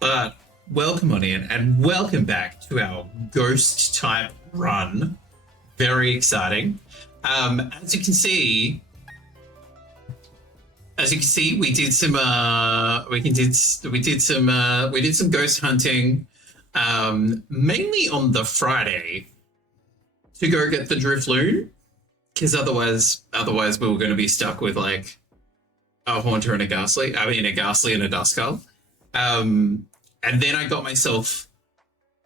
But welcome on in and welcome back to our ghost type run. Very exciting. As you can see, we did some we did some ghost hunting, mainly on the Friday to go get the Drifloon, because otherwise we were going to be stuck with like a Haunter and a Ghastly. I mean, a Ghastly and a Duskull. And then I got myself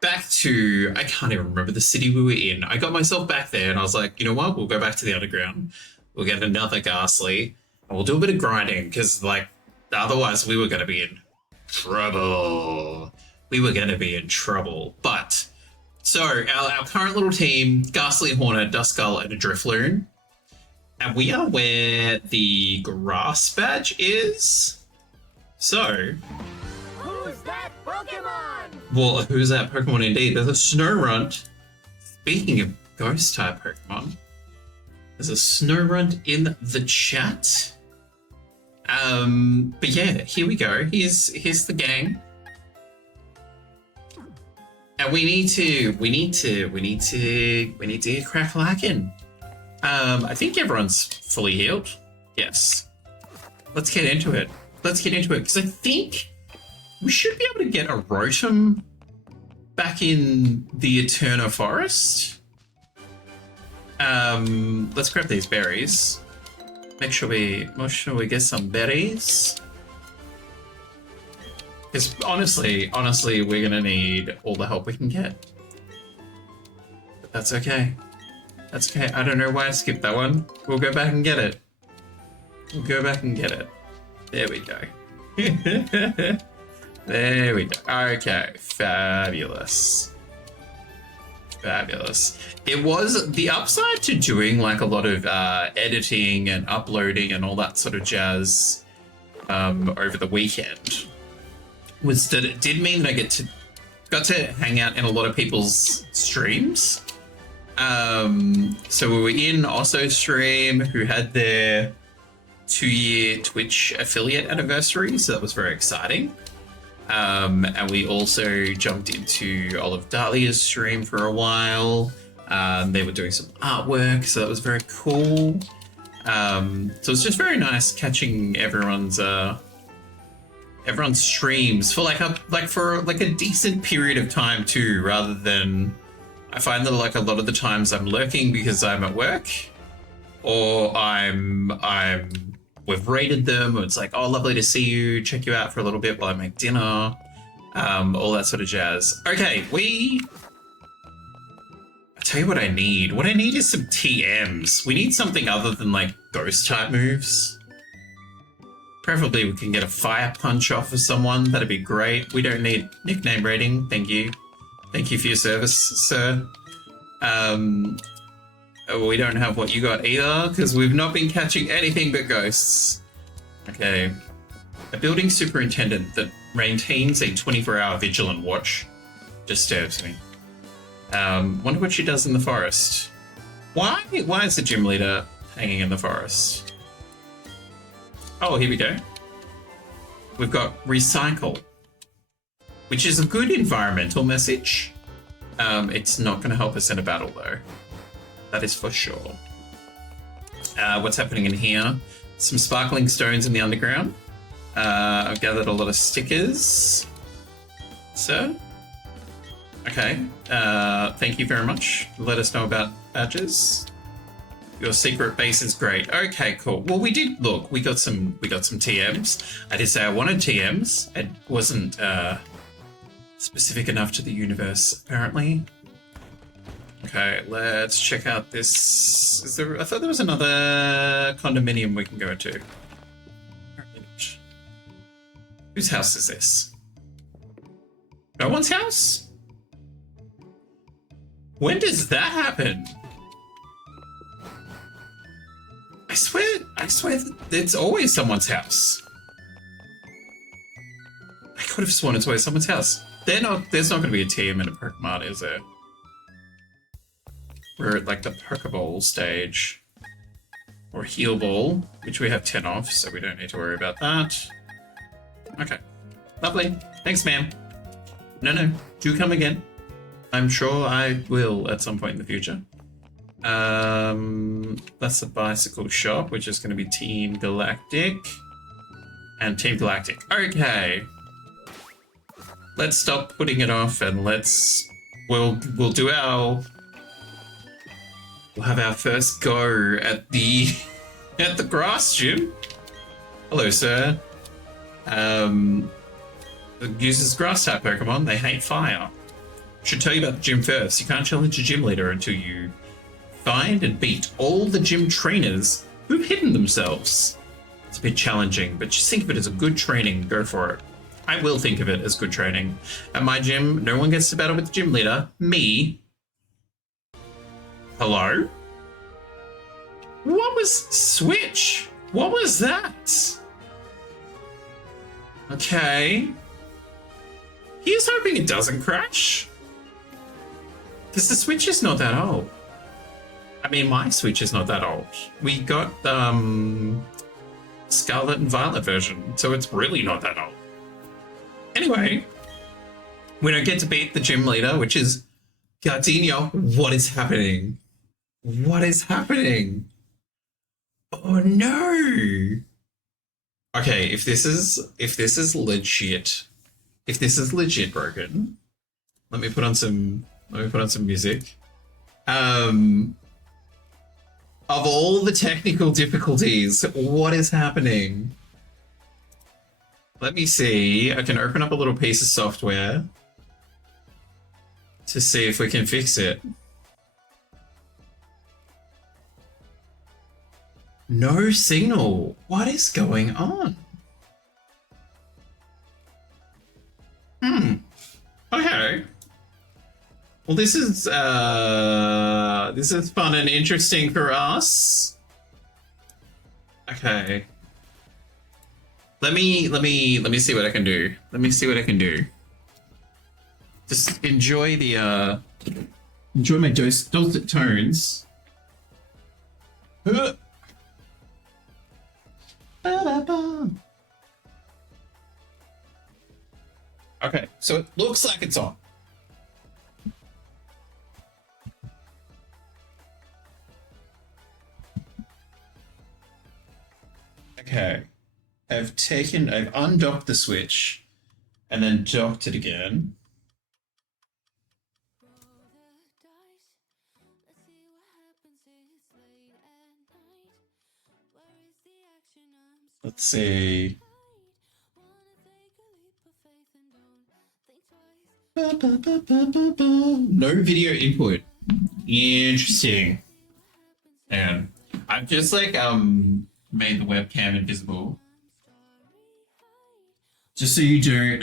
back to, I can't even remember the city we were in. I got myself back there and I was like, you know what? We'll go back to the underground. We'll get another Ghastly and we'll do a bit of grinding because like otherwise we were going to be in trouble. But so our current little team, Ghastly, Hornet, Duskull, and a Drifloon. And we are where the grass badge is. So... Who's that Pokemon? Well, who's that Pokemon indeed? There's a Snorunt. Speaking of ghost type Pokemon, there's a Snorunt in the chat. But yeah, here we go. Here's the gang. And we need to get crack-lacking. I think everyone's fully healed. Yes. Let's get into it. Because I think we should be able to get a Rotom back in the Eterna Forest. Let's grab these berries. Make sure we get some berries. Because honestly, we're gonna need all the help we can get. But that's okay. I don't know why I skipped that one. We'll go back and get it. There we go. There we go. Okay, fabulous. It was the upside to doing like a lot of editing and uploading and all that sort of jazz over the weekend was that it did mean that I got to hang out in a lot of people's streams. So we were in Osso stream, who had their 2-year Twitch affiliate anniversary, so that was very exciting. And we also jumped into Olive Dahlia's stream for a while. They were doing some artwork, so that was very cool. So it's just very nice catching everyone's streams for like a decent period of time too, rather than I find that like a lot of the times I'm lurking because I'm at work, or we've raided them, or it's like, oh, lovely to see you, check you out for a little bit while I make dinner, all that sort of jazz. Okay, I tell you what I need. What I need is some TMs. We need something other than like ghost type moves. Preferably we can get a fire punch off of someone. That'd be great. We don't need nickname rating. Thank you. Thank you for your service, sir. We don't have what you got either, because we've not been catching anything but ghosts. Okay. A building superintendent that maintains a 24-hour vigilant watch disturbs me. Wonder what she does in the forest. Why is the gym leader hanging in the forest? Oh, here we go. We've got recycle, which is a good environmental message. It's not going to help us in a battle, though. That is for sure. What's happening in here? Some sparkling stones in the underground. I've gathered a lot of stickers. So, okay. Thank you very much. Let us know about badges. Your secret base is great. Okay, cool. Well, we got some TMs. I did say I wanted TMs. It wasn't specific enough to the universe, apparently. Okay, let's check out this. I thought there was another condominium we can go to. Whose house is this? No one's house? When does that happen? I swear that it's always someone's house. I could have sworn it's always someone's house. There's not going to be a team in a Pokemon, is there? We're at like the Pokeball stage. Or Heal Ball, which we have 10 of, so we don't need to worry about that. Okay. Lovely. Thanks, ma'am. No. Do come again. I'm sure I will at some point in the future. That's the bicycle shop, which is going to be Team Galactic. And Team Galactic. Okay. Let's stop putting it off and we'll do our... We'll have our first go at the grass gym. Hello, sir. It uses grass type Pokemon. They hate fire. Should tell you about the gym first. You can't challenge a gym leader until you find and beat all the gym trainers who've hidden themselves. It's a bit challenging, but just think of it as a good training. Go for it. I will think of it as good training. At my gym, no one gets to battle with the gym leader. Me. Hello? What was Switch? What was that? Okay. Here's hoping it doesn't crash. Because the Switch is not that old. I mean, my Switch is not that old. We got Scarlet and Violet version, so it's really not that old. Anyway, we don't get to beat the gym leader, which is Gardenia. What is happening? What is happening? Oh no! Okay, if this is legit broken, let me put on some music. Of all the technical difficulties, what is happening? Let me see. I can open up a little piece of software to see if we can fix it. No signal. What is going on? Okay. Well, this is fun and interesting for us. Okay. Let me see what I can do. Let me see what I can do. Just enjoy the enjoy my dulcet tones. Okay, so it looks like it's on. Okay. I've undocked the Switch and then docked it again. Let's see. No video input. Interesting. And I've just made the webcam invisible. Just so you don't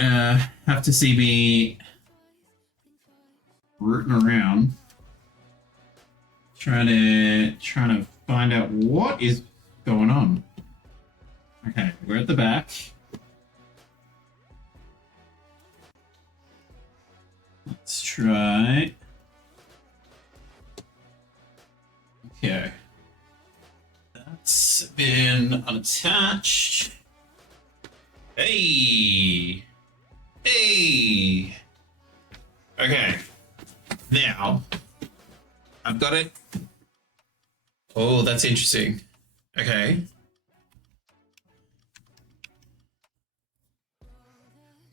have to see me rooting around. Trying to find out what is going on. Okay, we're at the back. Let's try. Okay. That's been unattached. Hey! Hey! Okay. Now, I've got it. Oh, that's interesting. Okay.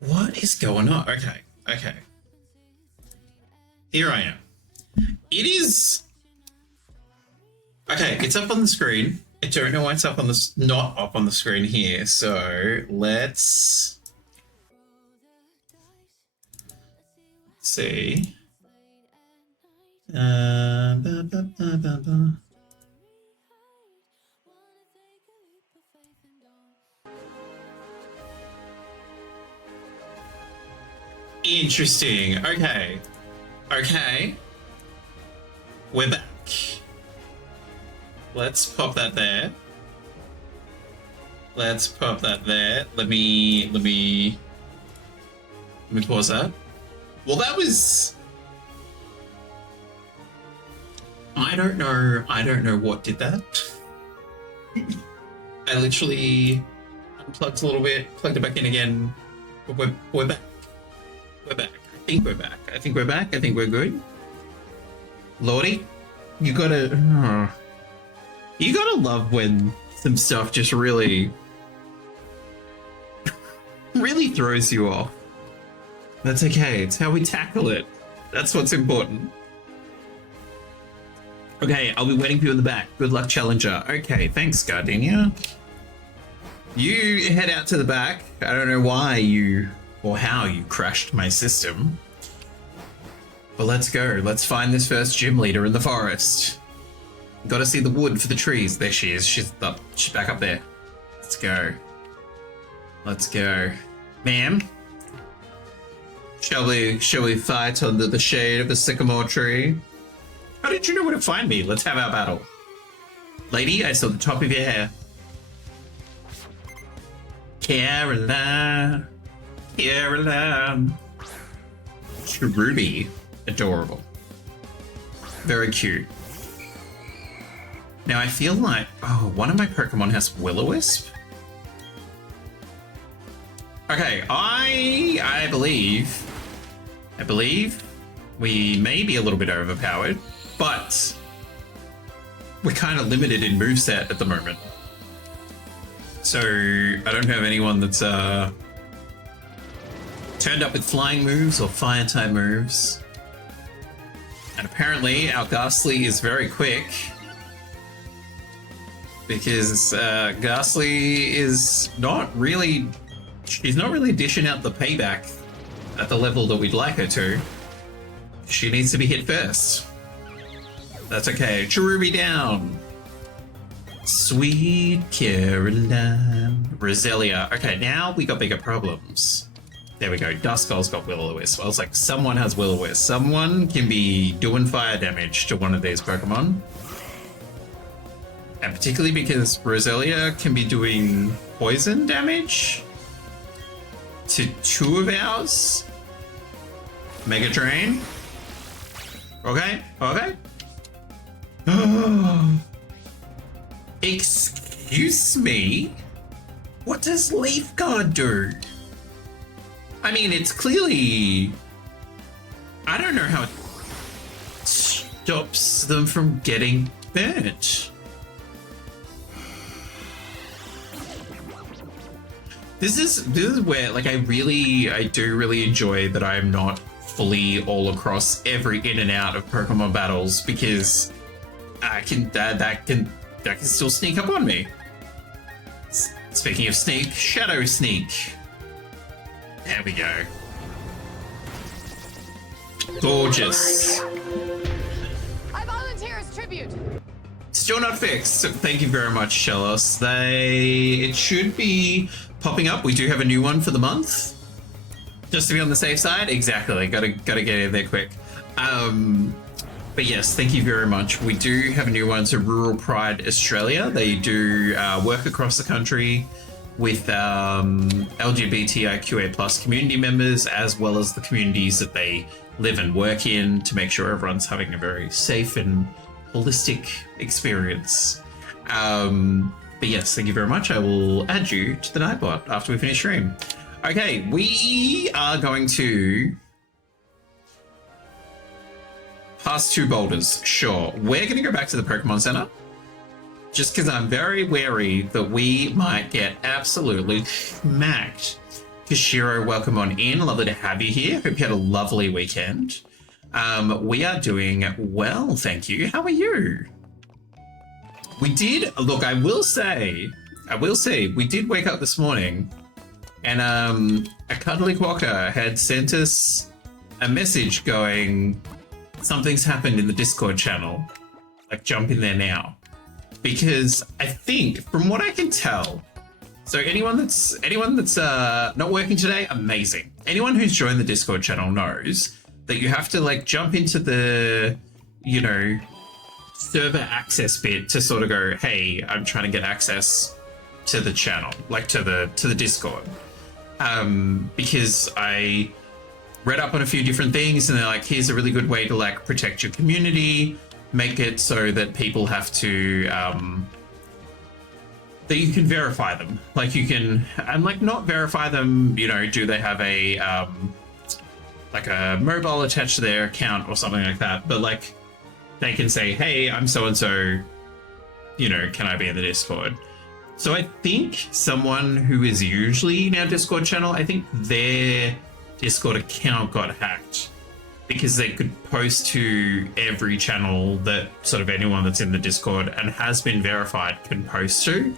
What is going on? Okay. Okay. Here I am. It is... Okay, it's up on the screen. I don't know why it's up on not up on the screen here. So let's see. Interesting. Okay. Okay. We're back. Let's pop that there. Let's pop that there. Let me pause that. Well, that was... I don't know what did that. I literally unplugged a little bit, plugged it back in again. We're back. We're back. think we're back. I think we're back. I think we're good. Lordy, you gotta love when some stuff just really throws you off. That's okay. It's how we tackle it. That's what's important. Okay, I'll be waiting for you in the back. Good luck, Challenger. Okay, thanks, Gardenia. You head out to the back. I don't know why you or how you crashed my system. But let's go. Let's find this first gym leader in the forest. Gotta see the wood for the trees. There she is. She's up. She's back up there. Let's go. Let's go. Ma'am? Shall we fight under the shade of the sycamore tree? How did you know where to find me? Let's have our battle. Lady, I saw the top of your hair. Caroline. Caroline. Ruby. Adorable. Very cute. Now I feel like, oh, one of my Pokemon has Will-O-Wisp. Okay, I believe we may be a little bit overpowered, but we're kind of limited in moveset at the moment. So I don't have anyone that's turned up with flying moves or fire type moves. And apparently our Ghastly is very quick, because Ghastly is she's not really dishing out the payback at the level that we'd like her to. She needs to be hit first. That's okay. Cherubi down. Sweet Caroline. Roselia. Okay, now we got bigger problems. There we go. Duskull's got Will-O-Wisp. I was like, someone has Will-O-Wisp. Someone can be doing fire damage to one of these Pokemon. And particularly because Roselia can be doing poison damage to two of ours. Mega Drain. Okay, okay. Excuse me? What does Leaf Guard do? I mean, it's clearly... I don't know how it stops them from getting burnt. This is where, like, I do really enjoy that I'm not fully all across every in and out of Pokemon battles, because that can still sneak up on me. Speaking of sneak, Shadow Sneak. There we go. Gorgeous. I volunteer as tribute. Still not fixed, so thank you very much, Shellos. It should be popping up. We do have a new one for the month. Just to be on the safe side. Exactly. Gotta get in there quick. But yes, thank you very much. We do have a new one. So Rural Pride Australia. They do work across the country with LGBTIQA+ community members, as well as the communities that they live and work in, to make sure everyone's having a very safe and holistic experience. But yes, thank you very much. I will add you to the Nightbot after we finish stream. Okay, we are going to pass 2 boulders. Sure. We're going to go back to the Pokemon Center, just because I'm very wary that we might get absolutely smacked. Kishiro, welcome on in. Lovely to have you here. Hope you had a lovely weekend. We are doing well, thank you. How are you? We did, look, I will say, we did wake up this morning and a cuddly quokka had sent us a message going, something's happened in the Discord channel. Like, jump in there now. Because I think, from what I can tell, so anyone that's not working today, amazing. Anyone who's joined the Discord channel knows that you have to, like, jump into the, you know, server access bit to sort of go, hey, I'm trying to get access to the channel, like to the Discord. Because I read up on a few different things and they're like, here's a really good way to, like, protect your community, make it so that people have to, that you can verify them. Like, you can, and like, not verify them, you know, do they have a like a mobile attached to their account or something like that, but like they can say, hey, I'm so and so, you know, can I be in the Discord? So I think someone who is usually in our Discord channel, I think their Discord account got hacked because they could post to every channel that sort of anyone that's in the Discord and has been verified can post to.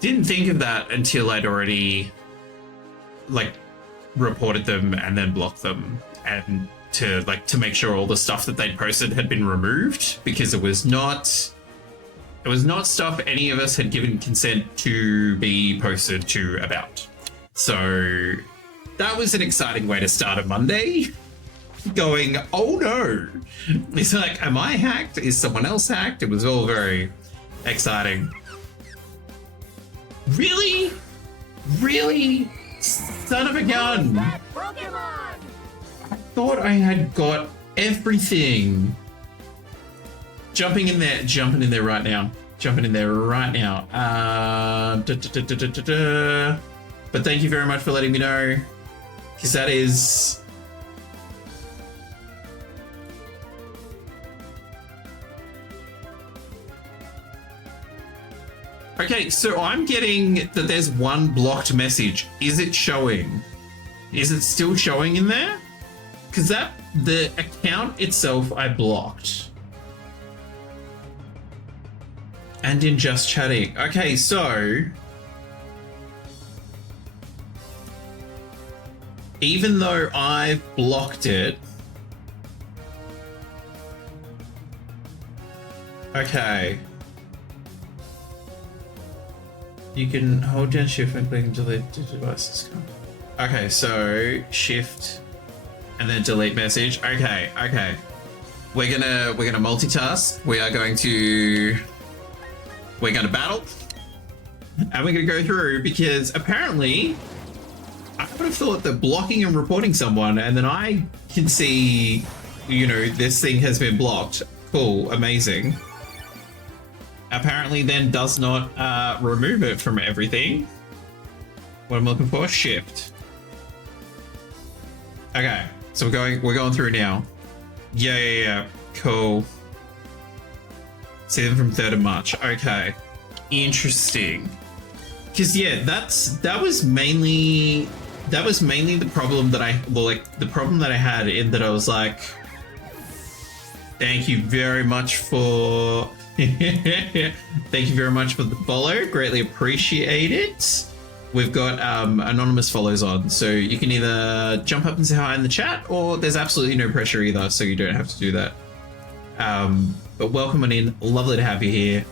Didn't think of that until I'd already like reported them and then blocked them, and to make sure all the stuff that they'd posted had been removed, because it was not stuff any of us had given consent to be posted to about. So that was an exciting way to start a Monday. Going, oh no. It's like, am I hacked? Is someone else hacked? It was all very exciting. Really? Really? Son of a gun. Pokemon! I thought I had got everything. Jumping in there right now. But thank you very much for letting me know, because that is... Okay, so I'm getting that there's one blocked message. Is it showing? Is it still showing in there? Because the account itself I blocked. And in just chatting. Okay, so even though I've blocked it, okay. You can hold down shift and click and delete the devices. Okay, so shift and then delete message. Okay. We're gonna multitask. We're gonna battle. And we're gonna go through, because apparently I would have thought that blocking and reporting someone and then I can see, you know, this thing has been blocked. Cool, amazing. Apparently then does not remove it from everything. What I'm looking for, shift. Okay, so we're going through now. Yeah, cool. See them from 3rd of March. Okay, interesting. Because yeah, that was mainly the problem that I had, in that I was like, thank you very much for thank you very much for the follow, greatly appreciate it. We've got anonymous follows on, so you can either jump up and say hi in the chat, or there's absolutely no pressure either, so you don't have to do that. But welcome on in, lovely to have you here.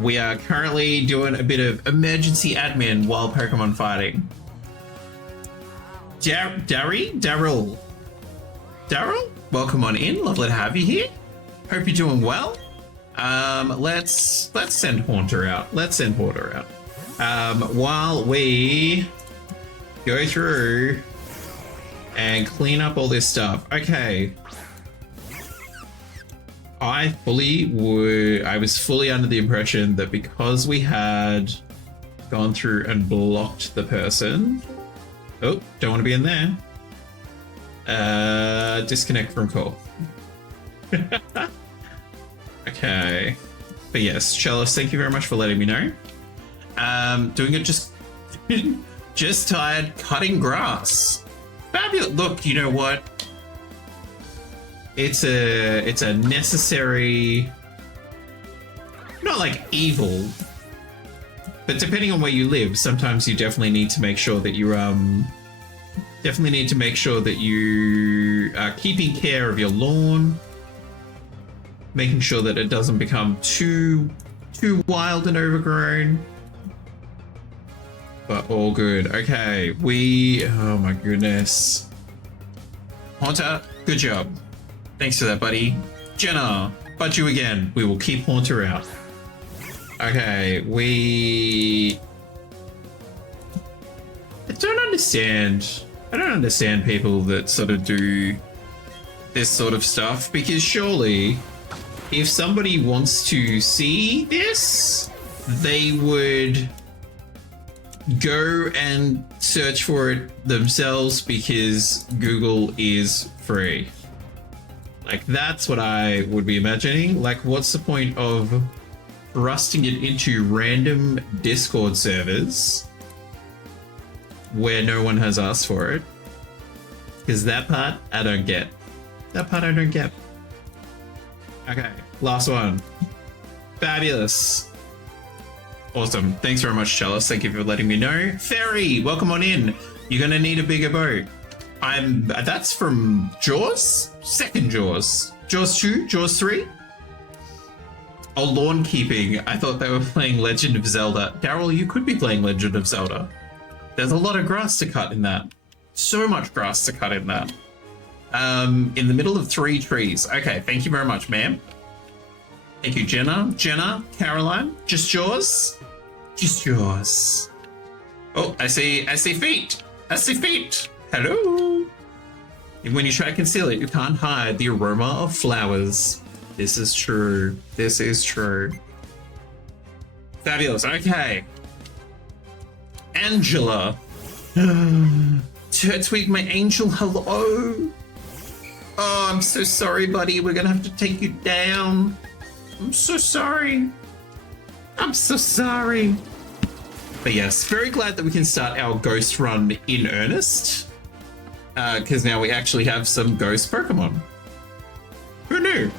We are currently doing a bit of emergency admin while Pokemon fighting. Daryl, welcome on in, lovely to have you here. Hope you're doing well. Let's send Haunter out. While we go through and clean up all this stuff. Okay. I was fully under the impression that because we had gone through and blocked the person. Oh, don't want to be in there. Disconnect from call. Okay. But yes, Chalice, thank you very much for letting me know. Doing it just tired cutting grass. Fabulous. Look, you know what? It's a necessary, not like evil, but depending on where you live, sometimes you definitely need to make sure that you are keeping care of your lawn, making sure that it doesn't become too wild and overgrown. But all good. Okay, oh my goodness. Haunter, good job. Thanks for that, buddy. Jenna, but you again. We will keep Haunter out. Okay, I don't understand people that sort of do this sort of stuff, because surely if somebody wants to see this, they would go and search for it themselves because Google is free. Like, that's what I would be imagining. Like, what's the point of thrusting it into random Discord servers where no one has asked for it? Because that part I don't get. That part I don't get. Okay, last one. Fabulous. Awesome. Thanks very much, Chalice. Thank you for letting me know. Ferry, welcome on in. You're gonna need a bigger boat. That's from Jaws? Second Jaws. Jaws 2? Jaws 3? Oh, lawn keeping. I thought they were playing Legend of Zelda. Daryl, you could be playing Legend of Zelda. There's a lot of grass to cut in that. So much grass to cut in that. In the middle of 3 trees. Okay, thank you very much, ma'am. Thank you, Jenna. Jenna, Caroline, just yours. Just yours. Oh, I see feet. I see feet. Hello. When you try to conceal it, you can't hide the aroma of flowers. This is true. This is true. Fabulous. Okay. Angela. Turtwig, my angel, hello. Oh, I'm so sorry, buddy. We're gonna have to take you down. I'm so sorry. I'm so sorry. But yes, very glad that we can start our ghost run in earnest. Because now we actually have some ghost Pokemon. Who knew?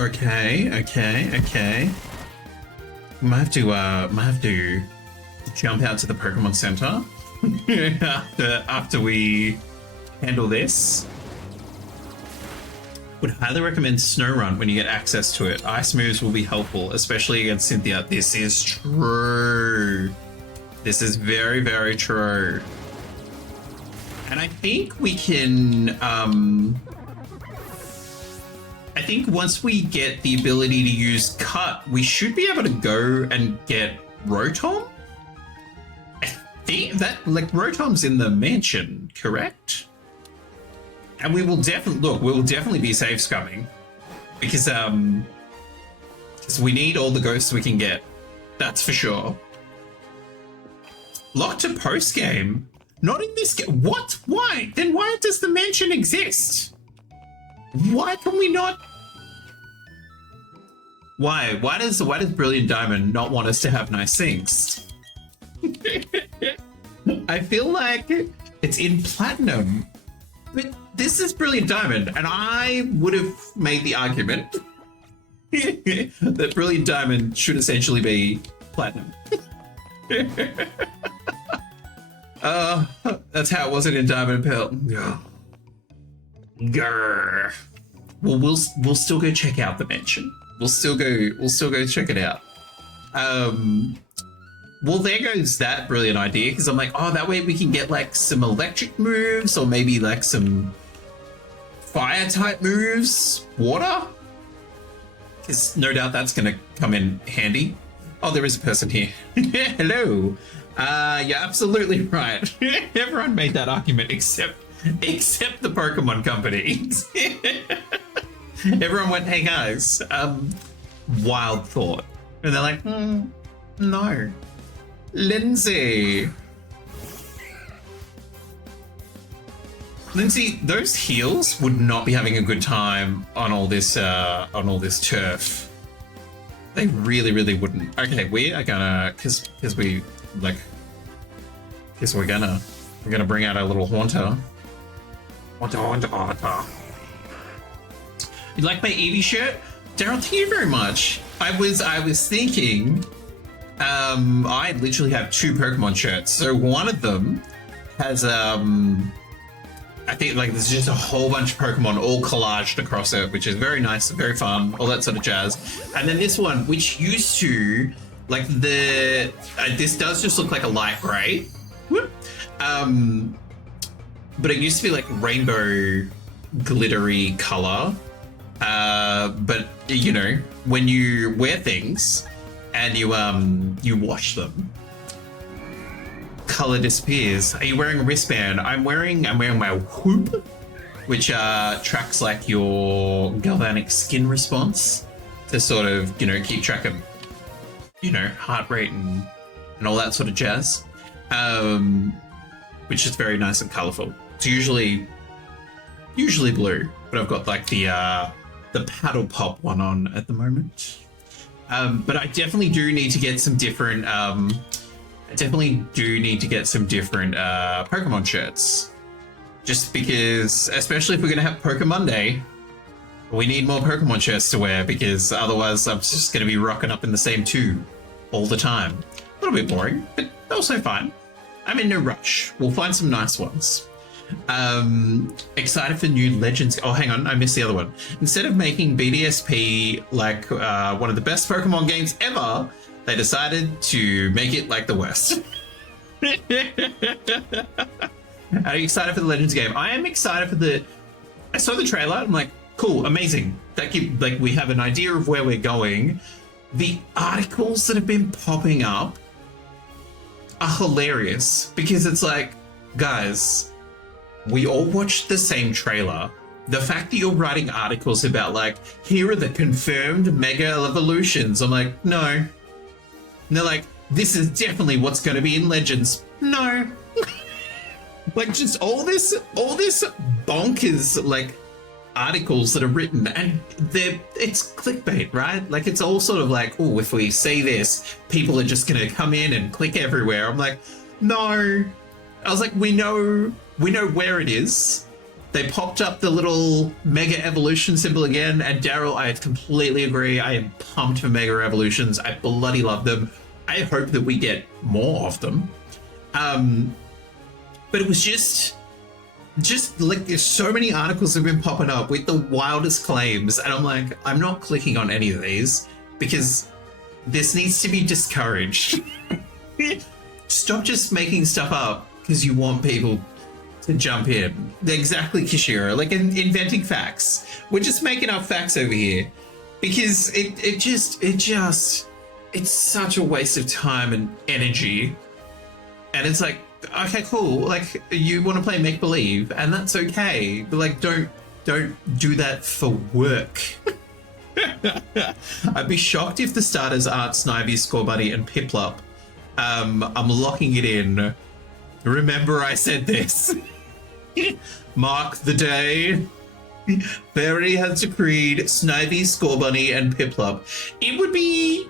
Okay. Might have to jump out to the Pokemon Center after we handle this. Would highly recommend Snow Run when you get access to it. Ice moves will be helpful, especially against Cynthia. This is true. This is very, very true. And I think we can I think once we get the ability to use Cut, we should be able to go and get Rotom. I think that, like, Rotom's in the mansion, correct? And we will definitely be safe scumming because we need all the ghosts we can get. That's for sure. Locked to post game. Not in this game. What? Why? Then why does the mansion exist? Why can we not? Why? Why does Brilliant Diamond not want us to have nice things? I feel like it's in Platinum, but this is Brilliant Diamond, and I would have made the argument that Brilliant Diamond should essentially be Platinum. That's how it wasn't in Diamond and Pearl. Grr. Well, we'll still go check out the mansion. We'll still go check it out. Well, there goes that brilliant idea, because I'm like, oh, that way we can get like some electric moves, or maybe like some fire type moves, water, because no doubt that's gonna come in handy. Oh, there is a person here. Hello. You're absolutely right. Everyone made that argument except the Pokemon Company. Everyone went, hey guys, wild thought. And they're like, no. Lindsay, those heels would not be having a good time on all this turf. They really, really wouldn't. Okay, we are gonna, because we're gonna bring out our little Haunter. Haunter. You like my Eevee shirt? Daryl, thank you very much. I was thinking, I literally have 2 Pokemon shirts. So one of them has, I think like there's just a whole bunch of Pokemon all collaged across it, which is very nice, very fun, all that sort of jazz. And then this one, which used to, like this does just look like a light gray. Whoop. But it used to be like rainbow glittery color. But you know, when you wear things and you wash them, color disappears. Are you wearing a wristband? I'm wearing my Whoop which tracks like your galvanic skin response to sort of, you know, keep track of, you know, heart rate and all that sort of jazz, which is very nice and colorful. It's usually blue, but I've got like the paddle pop one on at the moment. But I definitely do need to get some different. Pokemon shirts, just because, especially if we're gonna have PokeMonday, we need more Pokemon shirts to wear, because otherwise I'm just gonna be rocking up in the same two all the time. A little bit boring, but also fine. I'm in no rush. We'll find some nice ones. Excited for new Legends. Oh, hang on, I missed the other one. Instead of making BDSP like one of the best Pokemon games ever, they decided to make it like the worst. Are you excited for the Legends game? I am excited for the... I saw the trailer, I'm like, cool, amazing. Like, we have an idea of where we're going. The articles that have been popping up are hilarious, because it's like, guys, we all watched the same trailer. The fact that you're writing articles about, like, here are the confirmed mega evolutions, I'm like, no. And they're like, this is definitely what's going to be in Legends. No. Like, just all this bonkers, like, articles that are written, and it's clickbait, right? Like, it's all sort of like, oh, if we say this, people are just going to come in and click everywhere. I'm like, no. I was like, we know where it is. They popped up the little Mega Evolution symbol again, and Daryl, I completely agree. I am pumped for Mega Evolutions. I bloody love them. I hope that we get more of them. But it was just like, there's so many articles have been popping up with the wildest claims, and I'm like, I'm not clicking on any of these, because this needs to be discouraged. Stop just making stuff up because you want people to jump in. Exactly, Kishira, like inventing facts. We're just making up facts over here, because it's such a waste of time and energy. And it's like, okay, cool, like, you want to play make believe, and that's okay, but like, don't do that for work. I'd be shocked if the starters aren't Snivy, Scorbunny, and Piplup. I'm locking it in. Remember I said this. Mark the day. Fairy has decreed Snivy, Scorbunny, and Piplup. It would be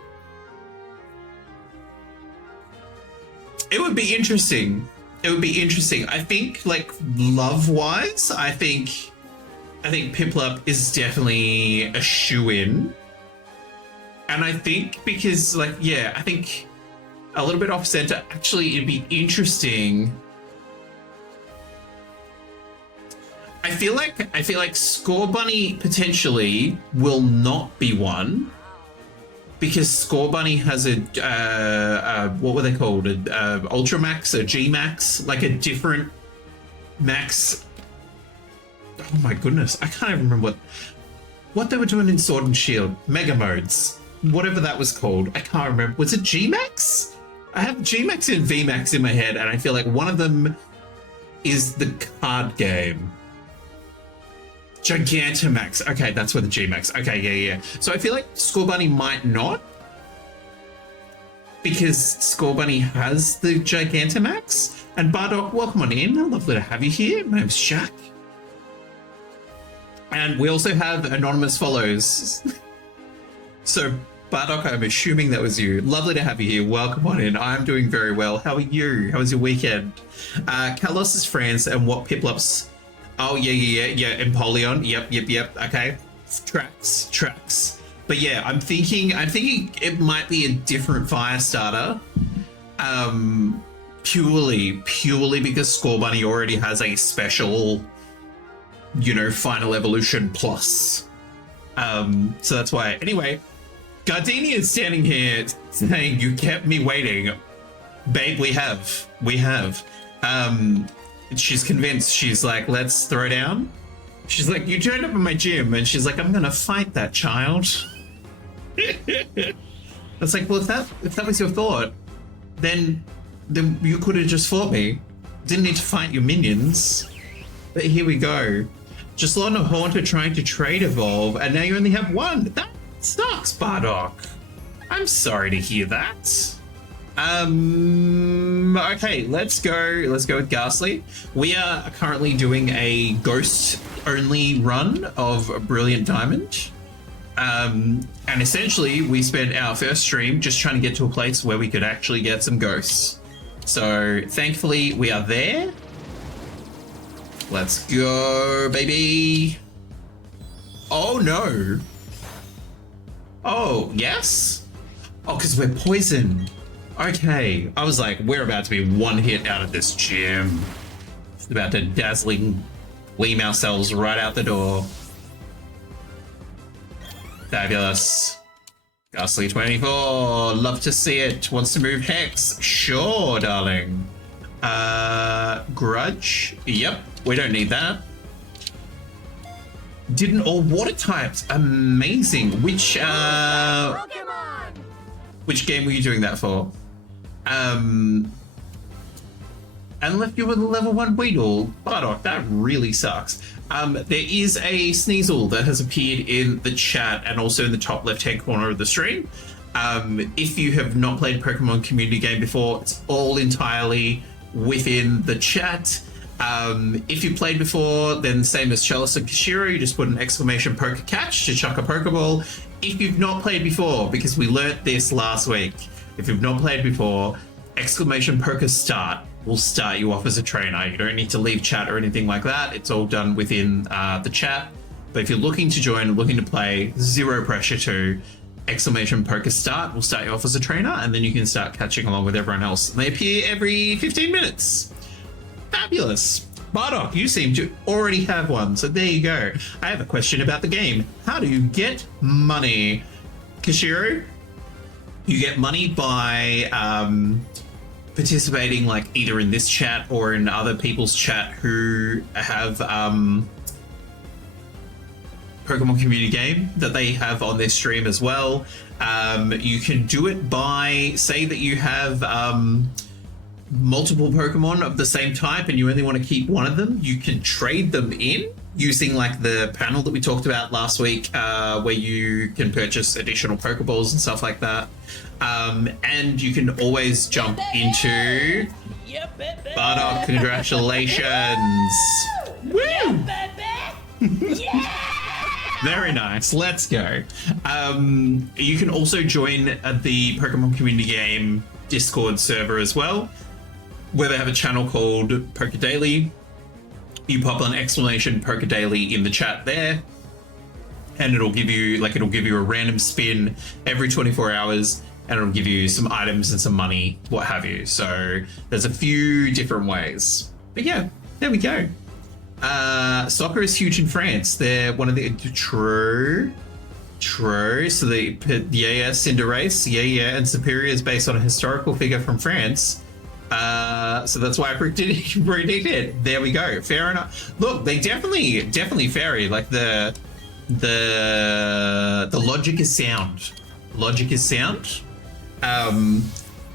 interesting. It would be interesting. I think, like, love-wise, I think Piplup is definitely a shoo-in. And I think because, like, yeah, I think a little bit off-center, actually, it'd be interesting. I feel like Scorbunny potentially will not be one, because Scorbunny has a what were they called? Ultra Max, a G Max, like a different max. Oh my goodness, I can't even remember what they were doing in Sword and Shield. Mega modes, whatever that was called. I can't remember. Was it G Max? I have G Max and V Max in my head, and I feel like one of them is the card game. Gigantamax. Okay, that's where the G-Max. Okay, yeah. So I feel like Scorbunny might not, because Scorbunny has the Gigantamax. And Bardock, welcome on in. Lovely to have you here. My name's Shaq. And we also have anonymous follows. So Bardock, I'm assuming that was you. Lovely to have you here. Welcome on in. I'm doing very well. How are you? How was your weekend? Carlos's friends and what Piplup's... Oh, yeah, Empoleon. Yep. Okay. Tracks. But yeah, I'm thinking it might be a different fire starter. Purely because Scorbunny already has a special, you know, Final Evolution Plus. So that's why. Anyway, Gardenia is standing here saying, you kept me waiting. Babe, we have. She's convinced. She's like, let's throw down. She's like, you turned up in my gym, and she's like, I'm gonna fight that child. It's like, well, if that was your thought, then you could have just fought me. Didn't need to fight your minions. But here we go. Just on a Haunter trying to trade evolve, and now you only have one. That sucks, Bardock. I'm sorry to hear that. Okay, let's go with Ghastly. We are currently doing a ghost only run of Brilliant Diamond. And essentially we spent our first stream just trying to get to a place where we could actually get some ghosts. So thankfully we are there. Let's go, baby. Oh no. Oh, yes? Oh, because we're poisoned. Okay, I was like, we're about to be one hit out of this gym. It's about to dazzling gleam ourselves right out the door. Fabulous. Ghastly 24, love to see it. Wants to move Hex? Sure, darling. Grudge? Yep, we don't need that. Didn't all water types? Amazing. Which game were you doing that for? And left you with a level 1 Weedle. Bardock, that really sucks. There is a Sneasel that has appeared in the chat and also in the top left-hand corner of the stream. If you have not played Pokemon community game before, it's all entirely within the chat. If you played before, then same as Chalice and Kashiro, you just put an exclamation poker catch to chuck a Pokeball. If you've not played before, because we learnt this last week, if you've not played before, exclamation poker start will start you off as a trainer. You don't need to leave chat or anything like that. It's all done within the chat. But if you're looking to join, looking to play, zero pressure to exclamation poker start will start you off as a trainer, and then you can start catching along with everyone else. And they appear every 15 minutes. Fabulous. Bardock, you seem to already have one, so there you go. I have a question about the game. How do you get money? Kashiro, you get money by participating like either in this chat or in other people's chat who have Pokemon community game that they have on their stream as well. You can do it by, say that you have multiple Pokemon of the same type and you only want to keep one of them, you can trade them in using like the panel that we talked about last week, where you can purchase additional Pokeballs and stuff like that. And you can always jump into Bardock, congratulations. Woo! Very nice. Let's go. You can also join the Pokemon community game Discord server as well, where they have a channel called Poke Daily. You pop an exclamation Poke Daily in the chat there, and it'll give you a random spin every 24 hours, and it'll give you some items and some money, what have you. So there's a few different ways. But yeah, there we go. Soccer is huge in France. They're one of the true. So the Cinderace, and Superior is based on a historical figure from France. So that's why I predicted. There we go. Fair enough. Look, they definitely vary. Like the logic is sound. Logic is sound.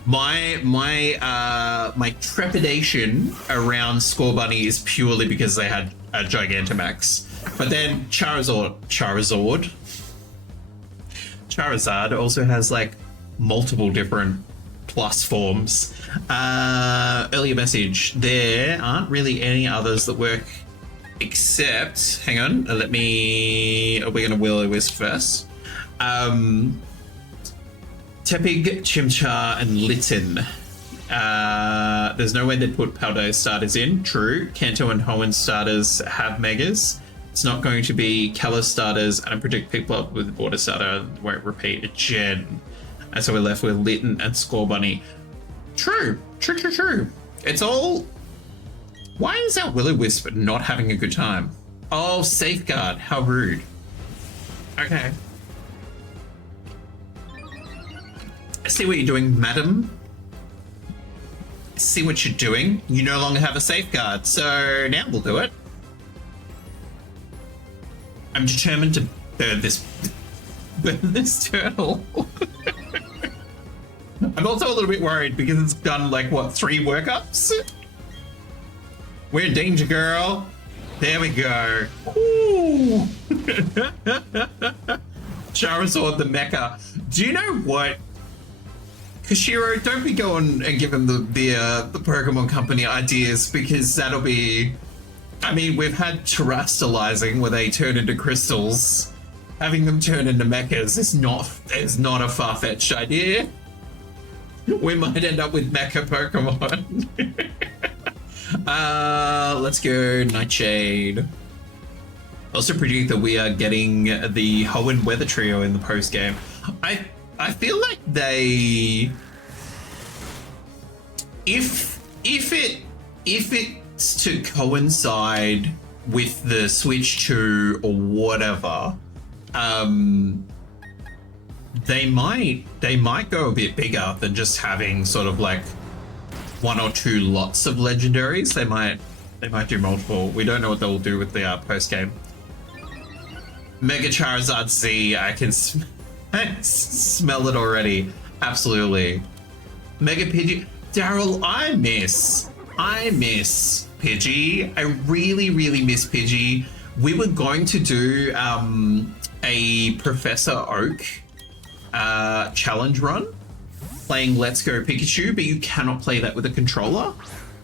My trepidation around Scorbunny is purely because they had a Gigantamax. But then Charizard also has like multiple different plus forms. Earlier message, there aren't really any others that work except, hang on, we're gonna Will-O-Wisp first. Tepig, Chimchar, and Litten. There's no way they'd put Paldeous starters in. True. Kanto and Hoenn starters have Megas. It's not going to be Kalos starters, and I predict people up with Water starter won't repeat a gen. And so we're left with Litten and Scorbunny. True. It's all... Why is our Will-O-Wisp not having a good time? Oh, Safeguard. How rude. Okay. I see what you're doing, madam. I see what you're doing. You no longer have a Safeguard, so now we'll do it. I'm determined to burn this turtle. I'm also a little bit worried because it's done like, what, 3 workups? We're in danger, girl. There we go. Ooh. Charizard the Mecha. Do you know what? Kashiro, don't be going and giving the Pokemon Company ideas, because that'll be... I mean, we've had terrestrializing where they turn into crystals. Having them turn into mechas is not a far-fetched idea. We might end up with mecha Pokemon. Let's go Nightshade. Also predict that we are getting the Hoenn Weather Trio in the post game. I feel like they, if it's to coincide with the Switch 2 or whatever, they might go a bit bigger than just having sort of like 1 or 2 lots of legendaries. They might do multiple. We don't know what they'll do with the post game. Mega Charizard Z, I can smell it already. Absolutely. Mega Pidgey. Daryl, I miss Pidgey. I really miss Pidgey. We were going to do a Professor Oak challenge run playing Let's Go Pikachu, but you cannot play that with a controller.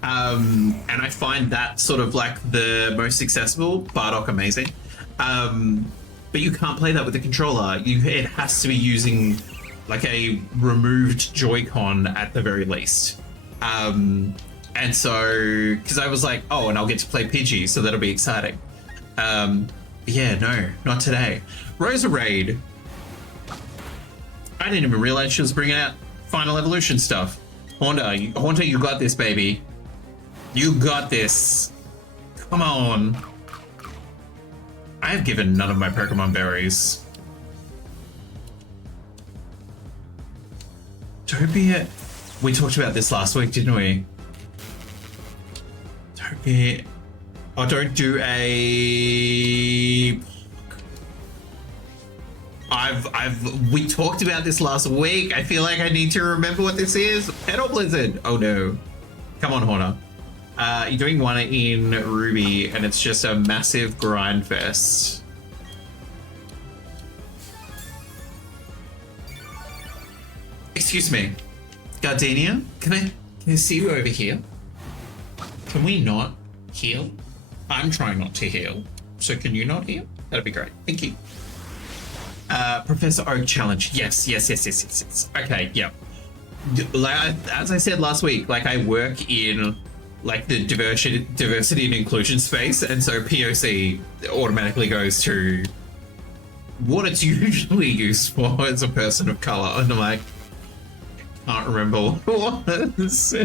And I find that sort of like the most accessible. Bardock, amazing. But you can't play that with a controller. It has to be using like a removed Joy-Con at the very least. And so, because I was like, oh, and I'll get to play Pidgey, so that'll be exciting. Yeah, no, not today. Roserade. I didn't even realize she was bringing out Final Evolution stuff. Haunter, you got this, baby. You got this. Come on. I have given none of my Pokemon berries. Don't be it. We talked about this last week, didn't we? Don't be. Oh, don't do a. We talked about this last week. I feel like I need to remember what this is. Petal Blizzard. Oh no. Come on, Horner. You're doing one in Ruby, and it's just a massive grind fest. Excuse me, Gardenia, can I see you over here? Can we not heal? I'm trying not to heal, so can you not heal? That'd be great. Thank you. Professor Oak challenge. Yes. Okay, yeah. As I said last week, like I work in like the diversity and inclusion space, and so POC automatically goes to what it's usually used for as a person of color, and I'm like, can't remember what it was.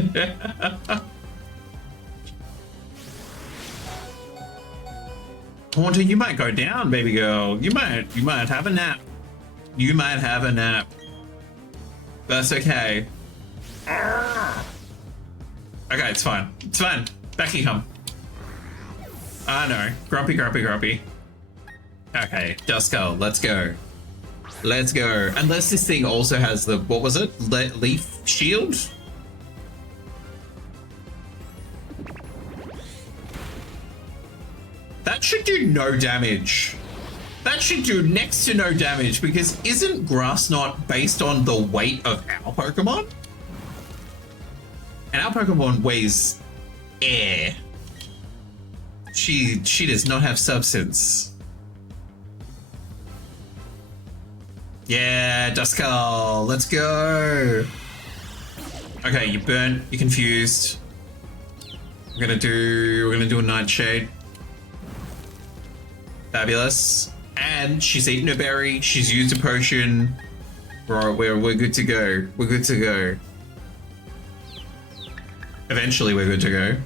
Haunter, you might go down, baby girl. You might have a nap. You might have a nap. That's okay. Okay, it's fine. It's fine. Back you come. Ah, no. Grumpy. Okay, Duskull, let's go. Let's go. Unless this thing also has the, what was it? Leaf shield? That should do no damage. That should do next to no damage, because isn't Grass Knot based on the weight of our Pokemon? And our Pokemon weighs air. She does not have substance. Yeah, Duskull, let's go. Okay, you burnt, you're confused. We're gonna do a Nightshade. Fabulous. And she's eaten a berry, she's used a potion. Right, we're good to go. We're good to go. Eventually we're good to go.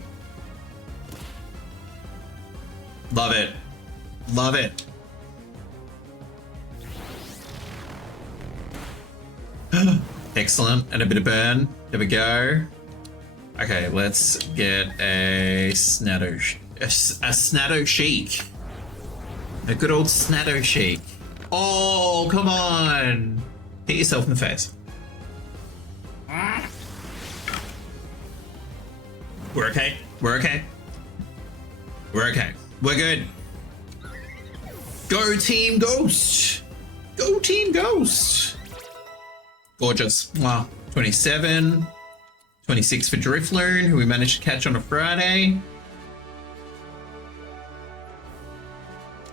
Love it. Love it. Excellent. And a bit of burn. There we go. Okay, let's get a Snatto Chic. A good old Snatto Chic. Oh, come on. Hit yourself in the face. We're okay. We're okay. We're okay. We're good. Go Team Ghost. Go Team Ghost. Gorgeous. Wow. 27. 26 for Drifloon, who we managed to catch on a Friday.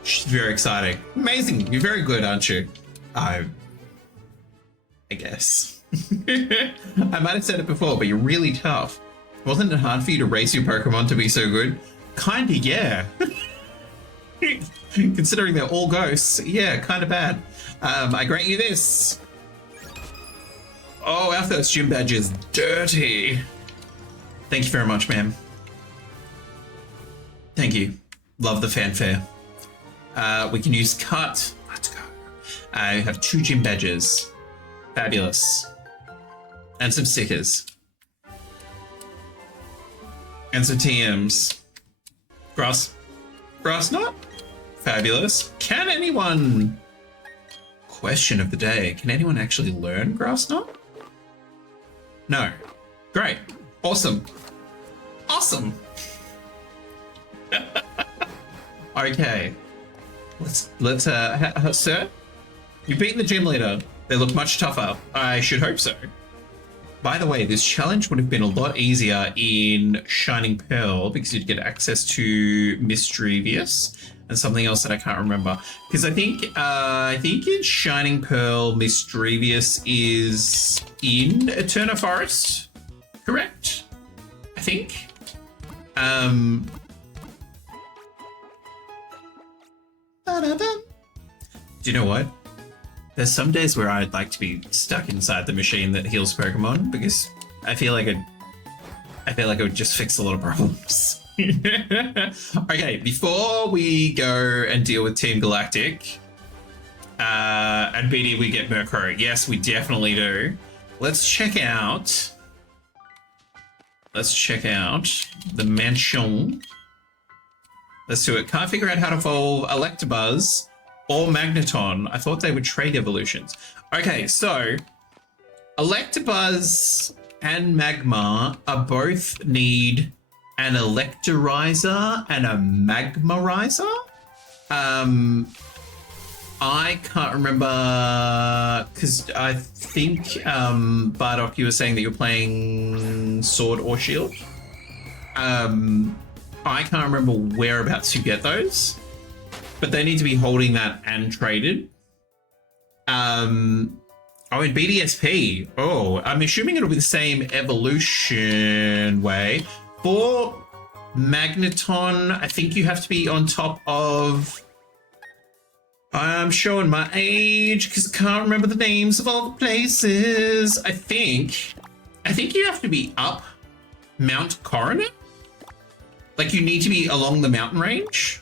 She's very exciting. Amazing. You're very good, aren't you? I guess. I might have said it before, but you're really tough. Wasn't it hard for you to raise your Pokemon to be so good? Kinda, yeah. Considering they're all ghosts, yeah, kinda bad. I grant you this. Oh, our first gym badge is dirty. Thank you very much, ma'am. Thank you. Love the fanfare. We can use cut. Let's go. I have 2 gym badges. Fabulous. And some stickers. And some TMs. Grass knot? Fabulous. Can anyone... Question of the day. Can anyone actually learn grass knot? No. Great. Awesome. Awesome. Okay. Let's sir, you've beaten the gym leader. They look much tougher. I should hope so. By the way, this challenge would have been a lot easier in Shining Pearl because you'd get access to Mischievous and something else that I can't remember. Because I think in Shining Pearl, Mischievous is in Eterna Forest, correct? I think. Do you know what? There's some days where I'd like to be stuck inside the machine that heals Pokemon because I feel like it would just fix a lot of problems. Okay, before we go and deal with Team Galactic, and BD, we get Murkrow. Yes, we definitely do. Let's check out the mansion. Let's do it. Can't figure out how to evolve Electabuzz or Magneton. I thought they would trade evolutions. Okay, so Electabuzz and Magmar are both need an Electorizer and a Magmarizer. I can't remember because I think Bardock, you were saying that you're playing Sword or Shield. I can't remember whereabouts you get those, but they need to be holding that and traded. Oh, in BDSP. Oh, I'm assuming it'll be the same evolution way. For Magneton, I think you have to be on top of... I'm showing my age because I can't remember the names of all the places. I think you have to be up Mount Coronet. Like you need to be along the mountain range.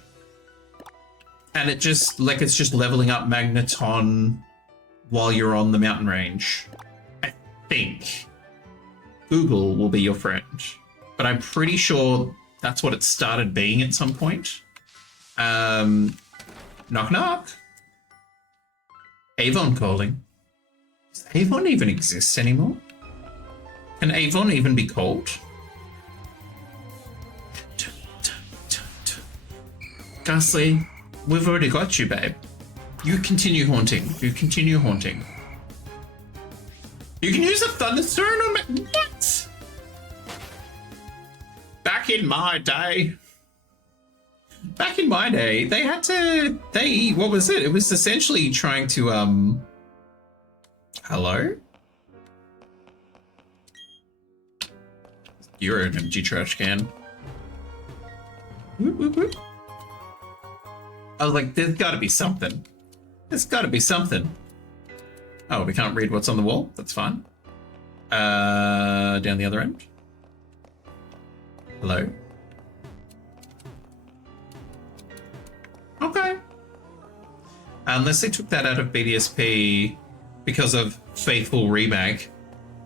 And it's just leveling up Magneton while you're on the mountain range. I think Google will be your friend, but I'm pretty sure that's what it started being at some point. Knock knock. Avon calling. Does Avon even exist anymore? Can Avon even be called? Ghastly, we've already got you, babe. You continue haunting. You continue haunting. You can use a Thunderstorm on me. What? Back in my day, they had to. What was it? It was essentially trying to Hello. You're an empty trash can. Whoop, whoop, whoop. I was like, there's got to be something. There's got to be something. Oh, we can't read what's on the wall. That's fine. Down the other end. Hello. Okay. Unless they took that out of BDSP because of Faithful Remake.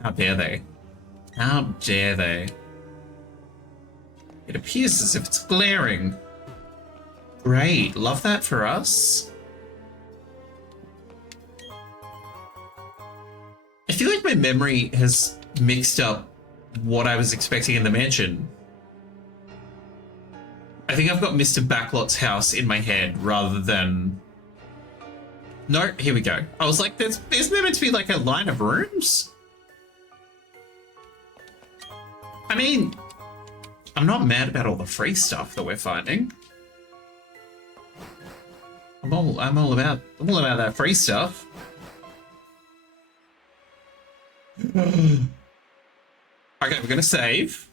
How dare they? How dare they? It appears as if it's glaring. Great, love that for us. I feel like my memory has mixed up what I was expecting in the mansion. I I think I've got Mr. Backlot's house in my head rather than... No, here we go. I was like, isn't there meant to be like a line of rooms? I mean, I'm not mad about all the free stuff that we're finding. I'm all about that free stuff. Okay, we're gonna save.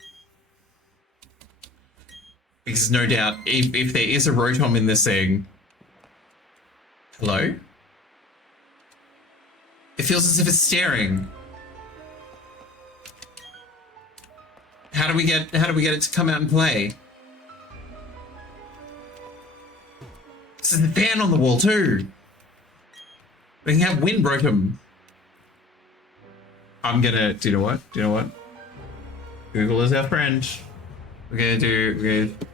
Because no doubt, if there is a Rotom in this thing... Hello? It feels as if it's staring. How do we get it to come out and play? This is the fan on the wall too. We can have wind Rotom. I'm gonna, do you know what? Google is our friend. We're gonna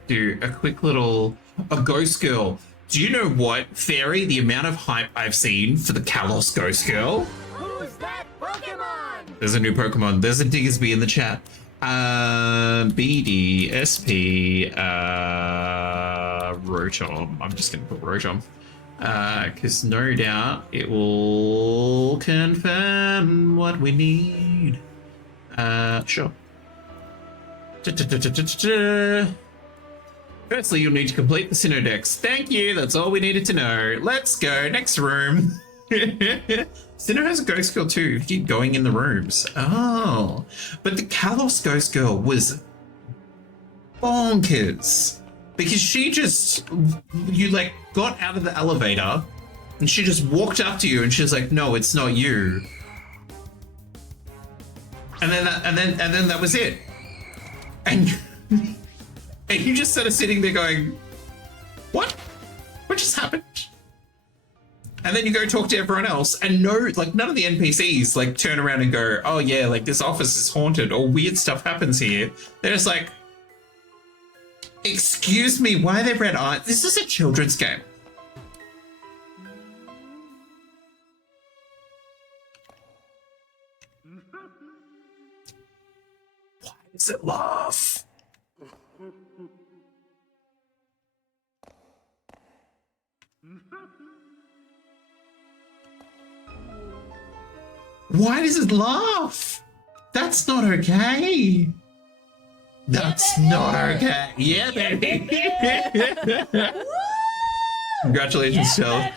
do a quick little, a ghost girl. Do you know what, Fairy, the amount of hype I've seen for the Kalos Ghost Girl? Who's that Pokemon? There's a new Pokemon. There's a Diggersby in the chat. BDSP, Rotom. I'm just gonna put Rotom. Because no doubt it will confirm what we need. Sure. Firstly, you'll need to complete the Sinnoh-Dex. Thank you, that's all we needed to know. Let's go, next room. Sinnoh has a ghost girl too, if you keep going in the rooms. Oh, but the Kalos ghost girl was bonkers. Because she just, you like got out of the elevator and she just walked up to you and she was like, no, it's not you. And then that was it. And you just sort of sitting there going, what? What just happened? And then you go talk to everyone else and like none of the NPCs like turn around and go, oh yeah, like this office is haunted or weird stuff happens here. They're just like, excuse me, why are there red eyes? This is a children's game. Why does it laugh? Why does it laugh? That's not okay. That's not okay. Yeah, baby. Congratulations, Shell.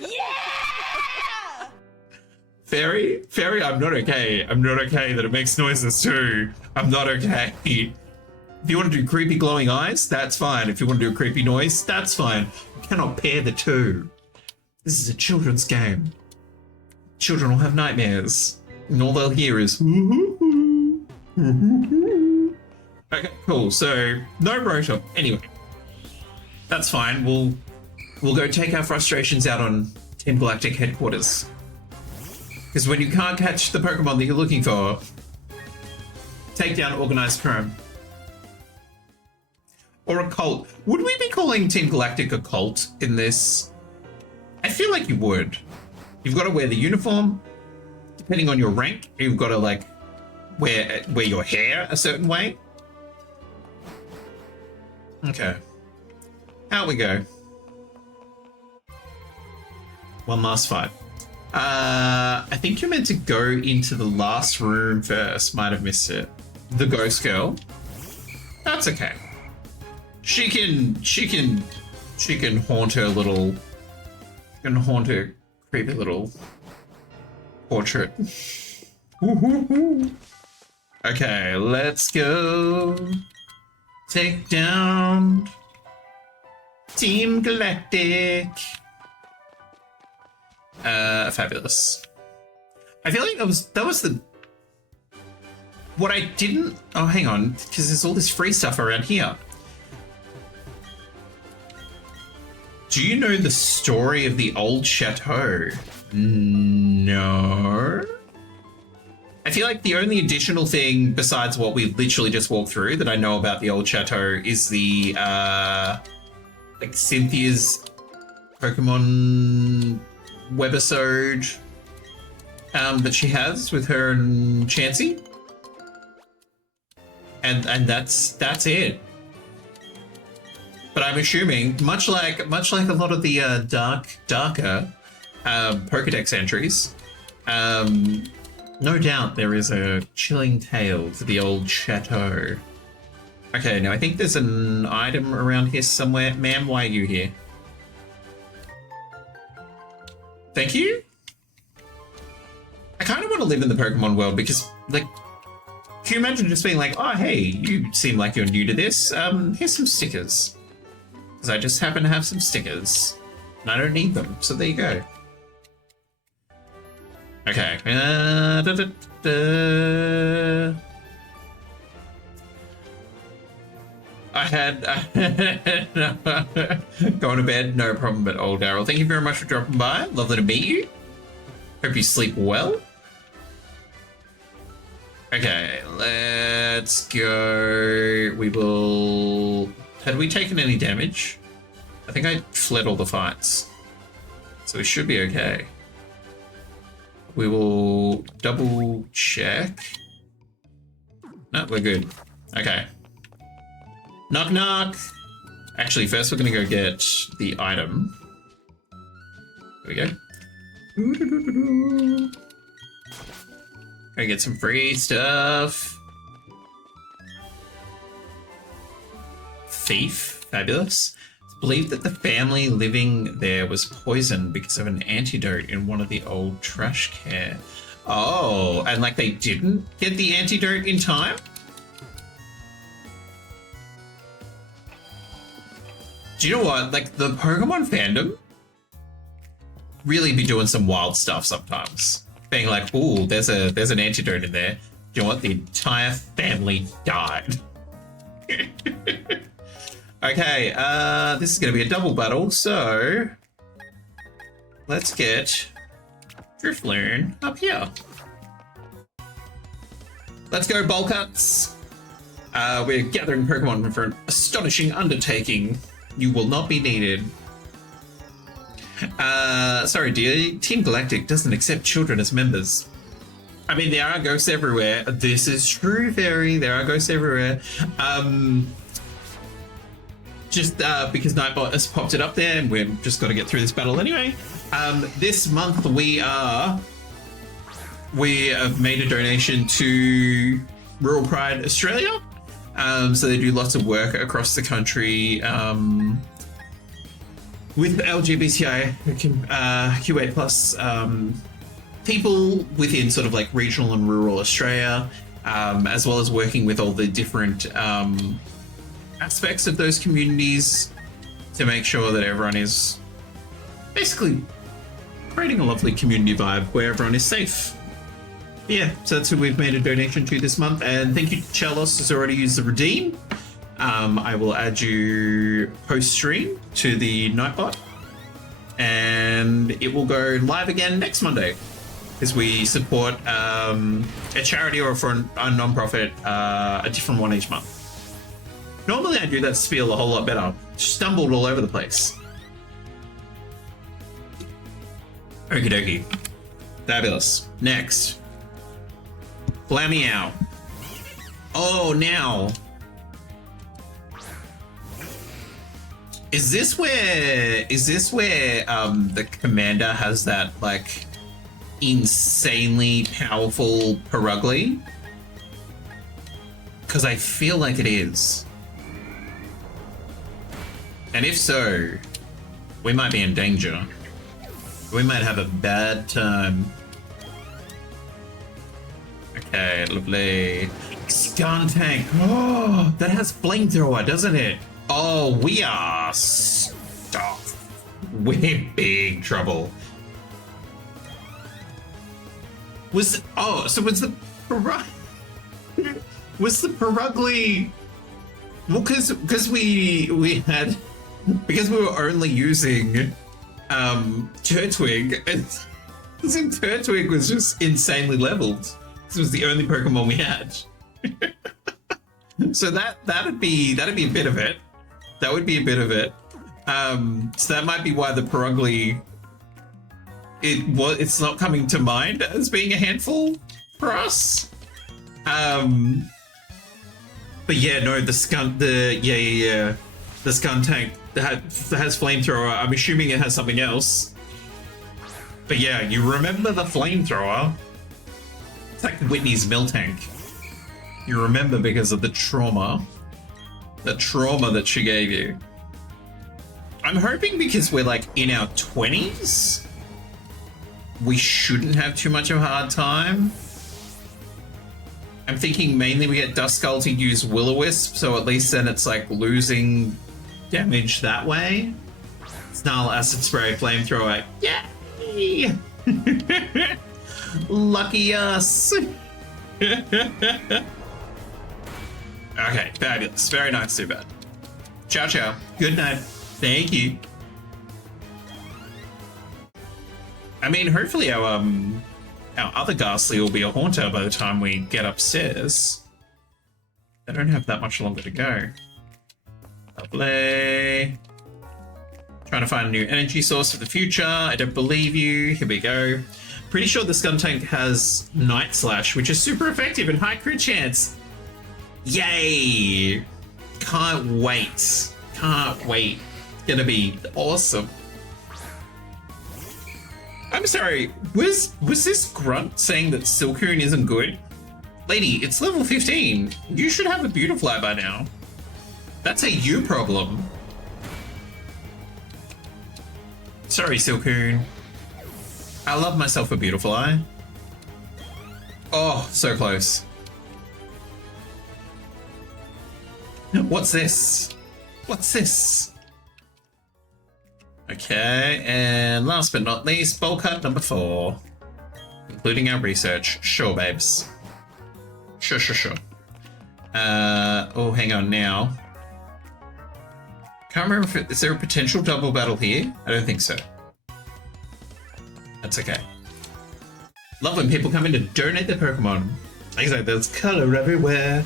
Yeah! Fairy, I'm not okay. I'm not okay that it makes noises too. I'm not okay. If you want to do creepy glowing eyes, that's fine. If you want to do a creepy noise, that's fine. You cannot pair the two. This is a children's game. Children will have nightmares, and all they'll hear is Okay, cool. So no Rotom. Anyway, that's fine. We'll go take our frustrations out on Team Galactic headquarters. Because when you can't catch the Pokemon that you're looking for, take down organized crime. Or a cult. Would we be calling Team Galactic a cult in this? I feel like you would. You've got to wear the uniform. Depending on your rank, you've got to like wear your hair a certain way. Okay. Out we go. One last fight. I think you're meant to go into the last room first. Might have missed it. The ghost girl. That's okay. She can haunt her little. She can haunt her creepy little portrait. Okay, let's go. Take down Team Galactic. Fabulous. I feel like that was the what I didn't. Oh, hang on, because there's all this free stuff around here. Do you know the story of the old chateau? No. I feel like the only additional thing besides what we literally just walked through that I know about the old chateau is the like Cynthia's Pokemon webisode that she has with her and Chansey. And that's it. But I'm assuming, much like a lot of the darker Pokedex entries, no doubt there is a chilling tale to the old chateau. Okay, now I think there's an item around here somewhere. Ma'am, why are you here? Thank you? I kind of want to live in the Pokemon world because, like, can you imagine just being like, oh, hey, you seem like you're new to this. Here's some stickers. Because I just happen to have some stickers. And I don't need them, so there you go. Okay. I had going to bed, no problem at all, Daryl. Thank you very much for dropping by. Lovely to meet you. Hope you sleep well. Okay, let's go. We will. Had we taken any damage? I think I fled all the fights, so we should be okay. We will double check. No, we're good. Okay. Knock, knock. Actually, first we're going to go get the item. There we go. Go get some free stuff. Thief. Fabulous. It's believed that the family living there was poisoned because of an antidote in one of the old trash care. Oh, and like they didn't get the antidote in time? Do you know what? Like, the Pokemon fandom really be doing some wild stuff sometimes. Being like, ooh, there's an antidote in there. Do you know what? The entire family died. Okay, this is going to be a double battle, so let's get Drifloon up here. Let's go, Bolcuts. We're gathering Pokemon for an astonishing undertaking. You will not be needed. Sorry, dear. Team Galactic doesn't accept children as members. I mean, there are ghosts everywhere. This is true, Fairy. There are ghosts everywhere. Just because Nightbot has popped it up there, and we've just got to get through this battle anyway. This month we have made a donation to Rural Pride Australia. So they do lots of work across the country with LGBTI QA plus people within sort of like regional and rural Australia, as well as working with all the different aspects of those communities to make sure that everyone is basically creating a lovely community vibe where everyone is safe. Yeah, so that's who we've made a donation to this month. And thank you to Chelos, who's already used the redeem. I will add you post-stream to the Nightbot. And it will go live again next Monday, as we support a charity or for a non-profit, a different one each month. Normally I do that spiel a whole lot better. Stumbled all over the place. Okie dokie. Fabulous. Next. Glameow. Oh, now. Is this where the commander has that like insanely powerful Perugly? Because I feel like it is. And if so, we might be in danger. We might have a bad time. Okay, lovely. Skuntank. Oh, that has flamethrower, doesn't it? Oh, we are stuffed. We're in big trouble. Was the Perugly? Well, because we were only using Turtwig, and Turtwig was just insanely leveled. This was the only Pokemon we had. So that'd be a bit of it. That would be a bit of it. So that might be why the Perugly it's not coming to mind as being a handful for us. But yeah, no, yeah. this gun tank has flamethrower. I'm assuming it has something else. But yeah, you remember the flamethrower? It's like Whitney's mill tank. You remember because of the trauma. The trauma that she gave you. I'm hoping because we're like in our 20s, we shouldn't have too much of a hard time. I'm thinking mainly we get Duskull to use Will-O-Wisp, so at least then it's like losing damage that way. Snarl, Acid Spray, Flamethrower. Yay! Lucky us! Okay, fabulous. Very nice, too bad. Ciao, ciao. Good night. Thank you. I mean, hopefully our other Ghastly will be a Haunter by the time we get upstairs. They don't have that much longer to go. Lovely. Trying to find a new energy source for the future. I don't believe you. Here we go. Pretty sure this gun tank has Night Slash, which is super effective and high crit chance. Yay! Can't wait. Can't wait. It's gonna be awesome. I'm sorry, was this grunt saying that Silcoon isn't good? Lady, it's level 15. You should have a Beautifly by now. That's a you problem. Sorry, Silcoon. I love myself a Beautifly. Oh, so close. What's this? What's this? Okay, and last but not least, bowl cut number 4. Including our research. Sure, babes. Sure. Oh, hang on now. Can't remember if is there a potential double battle here? I don't think so. That's okay. Love when people come in to donate their Pokemon. Like I said, there's color everywhere.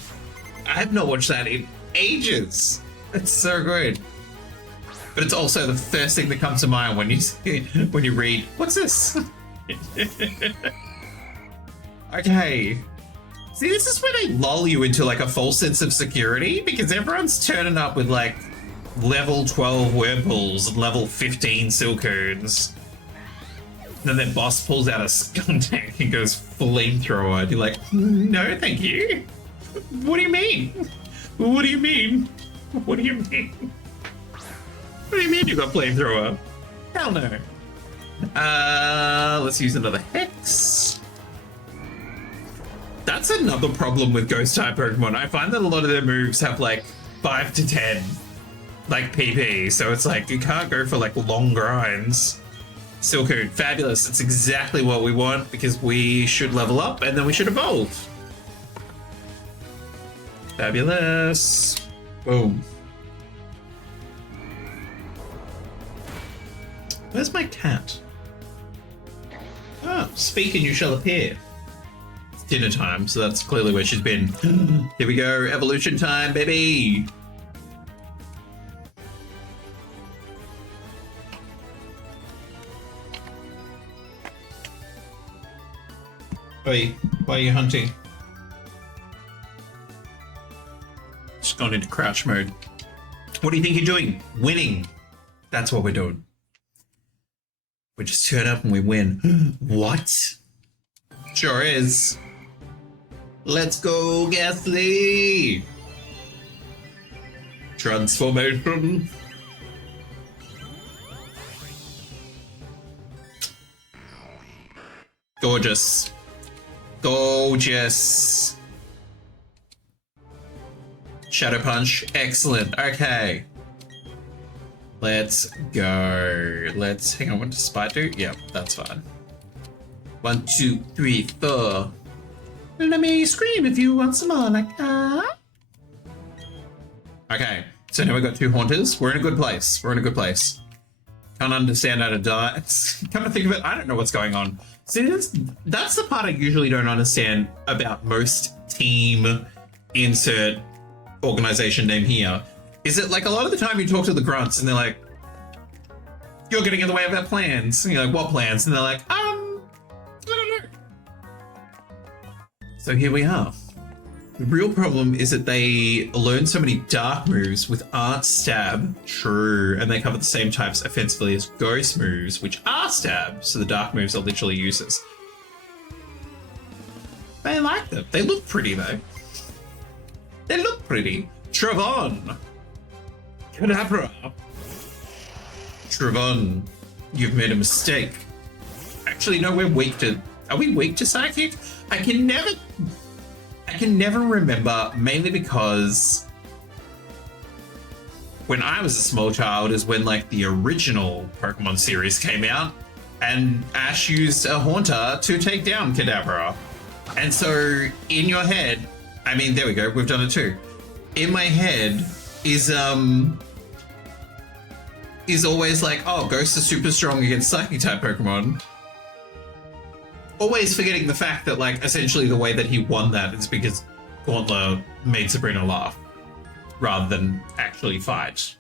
I have not watched that in ages. It's so good. But it's also the first thing that comes to mind when you read, what's this? Okay. See, this is where they lull you into like a false sense of security because everyone's turning up with like level 12 Whirlpools and level 15 Silcoons. Then their boss pulls out a Skuntank and goes Flamethrower. And you're like, no, thank you. What do you mean? What do you mean? What do you mean? What do you mean you got Flamethrower? Hell no. Let's use another Hex. That's another problem with Ghost type Pokemon. I find that a lot of their moves have like 5 to 10 like PP, so it's like you can't go for like long grinds. Silcoon, fabulous. It's exactly what we want because we should level up and then we should evolve. Fabulous. Boom. Where's my cat? Oh, speak and you shall appear. It's dinner time, so that's clearly where she's been. Here we go, evolution time, baby! Oi, why are you hunting? Just gone into crouch mode. What do you think you're doing? Winning. That's what we're doing. We just turn up and we win. What? Sure is. Let's go, Ghastly! Transformation. Gorgeous. Gorgeous. Shadow Punch. Excellent. Okay. Let's go. Let's hang on. What does Spite do? Yep, that's fine. 1, 2, 3, 4. Let me scream if you want some more. Like Okay, so now we've got 2 Haunters. We're in a good place. We're in a good place. Can't understand how to die. Come to think of it, I don't know what's going on. See, that's the part I usually don't understand about most team insert organization name here. Is it like a lot of the time you talk to the grunts and they're like, you're getting in the way of our plans. And you're like, what plans? And they're like, I don't know. So here we are. The real problem is that they learn so many dark moves with Art Stab. True. And they cover the same types offensively as Ghost moves, which are Stab. So the dark moves are literally useless. I like them. They look pretty, though. They look pretty. Travon. Kadabra. Travon, you've made a mistake. Actually, no, we're weak to... Are we weak to Psychic? I can never remember, mainly because when I was a small child is when like the original Pokemon series came out and Ash used a Haunter to take down Kadabra. And so in your head, I mean, there we go, we've done it too. In my head is always like, oh, Ghost is super strong against Psychic type Pokemon. Always forgetting the fact that, like, essentially the way that he won that is because Gauntlet made Sabrina laugh rather than actually fight.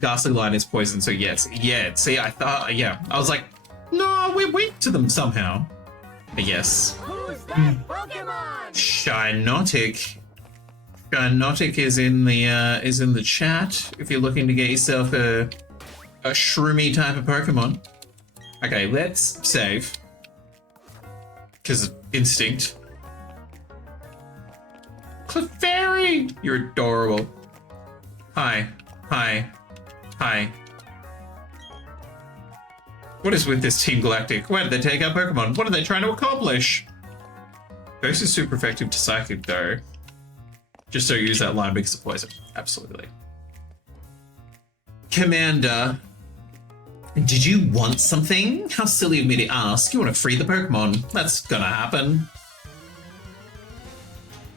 Ghastly Line is poison, so yes. Yeah, see, I thought, yeah. I was like, no, we're weak to them somehow. But yes. Who's that Pokemon? Shinotic. Shinotic is in the chat if you're looking to get yourself a shroomy type of Pokemon. Okay, let's save. Because of instinct. Clefairy! You're adorable. Hi. Hi. Hi. What is with this Team Galactic? Why did they take our Pokemon? What are they trying to accomplish? Ghost is super effective to Psychic, though. Just so you use that line because of poison. Absolutely. Commander. Did you want something? How silly of me to ask. You want to free the Pokemon. That's gonna happen.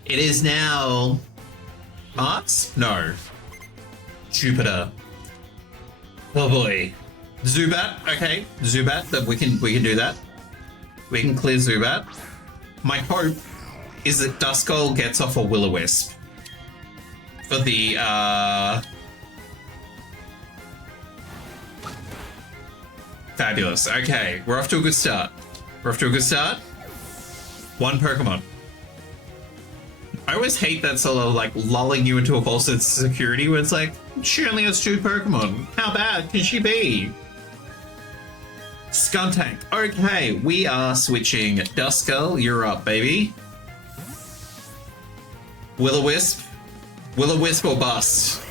It is now... Mars? No. Jupiter. Oh boy. Zubat, okay. Zubat, we can do that. We can clear Zubat. My hope is that Duskull gets off a Will-O-Wisp. For the, Fabulous. Okay, we're off to a good start. We're off to a good start. One Pokemon. I always hate that sort of like lulling you into a false sense of security where it's like, she only has 2 Pokemon. How bad can she be? Skuntank. Okay, we are switching. Duskull, you're up, baby. Will-O-Wisp. Will-O-Wisp or bust?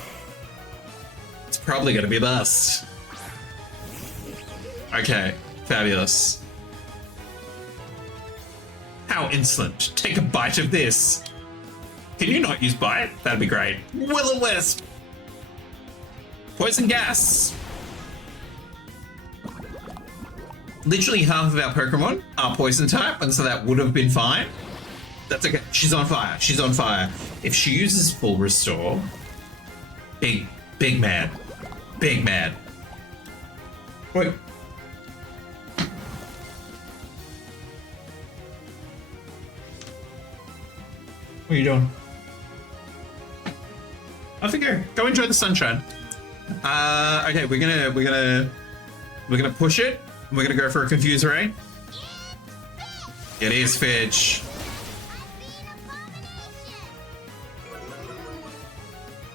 It's probably gonna be bust. Okay, fabulous. How insolent. Take a bite of this. Can you not use bite? That'd be great. Will-O-Wisp. Poison gas. Literally half of our Pokemon are poison type, and so that would have been fine. That's okay. She's on fire. She's on fire. If she uses full restore, big mad. Big mad. Wait. What are you doing? Off you go. Go enjoy the sunshine. Okay, we're gonna push it. We're gonna go for a Confuse Ray. It is Fitch.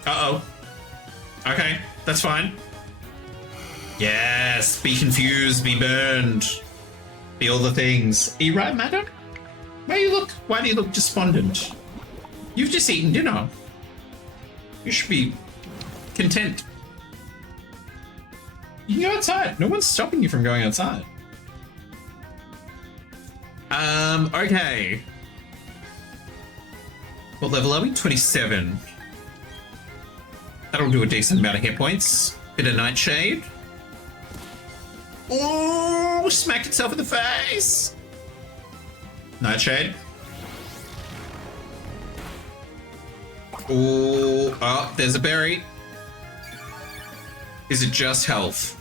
Uh-oh. Okay, that's fine. Yes, be confused, be burned, be all the things. Are you right, madam? Why do you look despondent? You've just eaten dinner. You should be content. You can go outside. No one's stopping you from going outside. Okay. What level are we? 27. That'll do a decent amount of hit points. Bit of Nightshade. Oh, smacked itself in the face. Nightshade. Oh, there's a berry. Is it just health?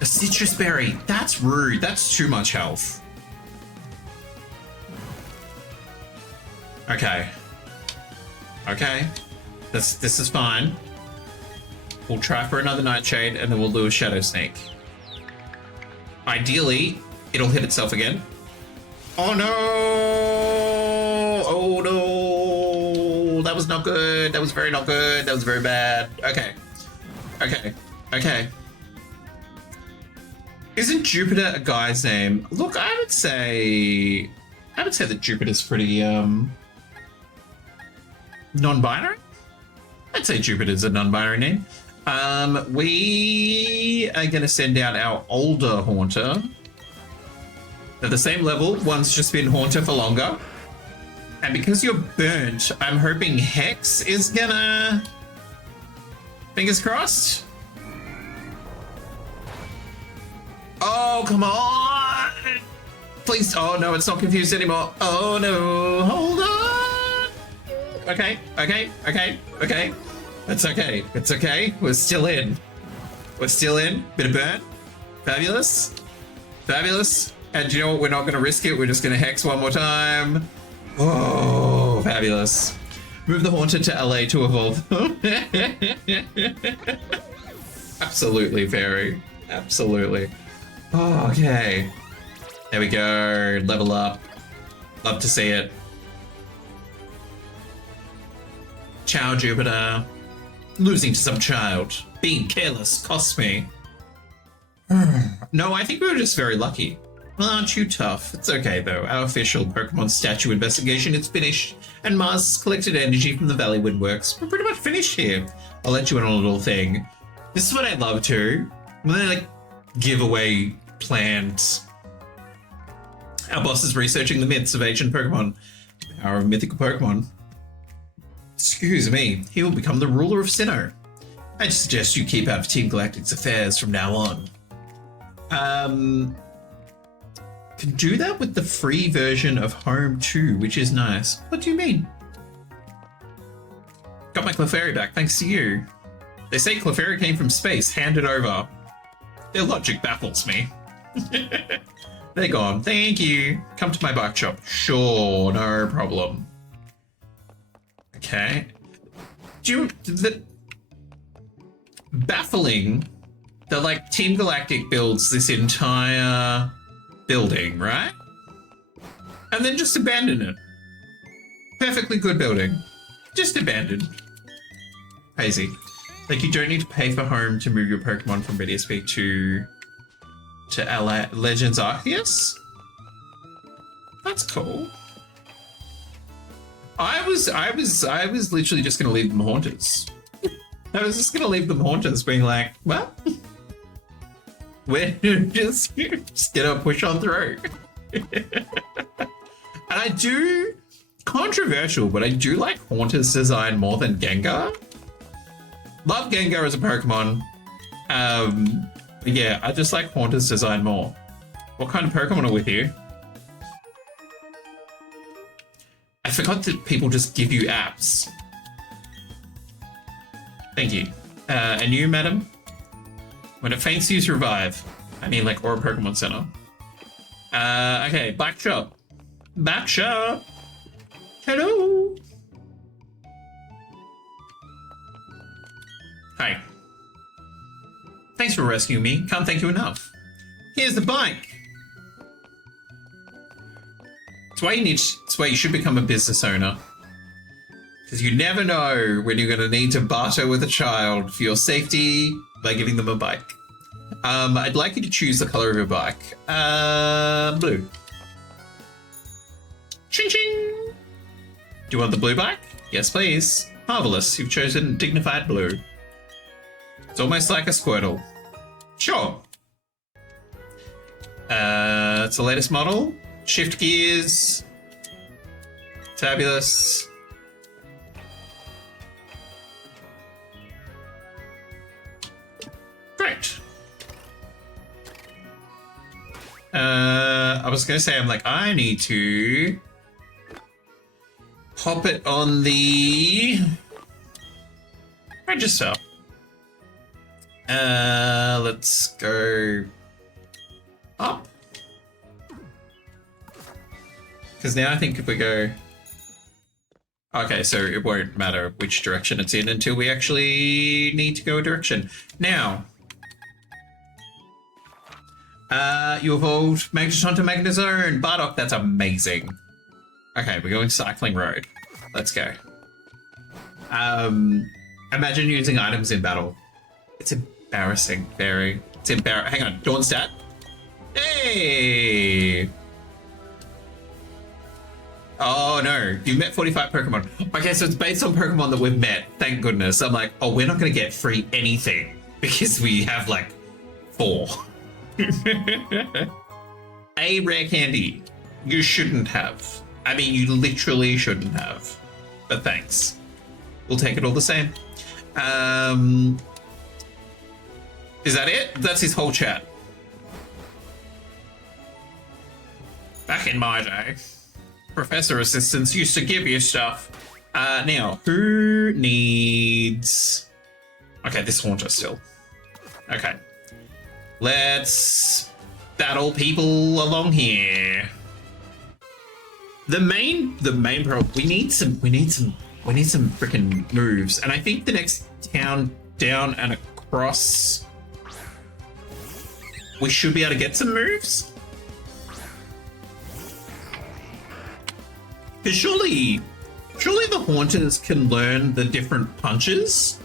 A citrus berry. That's rude. That's too much health. Okay. Okay. This is fine. We'll try for another Nightshade and then we'll do a Shadow Sneak. Ideally, it'll hit itself again. Oh no! Oh no! was not good. That was very not good. That was very bad. Okay. Okay. Okay. Isn't Jupiter a guy's name? Look, I would say that Jupiter's pretty non-binary. I'd say Jupiter's a non-binary name. We are gonna send out our older Haunter. At the same level, one's just been Haunter for longer. And because you're burnt, I'm hoping Hex is gonna... Fingers crossed. Oh, come on! Please, oh no, it's not confused anymore. Oh no, hold on! Okay, okay, okay, okay. It's okay, it's okay. We're still in. We're still in. Bit of burn. Fabulous. Fabulous. And you know what? We're not gonna risk it. We're just gonna Hex one more time. Oh, fabulous. Move the Haunter to LA to evolve. Absolutely, Fairy. Absolutely. Oh, okay. There we go. Level up. Love to see it. Ciao, Jupiter. Losing to some child. Being careless costs me. No, I think we were just very lucky. Well, aren't you tough? It's okay, though. Our official Pokemon statue investigation is finished, and Mars collected energy from the Valley Windworks. We're pretty much finished here. I'll let you in on a little thing. This is what I love, too. When they, like, give away plans. Our boss is researching the myths of ancient Pokemon. The power of mythical Pokemon. Excuse me. He will become the ruler of Sinnoh. I'd suggest you keep out of Team Galactic's affairs from now on. Can do that with the free version of Home 2, which is nice. What do you mean? Got my Clefairy back, thanks to you. They say Clefairy came from space, hand it over. Their logic baffles me. They're gone, thank you. Come to my bike shop. Sure, no problem. Okay. Baffling that, like, Team Galactic builds this entire building, right? And then just abandon it. Perfectly good building. Just abandoned. Crazy. Like, you don't need to pay for Home to move your Pokemon from BDSP to Legends Arceus? That's cool. I was literally just gonna leave them Haunters. I was just gonna leave them Haunters, being like, well, we're just gonna push on through. And I do, controversial, but I do like Haunter's design more than Gengar. Love Gengar as a Pokemon. But yeah, I just like Haunter's design more. What kind of Pokemon are with you? I forgot that people just give you apps. Thank you. And you, madam? When it faints, use revive. I mean, like, or a Pokemon Center. Okay, back shop. Back shop. Hello. Hi. Thanks for rescuing me. Can't thank you enough. Here's the bike. It's why you should become a business owner. Because you never know when you're going to need to barter with a child for your safety by giving them a bike. I'd like you to choose the color of your bike. Blue. Ching ching! Do you want the blue bike? Yes, please. Marvelous, you've chosen dignified blue. It's almost like a Squirtle. Sure. It's the latest model. Shift gears. Fabulous. Great. I was going to say, I'm like, I need to pop it on the register. Let's go up. Because now I think if we go... Okay, so it won't matter which direction it's in until we actually need to go a direction. Now, you evolved Magneton to Magnezone. Bardock, that's amazing. Okay, we're going Cycling Road. Let's go. Imagine using items in battle. It's embarrassing, very. It's embarrassing. Hang on, Dawn stat. Hey! Oh no, you met 45 Pokemon. Okay, so it's based on Pokemon that we've met. Thank goodness. I'm like, oh, we're not going to get free anything because we have like 4. A rare candy. You shouldn't have. I mean, you literally shouldn't have. But thanks. We'll take it all the same. Is that it? That's his whole chat. Back in my day, professor assistants used to give you stuff. Now, who needs... Okay, this Haunter still. Okay. Let's battle people along here. The main problem, we need some freaking moves. And I think the next town down and across, we should be able to get some moves. Because surely the Haunters can learn the different punches.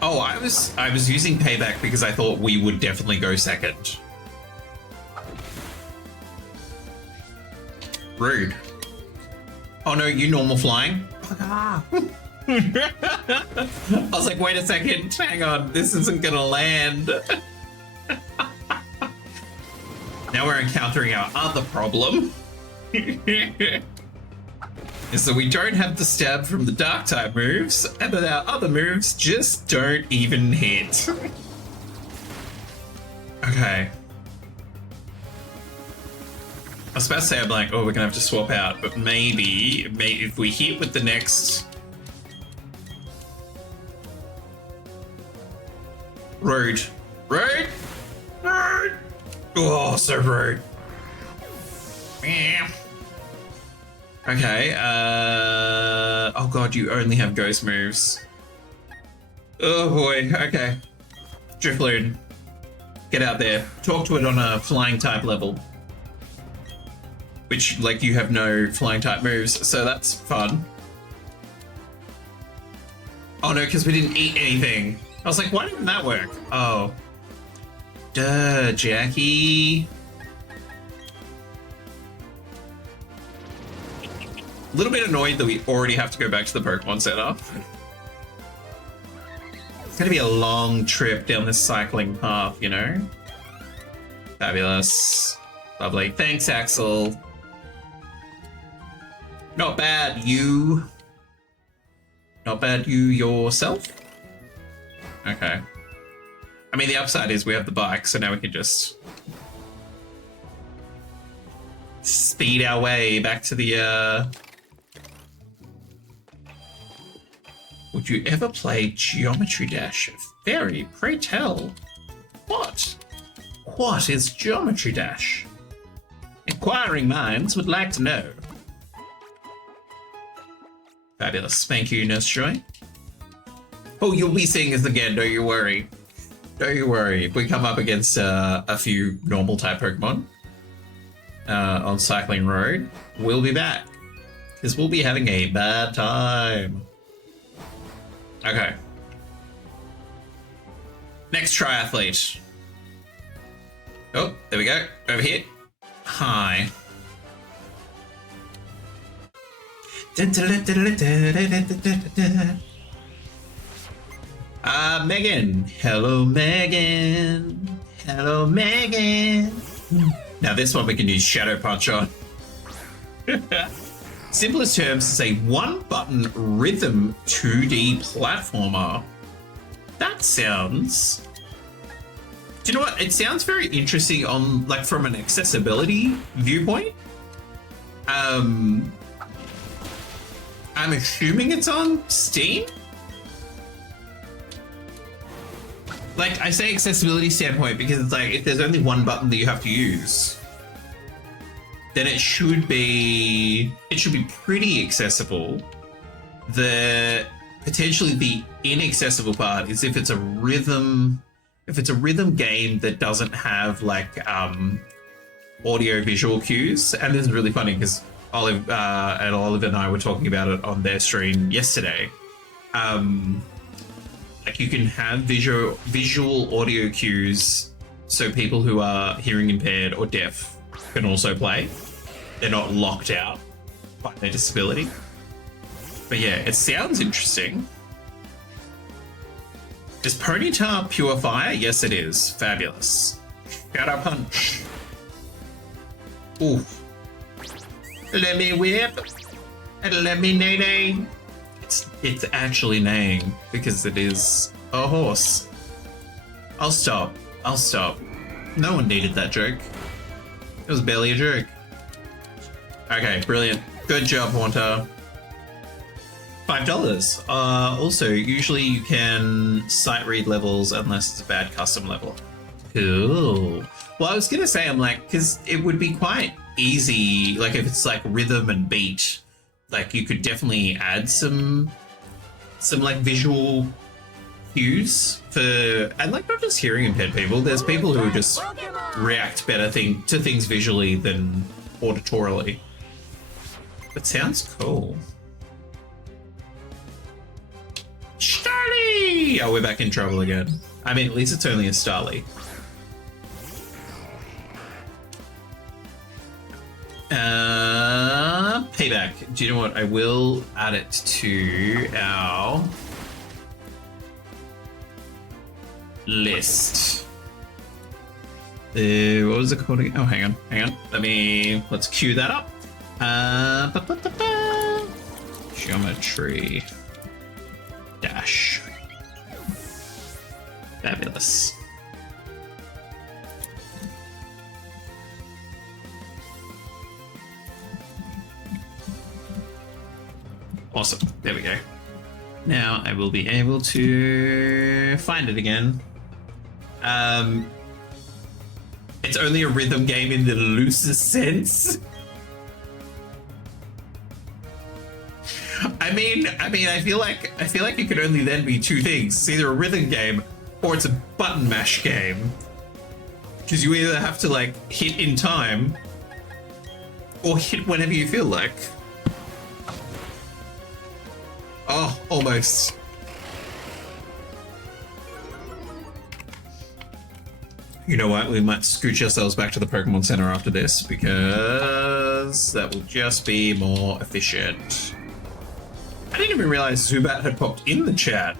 Oh, I was using payback because I thought we would definitely go second. Rude. Oh no, you normal flying? I was like, wait a second, hang on, this isn't gonna land. Now we're encountering our other problem. Is that we don't have the stab from the dark type moves, and that our other moves just don't even hit. Okay. I was about to say, I'm like, oh, we're gonna have to swap out, but maybe if we hit with the next... Rude. Oh, so rude. Okay, oh god, you only have ghost moves. Oh boy, okay. Drifloon. Get out there. Talk to it on a flying type level. Which, like, you have no flying type moves, so that's fun. Oh no, because we didn't eat anything. I was like, why didn't that work? Oh. Duh, Jackie. A little bit annoyed that we already have to go back to the Pokemon Center. It's gonna be a long trip down this cycling path, you know? Fabulous. Lovely. Thanks, Axel. Not bad, you. Not bad, you yourself? Okay. I mean, the upside is we have the bike, so now we can just speed our way back to the, Would you ever play Geometry Dash? Fairy, pray tell. What? What is Geometry Dash? Inquiring minds would like to know. Fabulous. Thank you, Nurse Joy. Oh, you'll be seeing us again, don't you worry. Don't you worry. If we come up against a few normal type Pokemon on Cycling Road, we'll be back. Because we'll be having a bad time. Okay. Next triathlete. Oh, there we go. Over here. Hi. Megan. Hello, Megan. Hello, Megan. Now this one we can use Shadow Punch on. Simplest terms is a one-button rhythm 2D platformer. That sounds... Do you know what? It sounds very interesting on, like, from an accessibility viewpoint. I'm assuming it's on Steam? Like, I say accessibility standpoint because it's like, if there's only one button that you have to use, then it should be pretty accessible. Potentially the inaccessible part is if it's a rhythm game that doesn't have like audio visual cues. And this is really funny because Olive and I were talking about it on their stream yesterday. Like you can have visual audio cues so people who are hearing impaired or deaf can also play. They're not locked out by their disability. But yeah, it sounds interesting. Is Ponyta pure fire? Yes, it is. Fabulous. Gotta punch. Ooh. Let me whip. And let me neigh. It's actually neighing because it is a horse. I'll stop. No one needed that joke. It was barely a joke. Okay, brilliant. Good job, Haunter. $5. Also, usually you can sight read levels unless it's a bad custom level. Cool. Well, I was gonna say, I'm like, because it would be quite easy, like if it's like rhythm and beat, like you could definitely add some like visual cues for, and like not just hearing impaired people. There's people who just react better to things visually than auditorily. It sounds cool. Starly! Oh, we're back in trouble again. I mean, at least it's only a Starly. Payback. Do you know what? I will add it to our list. What was it called again? Oh, hang on. Let's cue that up. Geometry dash. Fabulous. Awesome. There we go. Now I will be able to find it again. It's only a rhythm game in the loosest sense. I mean, I feel like it could only then be two things. It's either a rhythm game or it's a button mash game. Because you either have to like hit in time or hit whenever you feel like. Oh, almost. You know what? We might scooch ourselves back to the Pokemon Center after this because that will just be more efficient. I didn't even realize Zubat had popped in the chat.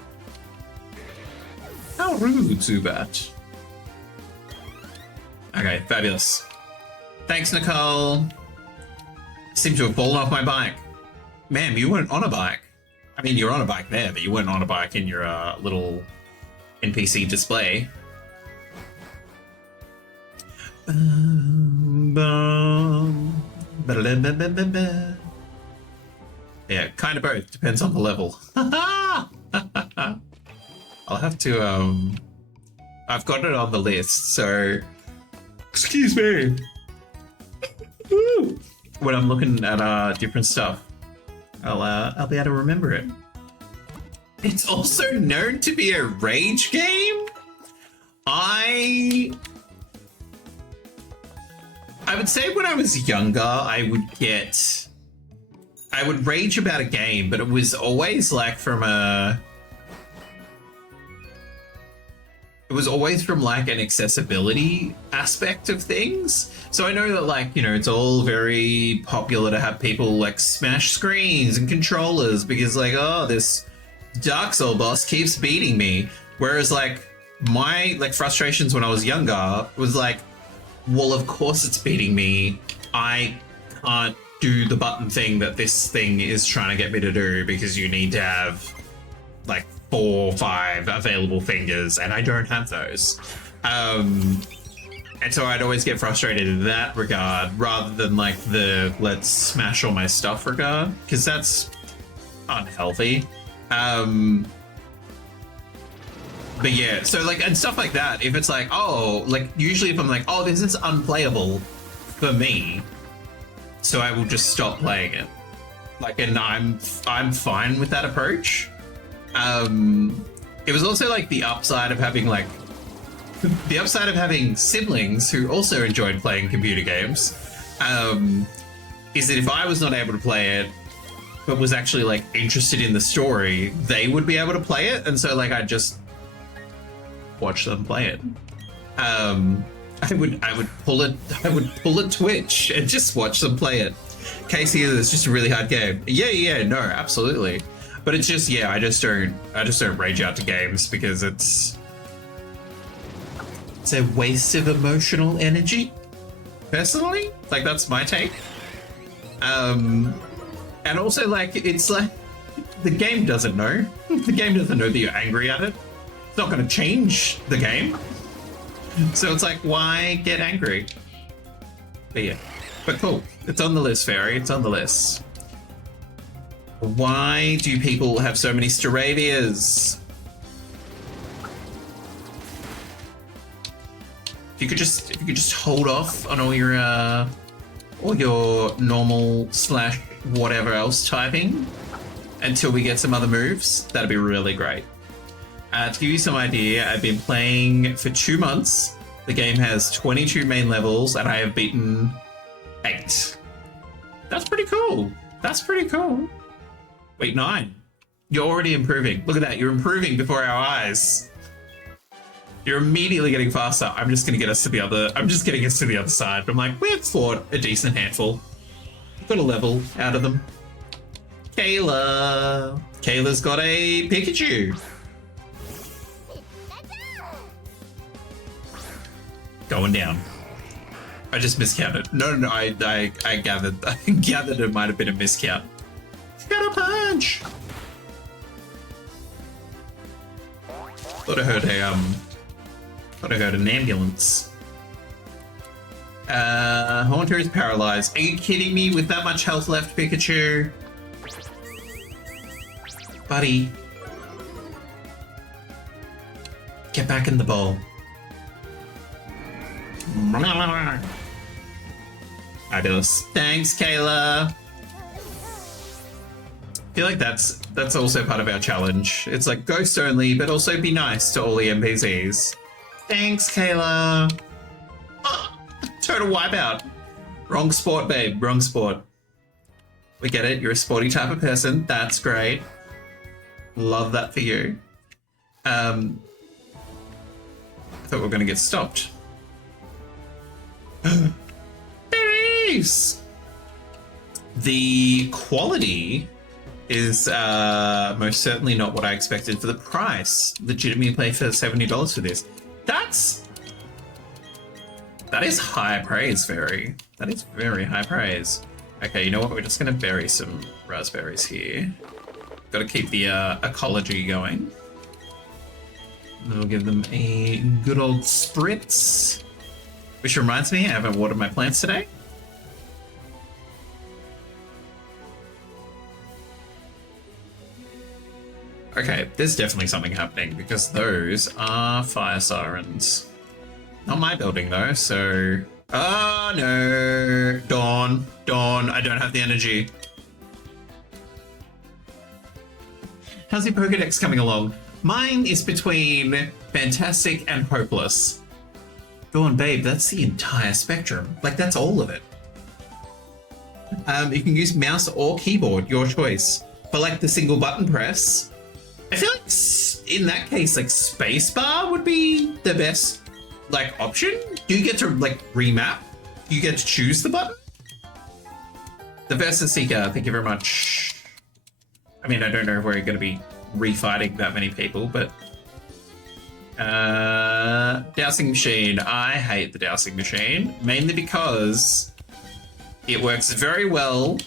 How rude, Zubat. Okay, fabulous. Thanks, Nicole. Seem to have fallen off my bike. Ma'am, you weren't on a bike. I mean, you're on a bike there, but you weren't on a bike in your little NPC display. Yeah, kind of both. Depends on the level. I'll have to, I've got it on the list, so... Excuse me. When I'm looking at different stuff, I'll be able to remember it. It's also known to be a rage game. I would say when I was younger, I would rage about a game, but it was always like from an accessibility aspect of things. So I know that, like, you know, it's all very popular to have people like smash screens and controllers because, like, oh, this Dark Soul boss keeps beating me. Whereas, like, my like frustrations when I was younger was like, well, of course it's beating me. I can't do the button thing that this thing is trying to get me to do because you need to have like 4 or 5 available fingers, and I don't have those. And so I'd always get frustrated in that regard rather than like the let's smash all my stuff regard, because that's unhealthy. But yeah, so like, and stuff like that, if it's like, oh, like usually if I'm like, oh, this is unplayable for me, so I will just stop playing it. Like, and I'm fine with that approach. It was also like the upside of having like the upside of having siblings who also enjoyed playing computer games is that if I was not able to play it, but was actually like interested in the story, they would be able to play it, and so like I'd just watch them play it. I would pull a Twitch and just watch them play it. Casey, it's just a really hard game. Yeah, no, absolutely. But it's just, yeah, I just don't rage out to games because it's a waste of emotional energy. Personally, like that's my take. And also, like, it's like the game doesn't know. The game doesn't know that you're angry at it. It's not going to change the game. So it's like, why get angry? But yeah, but cool. It's on the list, Fairy. It's on the list. Why do people have so many Staravias? If you could just hold off on all your normal / whatever else typing until we get some other moves, that'd be really great. To give you some idea, I've been playing for 2 months. The game has 22 main levels and I have beaten 8. That's pretty cool. That's pretty cool. Wait, 9. You're already improving. Look at that. You're improving before our eyes. You're immediately getting faster. I'm just getting us to the other side. I'm like, we've fought a decent handful. Got a level out of them. Kayla. Kayla's got a Pikachu. Going down. I just miscounted. No, I gathered it might have been a miscount. Got a punch. Thought I heard an ambulance. Haunter is paralyzed. Are you kidding me? With that much health left, Pikachu? Buddy. Get back in the bowl. Fabulous. Thanks, Kayla. I feel like that's also part of our challenge. It's like ghost only, but also be nice to all the NPCs. Thanks, Kayla. Oh, total wipeout. Wrong sport, babe. Wrong sport. We get it. You're a sporty type of person. That's great. Love that for you. I thought we were going to get stopped. Berries! The quality is most certainly not what I expected for the price. Legitimately pay for $70 for this. That is high praise, Fairy. That is very high praise. Okay, you know what? We're just going to bury some raspberries here. Got to keep the ecology going. We'll give them a good old spritz. Which reminds me, I haven't watered my plants today. Okay, there's definitely something happening because those are fire sirens. Not my building though, so... Oh no! Dawn, I don't have the energy. How's your Pokedex coming along? Mine is between fantastic and hopeless. Go on, babe, that's the entire spectrum. Like, that's all of it. You can use mouse or keyboard, your choice. For like the single button press, I feel like in that case, like spacebar would be the best like option. Do you get to like remap? Do you get to choose the button? The Versus Seeker, thank you very much. I mean, I don't know if we're going to be refighting that many people, but dowsing machine. I hate the dowsing machine, mainly because it works very well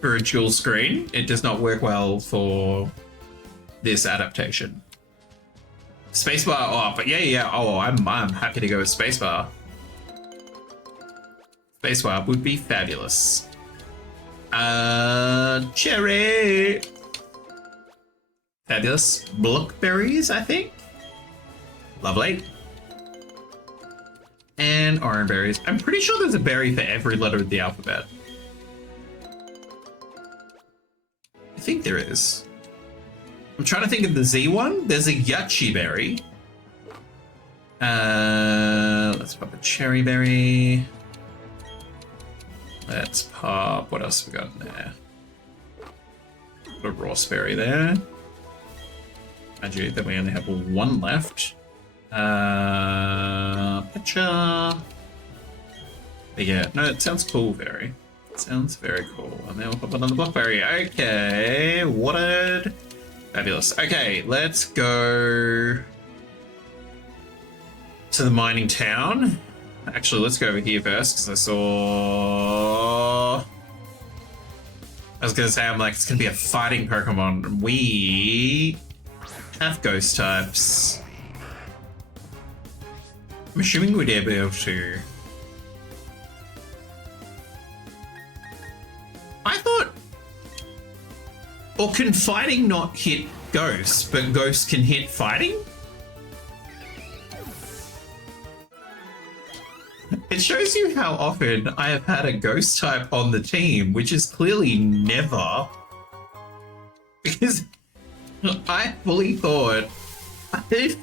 for a dual screen. It does not work well for this adaptation. Spacebar, oh, but yeah. Oh, I'm happy to go with spacebar. Spacebar would be fabulous. Cherry. Fabulous. Blackberries, I think. Lovely. And orange berries. I'm pretty sure there's a berry for every letter of the alphabet. I think there is. I'm trying to think of the Z one. There's a Yachi berry. Let's pop a cherry berry. Let's pop, what else we got in there? Put a raspberry there. Mind you that we only have one left. Picture. But yeah, no, it sounds cool, very. It sounds very cool. And then we'll pop another blackberry. Okay, watered. Fabulous. Okay, let's go to the mining town. Actually, let's go over here first, because I saw... I was going to say, I'm like, it's going to be a fighting Pokemon. We have ghost types. I'm assuming we'd be able to... I thought... Or can fighting not hit ghosts, but ghosts can hit fighting? It shows you how often I have had a ghost type on the team, which is clearly never. Because I fully thought that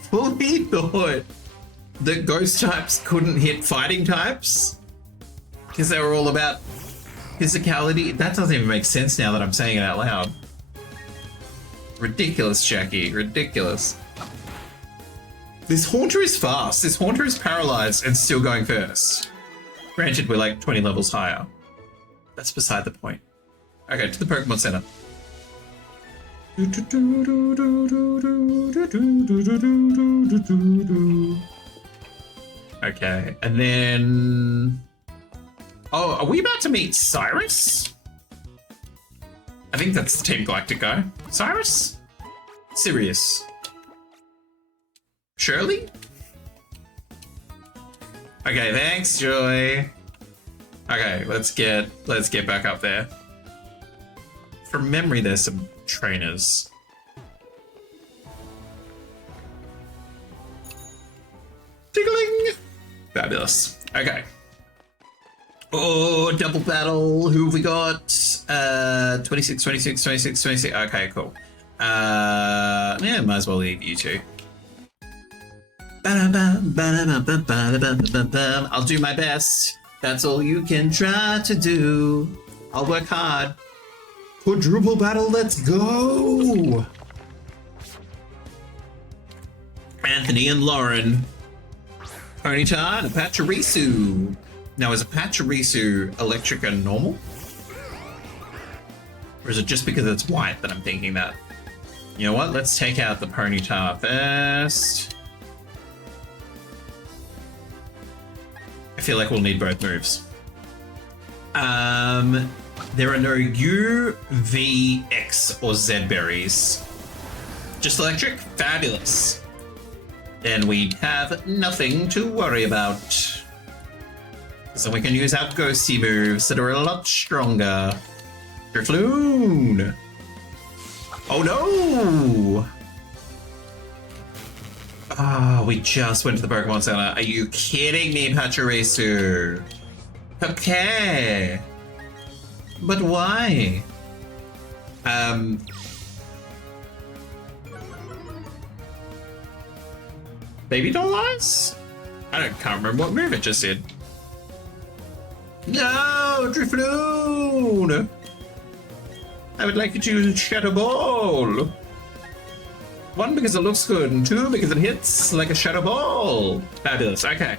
ghost types couldn't hit fighting types. Because they were all about physicality. That doesn't even make sense now that I'm saying it out loud. Ridiculous, Jackie. Ridiculous. This Haunter is fast. This Haunter is paralyzed and still going first. Granted, we're like 20 levels higher. That's beside the point. Okay, to the Pokemon Center. Okay, and then... Oh, are we about to meet Cyrus? I think that's the Team Galactic guy. Cyrus? Sirius. Shirley? Okay, thanks, Joy. Okay, let's get back up there. From memory, there's some trainers. Tickling! Fabulous. Okay. Oh, double battle. Who have we got? 26, 26, 26, 26. Okay, cool. Yeah, might as well leave you two. I'll do my best. That's all you can try to do. I'll work hard. Quadruple battle, let's go! Anthony and Lauren. Ponyta and a Pachirisu. Now, is a Pachirisu electric and normal? Or is it just because it's white that I'm thinking that? You know what? Let's take out the Ponyta first. I feel like we'll need both moves. There are no U, V, X, or Z berries. Just electric? Fabulous. Then we have nothing to worry about. So we can use our ghosty moves that are a lot stronger. Drifloon! Oh no! Ah, we just went to the Pokemon Center. Are you kidding me, Pachirisu? Okay. But why? Baby doll eyes? Can't remember what move it just did. No, Drifloon! I would like you to Shadow Ball. 1, because it looks good, and 2, because it hits like a Shadow Ball. Fabulous, okay.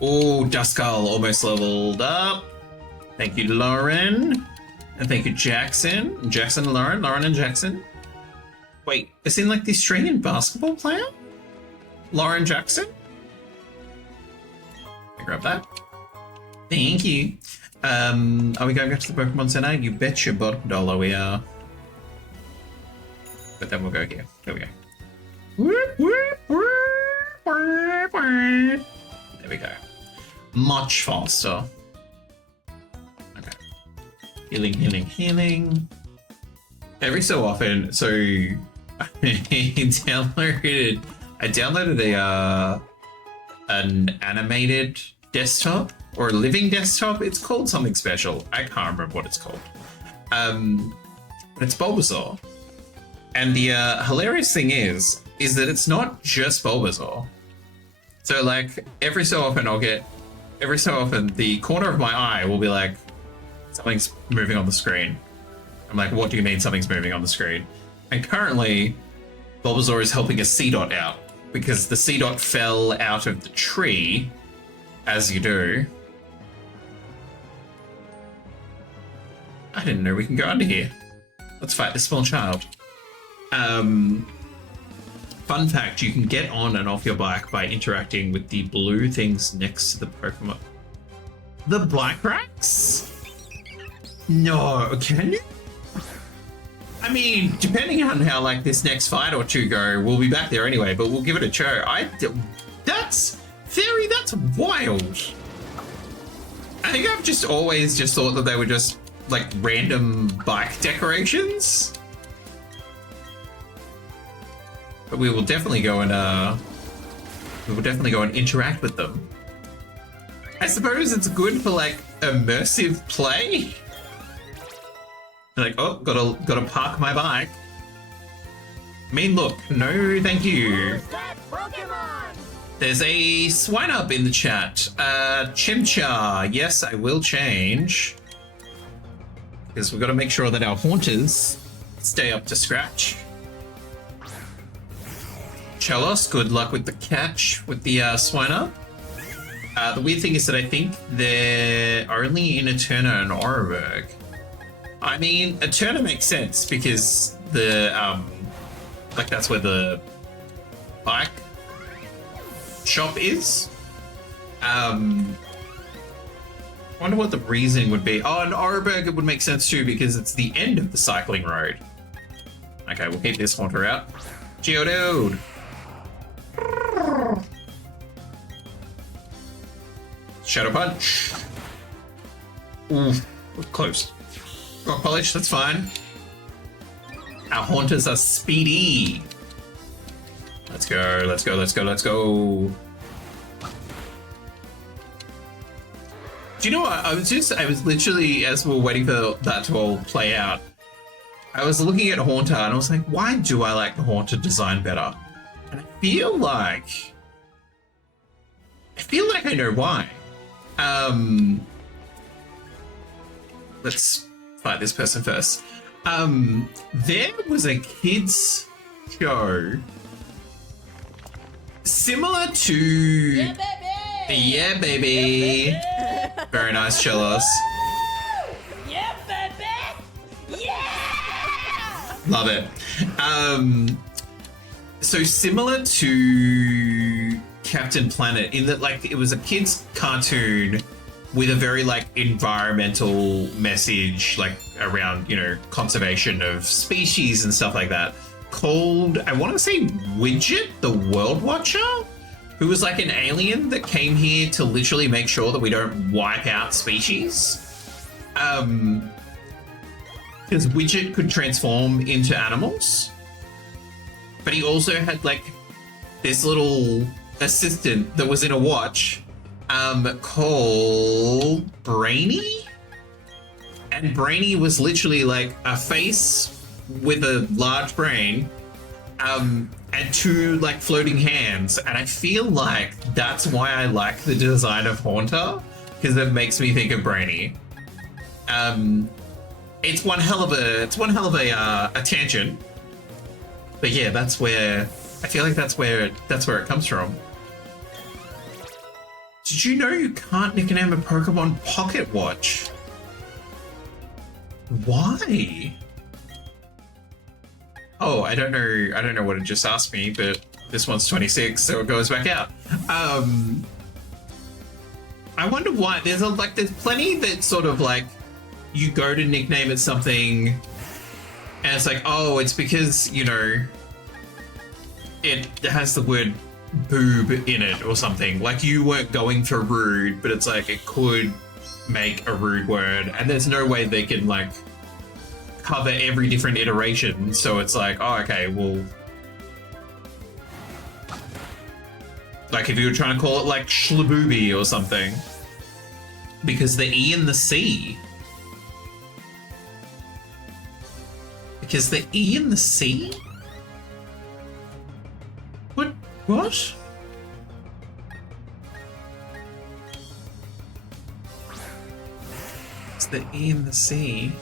Oh, Duskull almost leveled up. Thank you, Lauren. And thank you, Jackson. Jackson and Lauren. Lauren and Jackson. Wait, is he like the Australian basketball player? Lauren Jackson? I grab that. Thank you. Are we going back to the Pokemon Center? You bet your bottom dollar we are. But then we'll go here. Here we go. There we go. Much faster. Okay. Healing, healing, healing. Every so often, so I downloaded an animated desktop or a living desktop. It's called something special. I can't remember what it's called. But it's Bulbasaur. And the hilarious thing is that it's not just Bulbasaur. So like every so often the corner of my eye will be like, something's moving on the screen. I'm like, what do you mean something's moving on the screen? And currently, Bulbasaur is helping a C-Dot out because the C-Dot fell out of the tree, as you do. I didn't know we can go under here. Let's fight this small child. Fun fact, you can get on and off your bike by interacting with the blue things next to the Pokemon. The bike racks? No, can you? I mean, depending on how like this next fight or two go, we'll be back there anyway, but we'll give it a go. That's wild. I think I've just always just thought that they were just like random bike decorations. But we will definitely go and interact with them. I suppose it's good for like immersive play. Like, oh, gotta park my bike. I mean, look, no, thank you. There's a swine up in the chat. Chimchar, yes, I will change. Because we've got to make sure that our haunters stay up to scratch. Chelos, good luck with the catch with the Swiner. The weird thing is that I think they're only in Eterna and Oreburgh. I mean, Eterna makes sense because the like that's where the bike shop is. Wonder what the reasoning would be. Oh, and Oreburgh it would make sense too because it's the end of the cycling road. Okay, we'll keep this haunter out. Geodude. Shadow Punch. Ooh, we're close. Rock Polish, that's fine. Our haunters are speedy. Let's go, let's go, let's go, let's go. Do you know what? I was literally, as we were waiting for that to all play out, I was looking at Haunter and I was like, why do I like the Haunter design better? And I feel like I know why. Let's fight this person first. There was a kids show similar to Yeah, baby! Yeah, baby. Very nice, Chelos. Yeah, baby! Yeah! Love it. So similar to Captain Planet in that like it was a kids cartoon with a very like environmental message like around, you know, conservation of species and stuff like that, called, I want to say, Widget the World Watcher, who was like an alien that came here to literally make sure that we don't wipe out species. Because Widget could transform into animals, but he also had like this little assistant that was in a watch called Brainy. And Brainy was literally like a face with a large brain and two like floating hands. And I feel like that's why I like the design of Haunter, because it makes me think of Brainy. It's one hell of a tangent. But yeah, that's where I feel like that's where it comes from. Did you know you can't nickname a Pokemon Pocket Watch? Why? Oh, I don't know what it just asked me, but this one's 26, so it goes back out. I wonder why. There's plenty that sort of like you go to nickname it something and it's like, oh, it's because, you know, it has the word boob in it or something. Like you weren't going for rude, but it's like it could make a rude word, and there's no way they can like cover every different iteration. So it's like, oh, okay, well, like if you were trying to call it like Schlabooby or something, because the E and the C. Because the E and the C? What? What? It's the E and the C.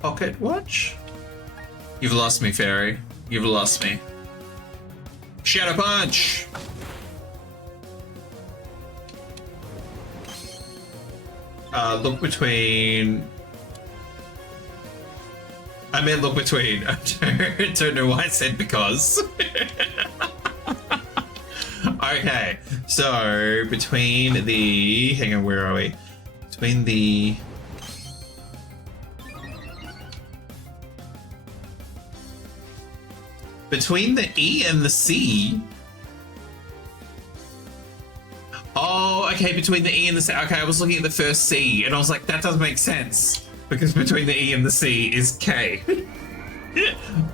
Pocket watch? You've lost me, Fairy. You've lost me. Shadow Punch! Look between... I meant look between. I don't know why I said because. Okay, so between the... Hang on, where are we? Between the... Between the E and the C... Oh, okay, between the E and the C. Okay, I was looking at the first C, and I was like, that doesn't make sense. Because between the E and the C is K.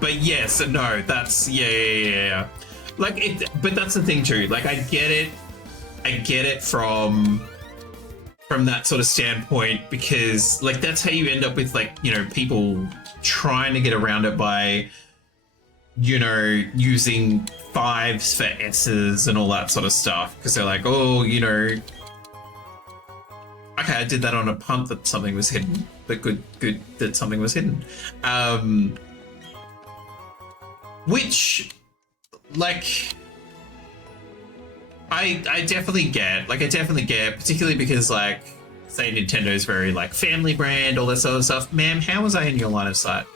But yes and no, that's... Yeah. Like, but that's the thing too. Like, I get it from that sort of standpoint, because, like, that's how you end up with, like, you know, people trying to get around it by, you know, using 5s for S's and all that sort of stuff, because they're like, oh, you know, okay, I did that on a punt that something was hidden, but good that something was hidden. Which, like, I definitely get, particularly because, like, say Nintendo's very, like, family brand, all that sort of stuff. Ma'am, how was I in your line of sight?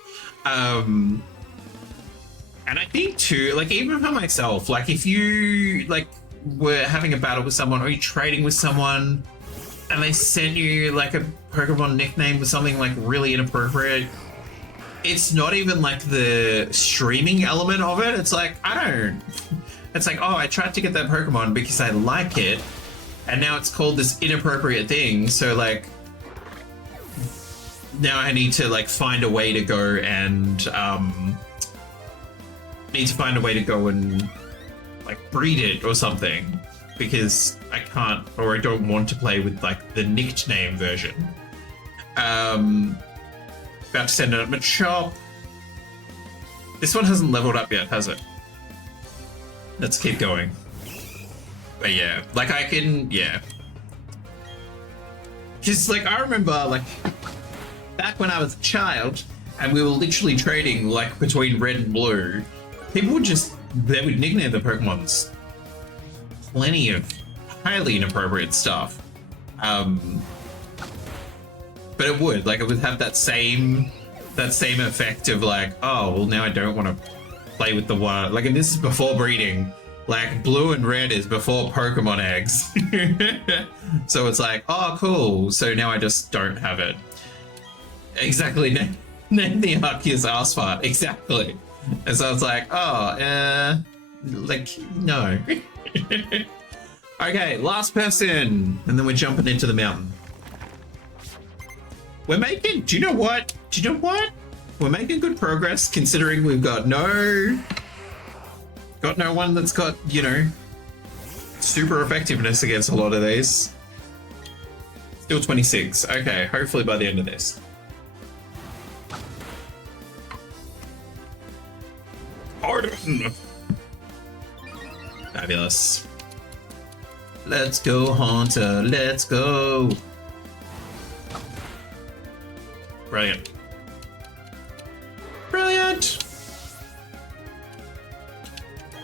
And I think too, like, even for myself, like, if you, like, were having a battle with someone or you're trading with someone and they sent you, like, a Pokemon nickname with something, like, really inappropriate, it's not even, like, the streaming element of it. It's like, it's like, oh, I tried to get that Pokemon because I like it, and now it's called this inappropriate thing, so, like, now I need to, like, find a way to go and, like, breed it or something, because I can't, or I don't want to play with, like, the nickname version. About to send it up at shop. This one hasn't leveled up yet, has it? Let's keep going. But yeah, like, I can, yeah. Just, like, I remember, like, back when I was a child and we were literally trading, like, between red and blue, people would just, they would nickname the Pokemons plenty of highly inappropriate stuff. But it would have that same effect of, like, oh, well, now I don't want to play with the one, like, and this is before breeding. Like, blue and red is before Pokemon eggs. So it's like, oh, cool, so now I just don't have it. Exactly. Name the Arceus ass fart. Exactly. And so it's like, oh, like, no. Okay, last person, and then we're jumping into the mountain. We're making, do you know what? We're making good progress, considering we've got no one that's got, you know, super effectiveness against a lot of these. Still 26. Okay, hopefully by the end of this. Pardon. Fabulous. Let's go, Haunter. Let's go. Brilliant. Brilliant.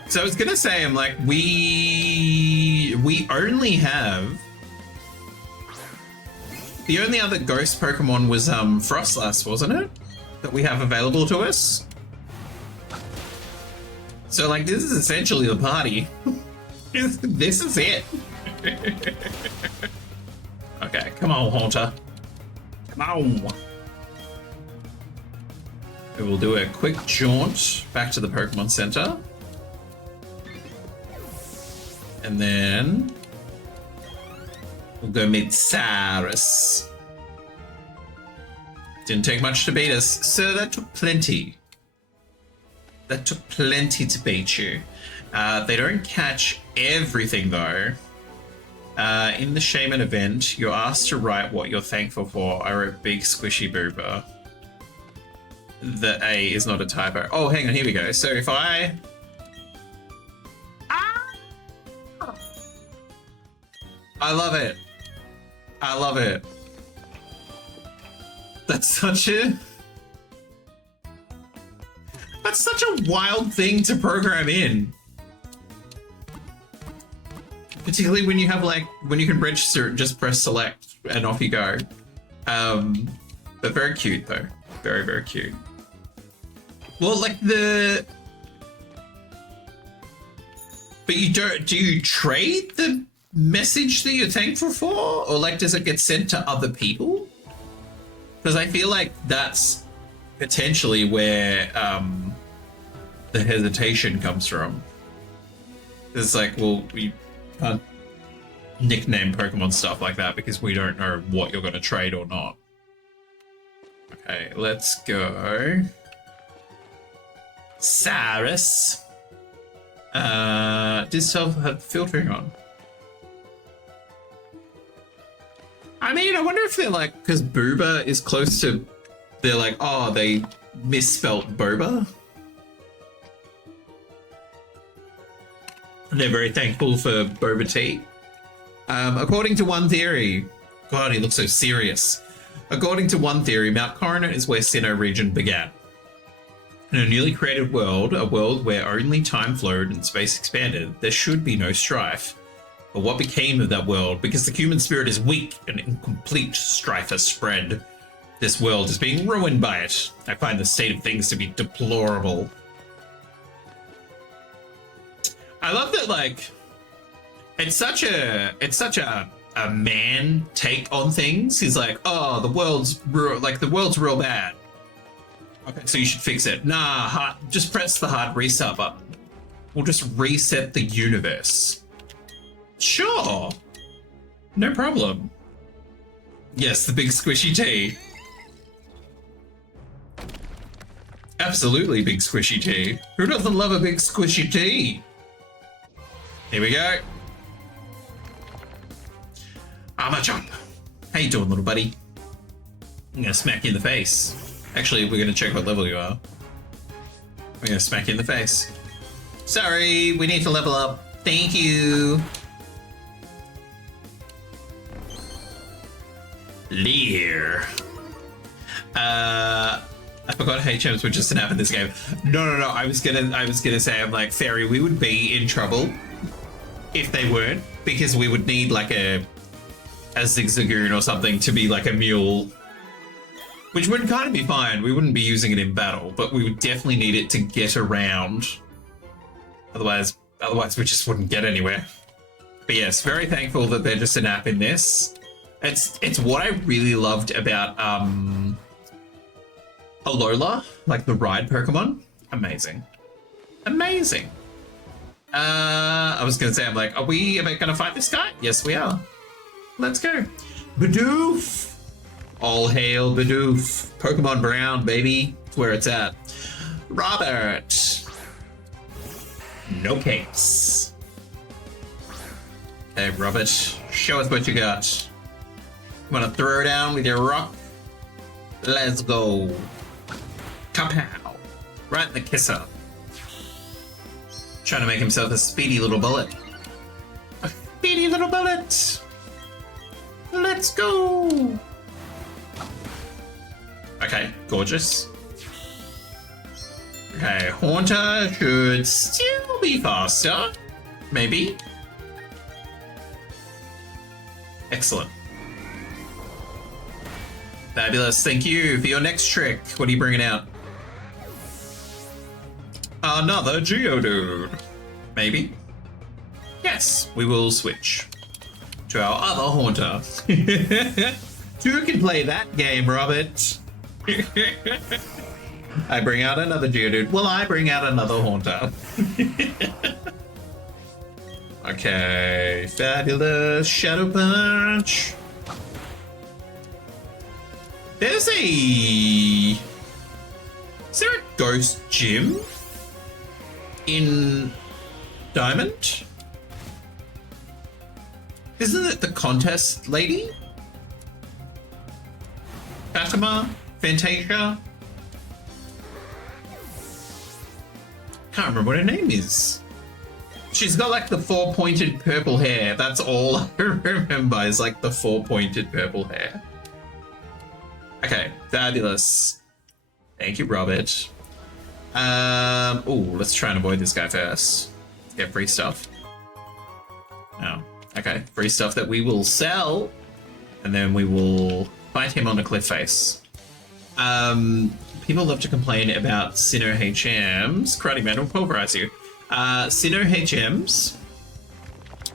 So I was gonna say, I'm like, we only have, the only other ghost Pokemon was Frostlass, wasn't it? That we have available to us. So, like, this is essentially the party. This is it. Okay, come on, Haunter. Come on. We will do a quick jaunt back to the Pokemon Center. And then we'll go meet Cyrus. Didn't take much to beat us, so that took plenty. That took plenty to beat you. They don't catch everything, though. In the Shaman event, you're asked to write what you're thankful for. I wrote big squishy boober. the A is not a typo. Oh, hang on, here we go. So if I... I love it. I love it. That's such a wild thing to program in. Particularly when you have like, when you can register and just press select and off you go. But very cute though. Very, very cute. Well, like but you don't, do you trade the message that you're thankful for? Or like, does it get sent to other people? Because I feel like that's potentially where the hesitation comes from. It's like, well, we can't nickname Pokemon stuff like that because we don't know what you're going to trade or not. Okay, let's go. Cyrus. Does self have filtering on? I mean, I wonder if they're like, because Booba is close to, they're like, oh, they misspelt Boba. And they're very thankful for Boba tea. According to one theory, God, he looks so serious. According to one theory, Mount Coronet is where Sinnoh region began. In a newly created world, a world where only time flowed and space expanded, there should be no strife. But what became of that world? Because the human spirit is weak and incomplete, strife has spread. This world is being ruined by it. I find the state of things to be deplorable. I love that, like, it's such a man take on things. He's like, oh, the world's real bad. Okay, so you should fix it. Nah, just press the hard reset button. We'll just reset the universe. Sure. No problem. Yes, the big squishy tea. Absolutely big squishy tea. Who doesn't love a big squishy tea? Here we go. Armor jump. How you doing, little buddy? I'm gonna smack you in the face. Actually, we're gonna check what level you are. We're gonna smack you in the face. Sorry, we need to level up. Thank you. Leer. I forgot HMs were just an app in this game. No. I was gonna say, I'm like, Fairy, we would be in trouble if they weren't, because we would need like a Zigzagoon or something to be like a mule, which would kind of be fine. We wouldn't be using it in battle, but we would definitely need it to get around. Otherwise we just wouldn't get anywhere. But yes, very thankful that they're just an app in this. It's what I really loved about Alola, like the ride Pokemon. Amazing. Amazing. I was gonna say, I'm like, are we gonna fight this guy? Yes, we are. Let's go. Bidoof! All hail Bidoof. Pokemon Brown, baby. That's where it's at. Robert. No case. Hey, Robert. Show us what you got. You wanna throw down with your rock? Let's go. Kapow. Right in the kisser. Trying to make himself a speedy little bullet. A speedy little bullet. Let's go. Okay, gorgeous. Okay, Haunter should still be faster. Maybe. Excellent. Fabulous. Thank you for your next trick. What are you bringing out? Another Geodude. Maybe. Yes, we will switch to our other Haunter. Two can play that game, Robert. I bring out another Geodude. Well, I bring out another Haunter. Okay, fabulous. Shadow Punch. Is there a ghost gym in Diamond? Isn't it the contest lady? Fatima? Fantasia? Can't remember what her name is. She's got like the 4-pointed purple hair. That's all I remember is like the 4-pointed purple hair. Okay, fabulous. Thank you, Robert. Oh, let's try and avoid this guy first. Let's get free stuff. Oh, okay. Free stuff that we will sell. And then we will fight him on a cliff face. People love to complain about Sinnoh HMs. Karate Man will pulverize you. Sinnoh HMs.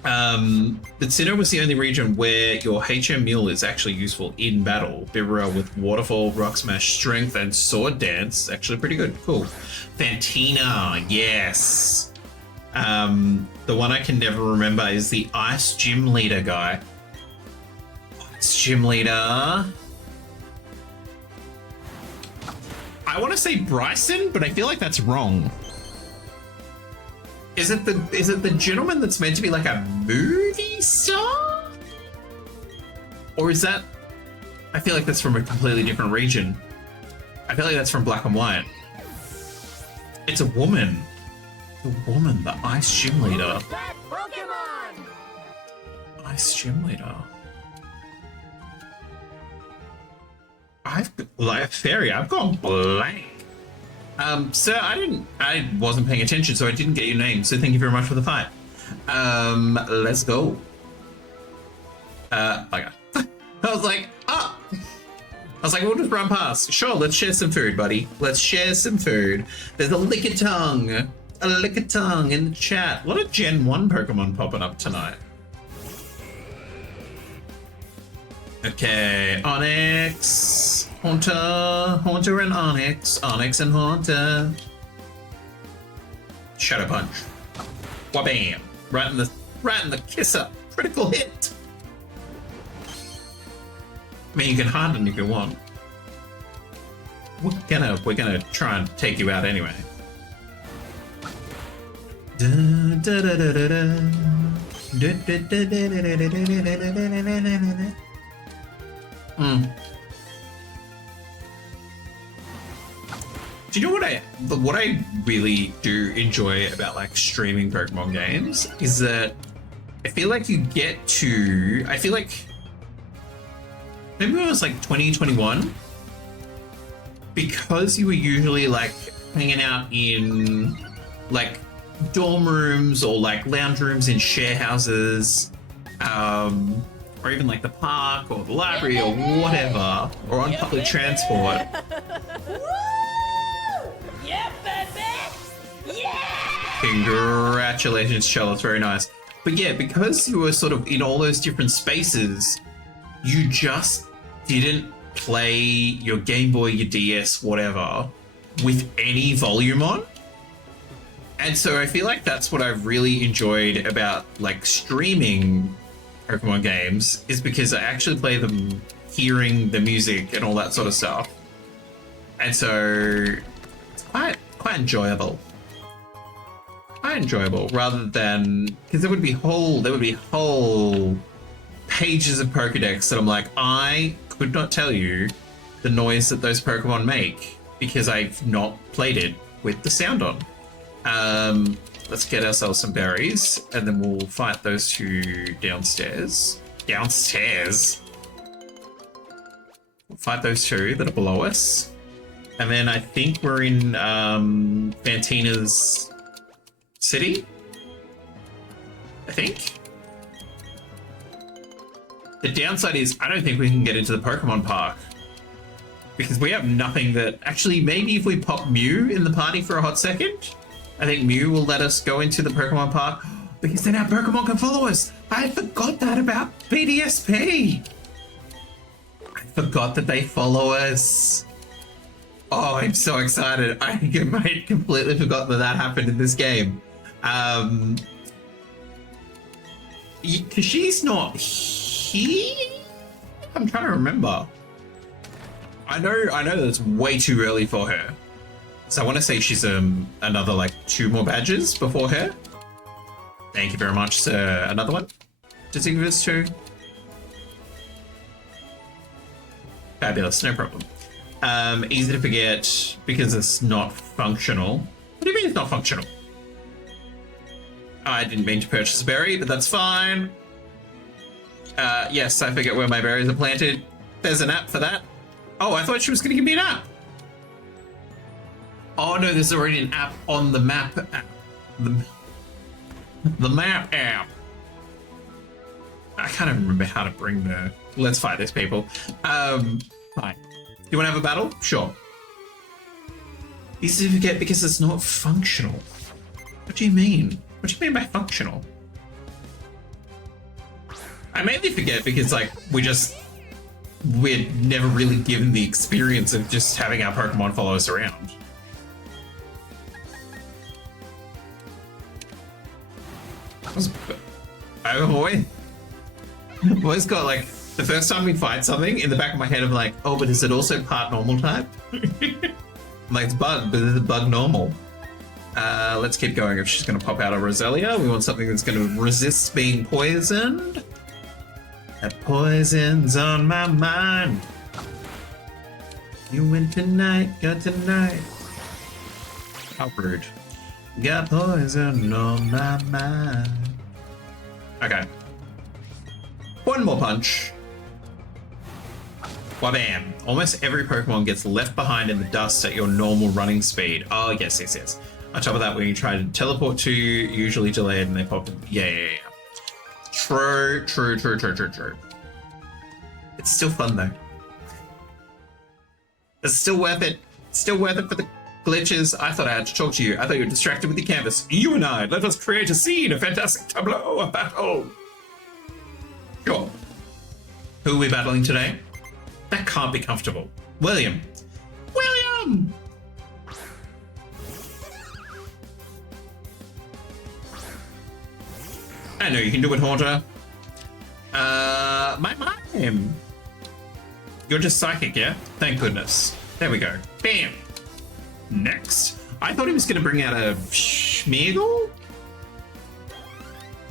But Sinnoh was the only region where your HM mule is actually useful in battle. Bibra with Waterfall, Rock Smash, Strength, and Sword Dance. Actually pretty good. Cool. Fantina, yes. The one I can never remember is the Ice Gym Leader guy. Ice Gym Leader. I want to say Bryson, but I feel like that's wrong. Is it the gentleman that's meant to be like a movie star? Or is that... I feel like that's from a completely different region. I feel like that's from Black and White. It's a woman. The woman, the Ice Gym Leader. Pokemon! Ice Gym Leader. I've gone blank. Sir, I wasn't paying attention, so I didn't get your name. So thank you very much for the fight. Let's go. Okay. I was like, we'll just run past. Sure, let's share some food, buddy. Let's share some food. There's a Lickitung in the chat. A lot of Gen 1 Pokemon popping up tonight. Okay, Onyx, Haunter and Onyx and Haunter. Shadow Punch. Wabam! Right in the kisser. Critical hit. I mean, you can harden if you want. We're gonna try and take you out anyway. Do you know what I really do enjoy about like streaming Pokemon games is that I feel like maybe it was like 2021, because you were usually like hanging out in like dorm rooms or like lounge rooms in share houses, or even like the park or the library or whatever, or on public transport. Yeah, baby! Yeah! Congratulations, Charlotte, very nice. But yeah, because you were sort of in all those different spaces, you just didn't play your Game Boy, your DS, whatever, with any volume on. And so I feel like that's what I've really enjoyed about like streaming Pokemon games, is because I actually play them hearing the music and all that sort of stuff. And so it's quite enjoyable. Quite enjoyable, rather than, because there would be whole pages of Pokedex that I'm like, I could not tell you the noise that those Pokemon make because I've not played it with the sound on. Let's get ourselves some berries, and then we'll fight those two downstairs. Downstairs? We'll fight those two that are below us. And then I think we're in Fantina's city? I think? The downside is I don't think we can get into the Pokemon Park, because we have nothing that... Actually, maybe if we pop Mew in the party for a hot second, I think Mew will let us go into the Pokemon Park, because then our Pokemon can follow us. I forgot that about PDSP. I forgot that they follow us. Oh, I'm so excited. I might completely forgot that happened in this game. Because she's not here? I'm trying to remember. I know that it's way too early for her. So I want to say she's another like 2 more badges before her. Thank you very much, sir. Another one? Does he give us 2? Fabulous, no problem. Easy to forget because it's not functional. What do you mean is not functional. I didn't mean to purchase a berry, but that's fine. Yes, I forget where my berries are planted. There's an app for that. Oh, I thought she was going to give me an app. Oh no, there's already an app on the map app. The map app. I can't even remember how to bring the... Let's fight these people. Fine. You want to have a battle? Sure. Easy to forget because it's not functional. What do you mean? What do you mean by functional? I mainly forget because, like, we're never really given the experience of just having our Pokemon follow us around. I've always got, like, the first time we fight something, in the back of my head I'm like, oh, but is it also part normal type? I'm like, it's bug, but is it bug normal? Let's keep going. If she's going to pop out a Roselia, we want something that's going to resist being poisoned. That poison's on my mind. You win tonight, got tonight. How rude. Got poison on my mind. Okay. One more punch. Wabam. Almost every Pokemon gets left behind in the dust at your normal running speed. Oh, yes. On top of that, when you try to teleport to, usually delayed and they pop in. Yeah. True. It's still fun though. It's still worth it. Still worth it for the glitches. I thought I had to talk to you. I thought you were distracted with the canvas. You and I, let us create a scene, a fantastic tableau, a battle. Sure. Who are we battling today? That can't be comfortable. William. I know you can do it, Haunter. My mime. You're just psychic, yeah? Thank goodness. There we go. Bam. Next. I thought he was going to bring out a Schmeagle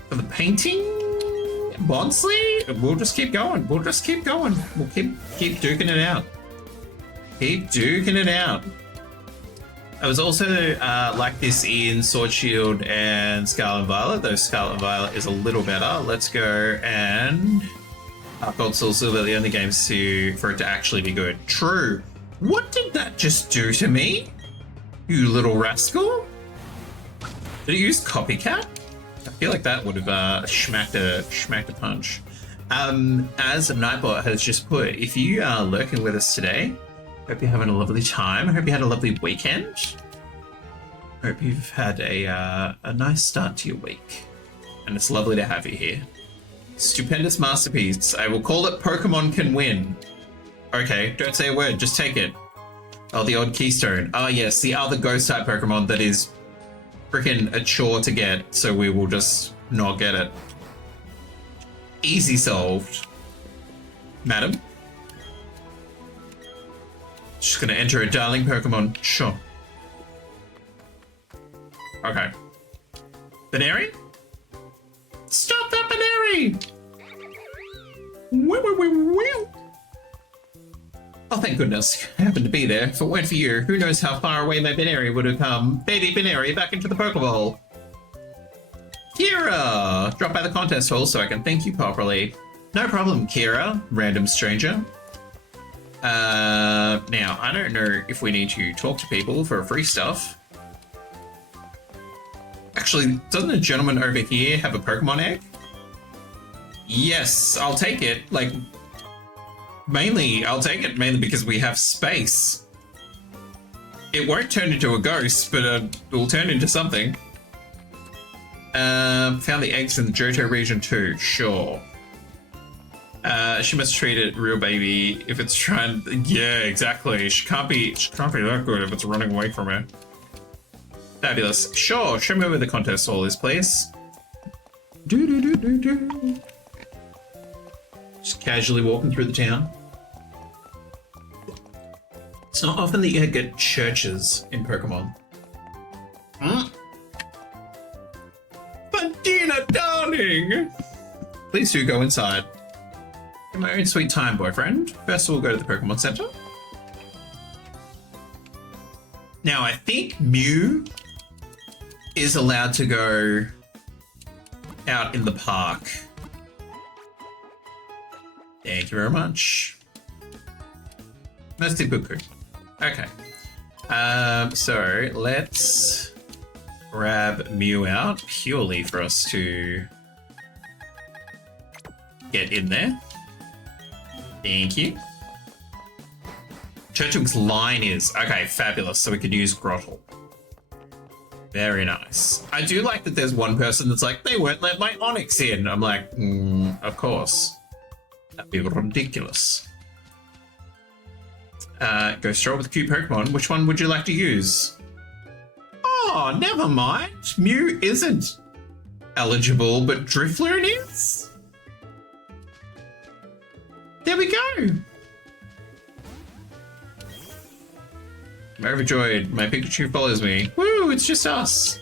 for the painting. Bonsly. We'll just keep going. We'll keep duking it out. I was also like this in Sword Shield and Scarlet and Violet, though Scarlet and Violet is a little better. Let's go and Gold, Soul, Silver, the only games for it to actually be good. True. What did that just do to me? You little rascal? Did it use Copycat? I feel like that would have schmacked a punch. As Nightbot has just put, if you are lurking with us today, hope you're having a lovely time. I hope you had a lovely weekend. Hope you've had a nice start to your week. And it's lovely to have you here. Stupendous masterpiece. I will call it Pokemon Can Win. Okay, don't say a word, just take it. Oh, the odd Keystone. Ah, yes, the other Ghost-type Pokemon that is freaking a chore to get, so we will just not get it. Easy solved. Madam? Just gonna enter a darling Pokemon. Sure. Okay. Baneri? Stop that Baneri! Oh, thank goodness. I happened to be there. If it weren't for you, who knows how far away my Baneri would have come. Baby Baneri back into the Pokeball. Kira! Drop by the contest hall so I can thank you properly. No problem, Kira, random stranger. Now, I don't know if we need to talk to people for free stuff. Actually, doesn't a gentleman over here have a Pokemon egg? Yes, I'll take it. Like, I'll take it mainly because we have space. It won't turn into a ghost, but it will turn into something. Found the eggs in the Johto region too, sure. She must treat it real baby if it's trying. Yeah, exactly. She can't be that good if it's running away from her. Fabulous. Sure, show me where the contest hall is, please. Just casually walking through the town. It's not often that you get churches in Pokemon. Bandina, darling! Please do go inside. In my own sweet time, boyfriend. First we'll go to the Pokemon Center. Now I think Mew is allowed to go out in the park. Thank you very much. That's the Buku. Okay. So let's grab Mew out purely for us to get in there. Thank you. Churchill's line is okay, fabulous. So we could use Grottle. Very nice. I do like that there's one person that's like, they won't let my Onyx in. I'm like, of course. That'd be ridiculous. Go straight with cute Pokemon. Which one would you like to use? Oh, never mind. Mew isn't eligible, but Drifloon is? There we go. I'm overjoyed. My Pikachu follows me. Woo, it's just us.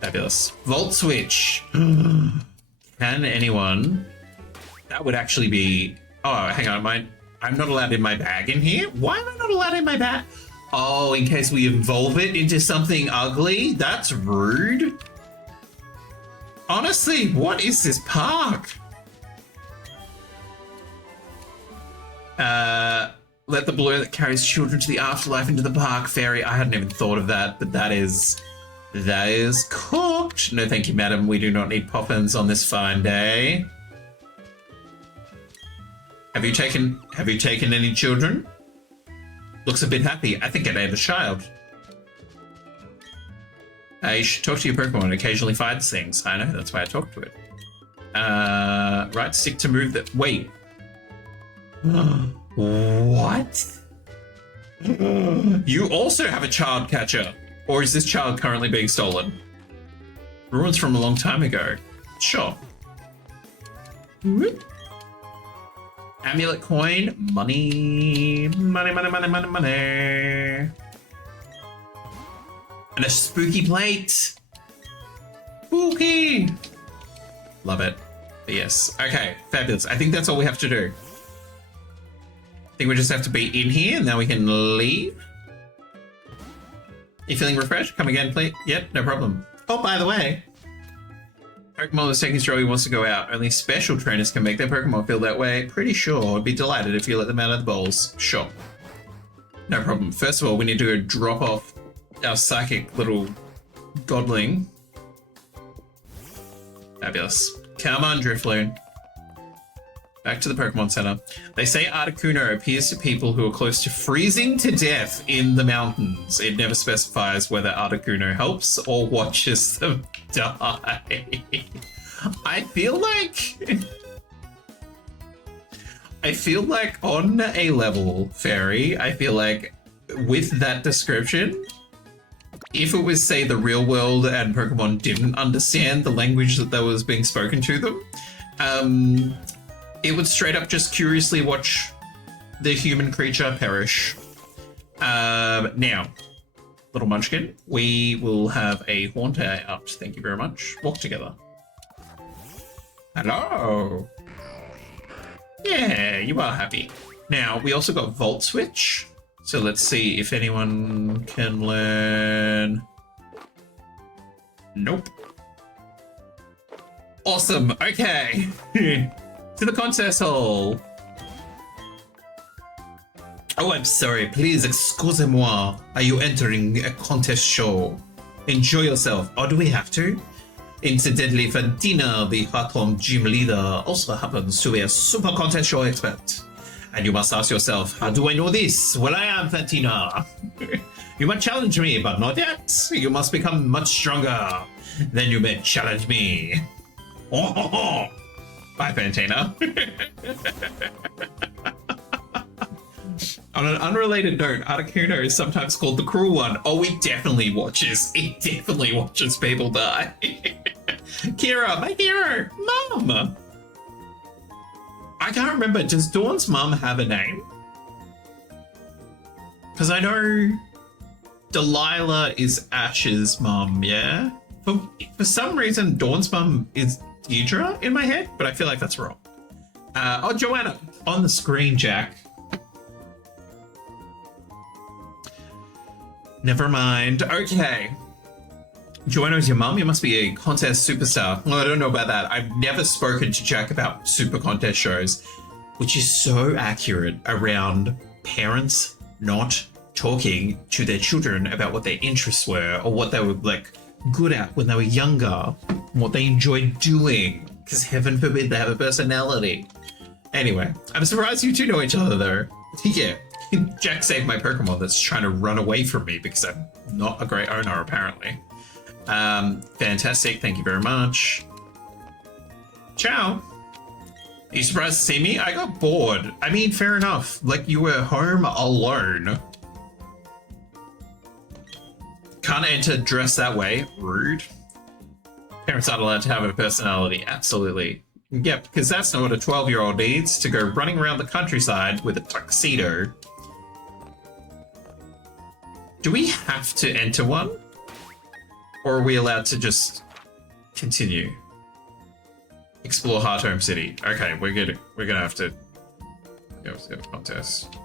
Fabulous. Volt Switch. Can anyone... That would actually be... Oh, hang on. I'm not allowed in my bag in here? Why am I not allowed in my bag? Oh, in case we evolve it into something ugly? That's rude. Honestly, what is this park? Let the balloon that carries children to the afterlife into the park fairy. I hadn't even thought of that, but that is cooked. No, thank you, madam. We do not need poppins on this fine day. Have you taken any children? Looks a bit happy. I think I named a child. You should talk to your Pokemon. It occasionally finds things. I know, that's why I talk to it. Right stick to move that. Wait. What? You also have a child catcher. Or is this child currently being stolen? Ruins from a long time ago. Sure. Whoop. Amulet coin. Money. Money, money, money, money, money. And a spooky plate. Spooky. Love it. But yes. Okay. Fabulous. I think that's all we have to do. I think we just have to be in here and now we can leave. You feeling refreshed? Come again, please. Yep, no problem. Oh, by the way, Pokemon that's taking stroll wants to go out. Only special trainers can make their Pokemon feel that way. Pretty sure. I'd be delighted if you let them out of the bowls. Sure. No problem. First of all, we need to go drop off our psychic little godling. Fabulous. Come on, Drifloon. Back to the Pokemon Center. They say Articuno appears to people who are close to freezing to death in the mountains. It never specifies whether Articuno helps or watches them die. I feel like on a level, Fairy, I feel like with that description, if it was, say, the real world and Pokemon didn't understand the language that was being spoken to them, it would straight up just curiously watch the human creature perish. Now, little munchkin, we will have a Haunter out. Thank you very much. Walk together. Hello. Yeah, you are happy. Now, we also got Volt Switch. So let's see if anyone can learn. Nope. Awesome. Okay. To the contest hall. Oh, I'm sorry. Please excusez-moi. Are you entering a contest show? Enjoy yourself. Or do we have to? Incidentally, Fantina, the Heartland gym leader, also happens to be a super contest show expert. And you must ask yourself, how do I know this? Well, I am Fantina. You might challenge me, but not yet. You must become much stronger. Then you may challenge me. Oh, ho, ho. Bye, Fantina. On an unrelated note, Articuno is sometimes called the cruel one. Oh, it definitely watches people die. Kira, my hero, Mom. I can't remember, does Dawn's mum have a name? Because I know Delilah is Ash's mum, yeah? For some reason, Dawn's mum is Deidre in my head, but I feel like that's wrong. Oh, Joanna, on the screen, Jack. Never mind. Okay. Joanna's your mum? You must be a contest superstar. Well, I don't know about that. I've never spoken to Jack about super contest shows, which is so accurate around parents not talking to their children about what their interests were or what they were like good at when they were younger, what they enjoyed doing, because heaven forbid they have a personality. Anyway, I'm surprised you two know each other though. Yeah, Jack saved my Pokemon that's trying to run away from me because I'm not a great owner apparently. Fantastic, thank you very much. Ciao. Are you surprised to see me? I got bored. I mean, fair enough. Like, you were home alone. Can't enter dressed that way. Rude. Parents aren't allowed to have a personality. Absolutely. Yep, because that's not what a 12-year-old needs, to go running around the countryside with a tuxedo. Do we have to enter one? Or are we allowed to just continue? Explore Heart Home City. Okay, we're gonna have to go to the contest.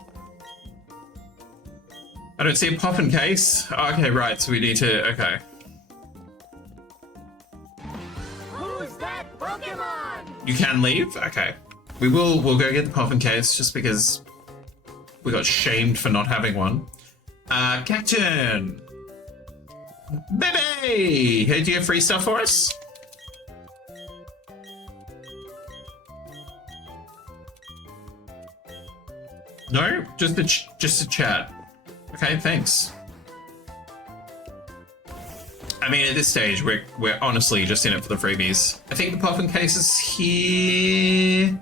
I don't see a poppin' case. Okay, right, so we need to, okay. Who's that Pokemon? You can leave? Okay. We'll go get the poppin' case just because we got shamed for not having one. Cacturn! Baby! Hey, do you have free stuff for us? No? Just a chat. Okay, thanks. I mean, at this stage, we're honestly just in it for the freebies. I think the poppin' case is here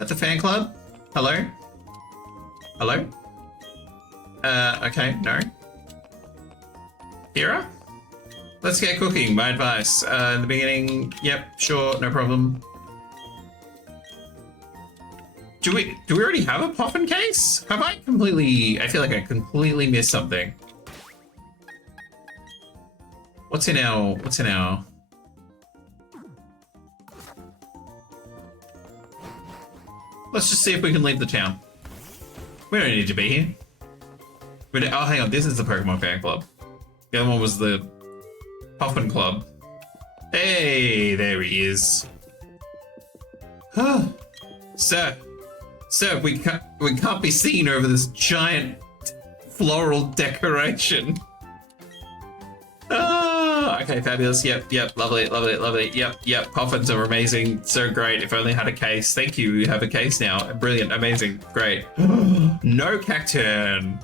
at the fan club. Hello? Hello? Okay, no. Hira? Let's get cooking, my advice. In the beginning, yep, sure, no problem. Do we already have a poppin' case? Have I completely, I feel like I completely missed something. What's in our, let's just see if we can leave the town. We don't need to be here. Oh, hang on, this is the Pokemon fan club. The other one was the Poppin' Club. Hey, there he is. Sir, we can't be seen over this giant floral decoration. Oh, okay, fabulous. Yep, lovely. Yep, Poffins are amazing. So great. If I only had a case. Thank you. You have a case now. Brilliant, amazing, great. No Cacturn.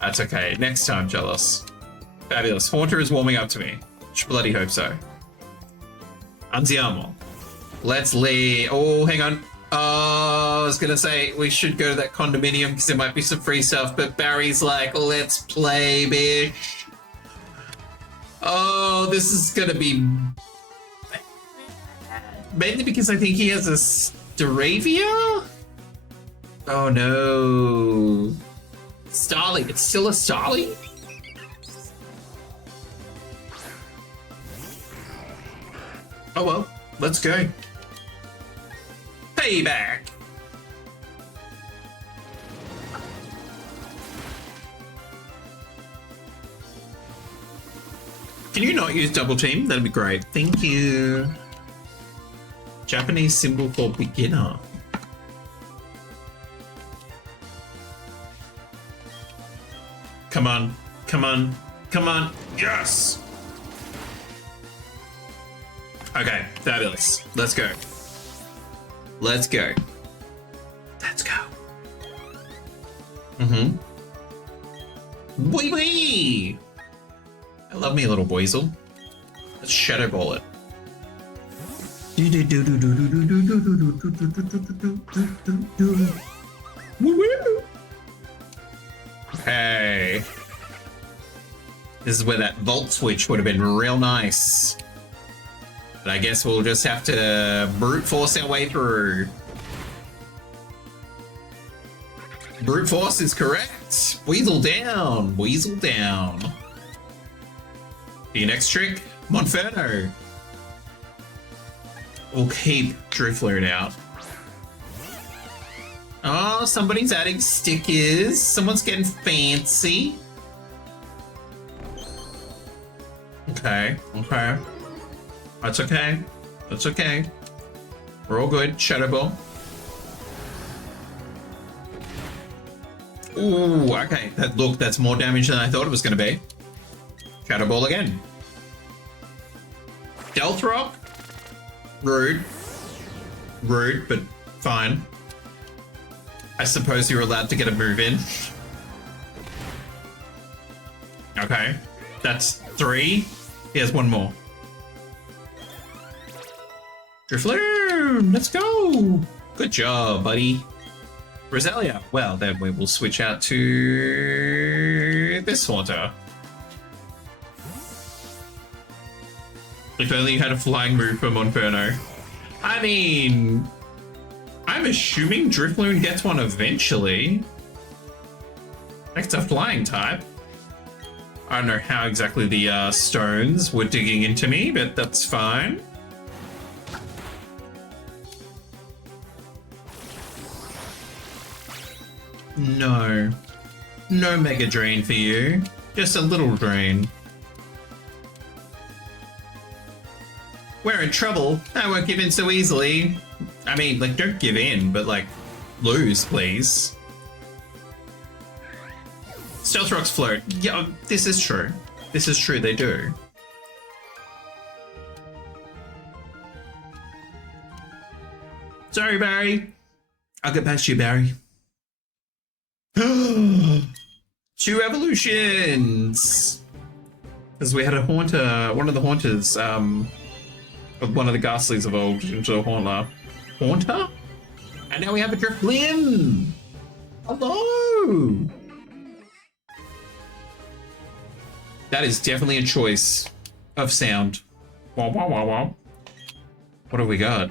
That's okay. Next time, jealous. Fabulous. Haunter is warming up to me. Should bloody hope so. Andiamo. Let's leave. Oh, hang on. Oh, I was gonna say we should go to that condominium because there might be some free stuff, but Barry's like, let's play, bitch. Oh, this is gonna be mainly because I think he has a Staravia? Oh no. Starly, it's still a Starly? Oh well, let's go. Payback! Can you not use double team? That'd be great. Thank you. Japanese symbol for beginner. Come on, come on, come on. Yes! Okay, fabulous. Let's go. Let's go. Let's go. Mm-hmm. Wee wee! I love me a little Weasel. Let's Shadow Ball it. Hey. This is where that Volt Switch would have been real nice. But I guess we'll just have to brute force our way through. Brute force is correct. Weasel down. Weasel down. The next trick, Monferno. We'll keep Drifloon out. Oh, somebody's adding stickers. Someone's getting fancy. Okay. Okay. That's okay. That's okay. We're all good. Shadow Ball. Ooh, okay. Look, that's more damage than I thought it was going to be. Shadow Ball again. Stealth Rock. Rude. Rude, but fine. I suppose you're allowed to get a move in. Okay. That's 3. He has 1 more. Drifloon! Let's go! Good job, buddy. Roselia. Well, then we will switch out to this Haunter. If only you had a flying move for Monferno. I mean, I'm assuming Drifloon gets one eventually. It's a flying type. I don't know how exactly the stones were digging into me, but that's fine. No. No Mega Drain for you. Just a little drain. We're in trouble. I won't give in so easily. I mean, like, don't give in, but, like, lose, please. Stealth Rocks float. Yeah, this is true. This is true, they do. Sorry, Barry. I'll get back to you, Barry. 2 evolutions! Because we had a Haunter, one of the Haunters, one of the Ghastlies evolved into a Haunter. Haunter? And now we have a Drifloon! Hello! That is definitely a choice of sound. Wow, wow, wow, wow. What have we got?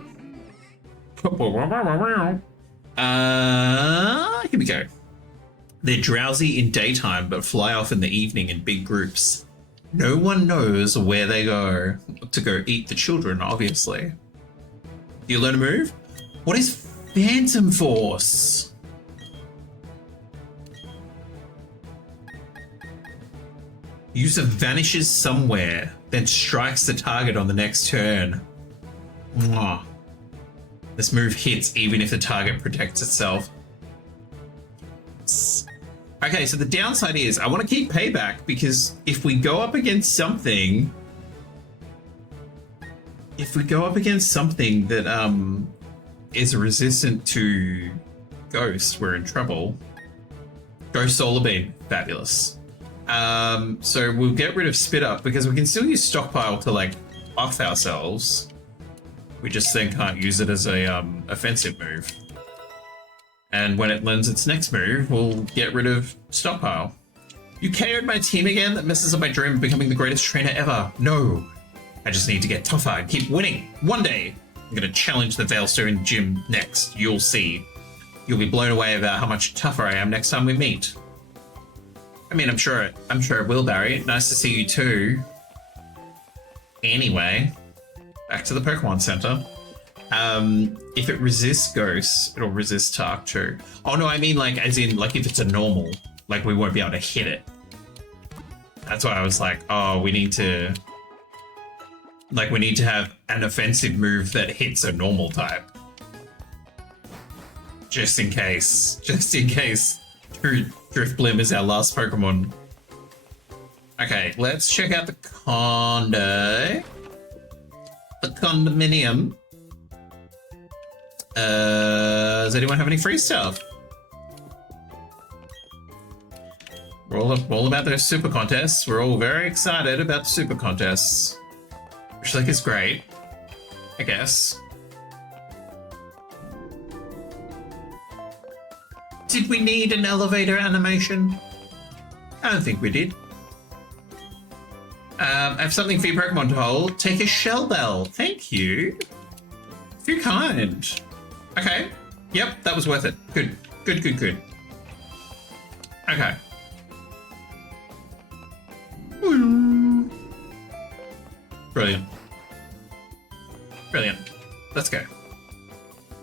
Here we go. They're drowsy in daytime, but fly off in the evening in big groups. No one knows where they go. To go eat the children, obviously. Do you learn a move? What is Phantom Force? User vanishes somewhere, then strikes the target on the next turn. Mwah. This move hits even if the target protects itself. Okay, so the downside is I want to keep payback because if we go up against something, that is resistant to Ghost, we're in trouble. Ghost Solar Beam, fabulous. So we'll get rid of Spit Up because we can still use Stockpile to like buff ourselves. We just then can't use it as a offensive move. And when it learns its next move, we'll get rid of Stockpile. You KO'd my team again? That messes up my dream of becoming the greatest trainer ever. No. I just need to get tougher and keep winning. One day, I'm going to challenge the Veilstone gym next. You'll see. You'll be blown away about how much tougher I am next time we meet. I mean, I'm sure it will, Barry. Nice to see you too. Anyway, back to the Pokemon Center. If it resists ghosts, it'll resist Tark too. Oh no, I mean like as in like if it's a normal, like we won't be able to hit it. That's why I was like, oh, we need to have an offensive move that hits a normal type. Just in case. Drifblim is our last Pokemon. Okay, let's check out the condo. The condominium. Does anyone have any free stuff? We're all about those super contests. We're all very excited about the super contests. Which like is great, I guess. Did we need an elevator animation? I don't think we did. I have something for your Pokemon to hold. Take a Shell Bell. Thank you. If you're kind. Okay. Yep, that was worth it. Good. Good. Okay. Brilliant. Let's go.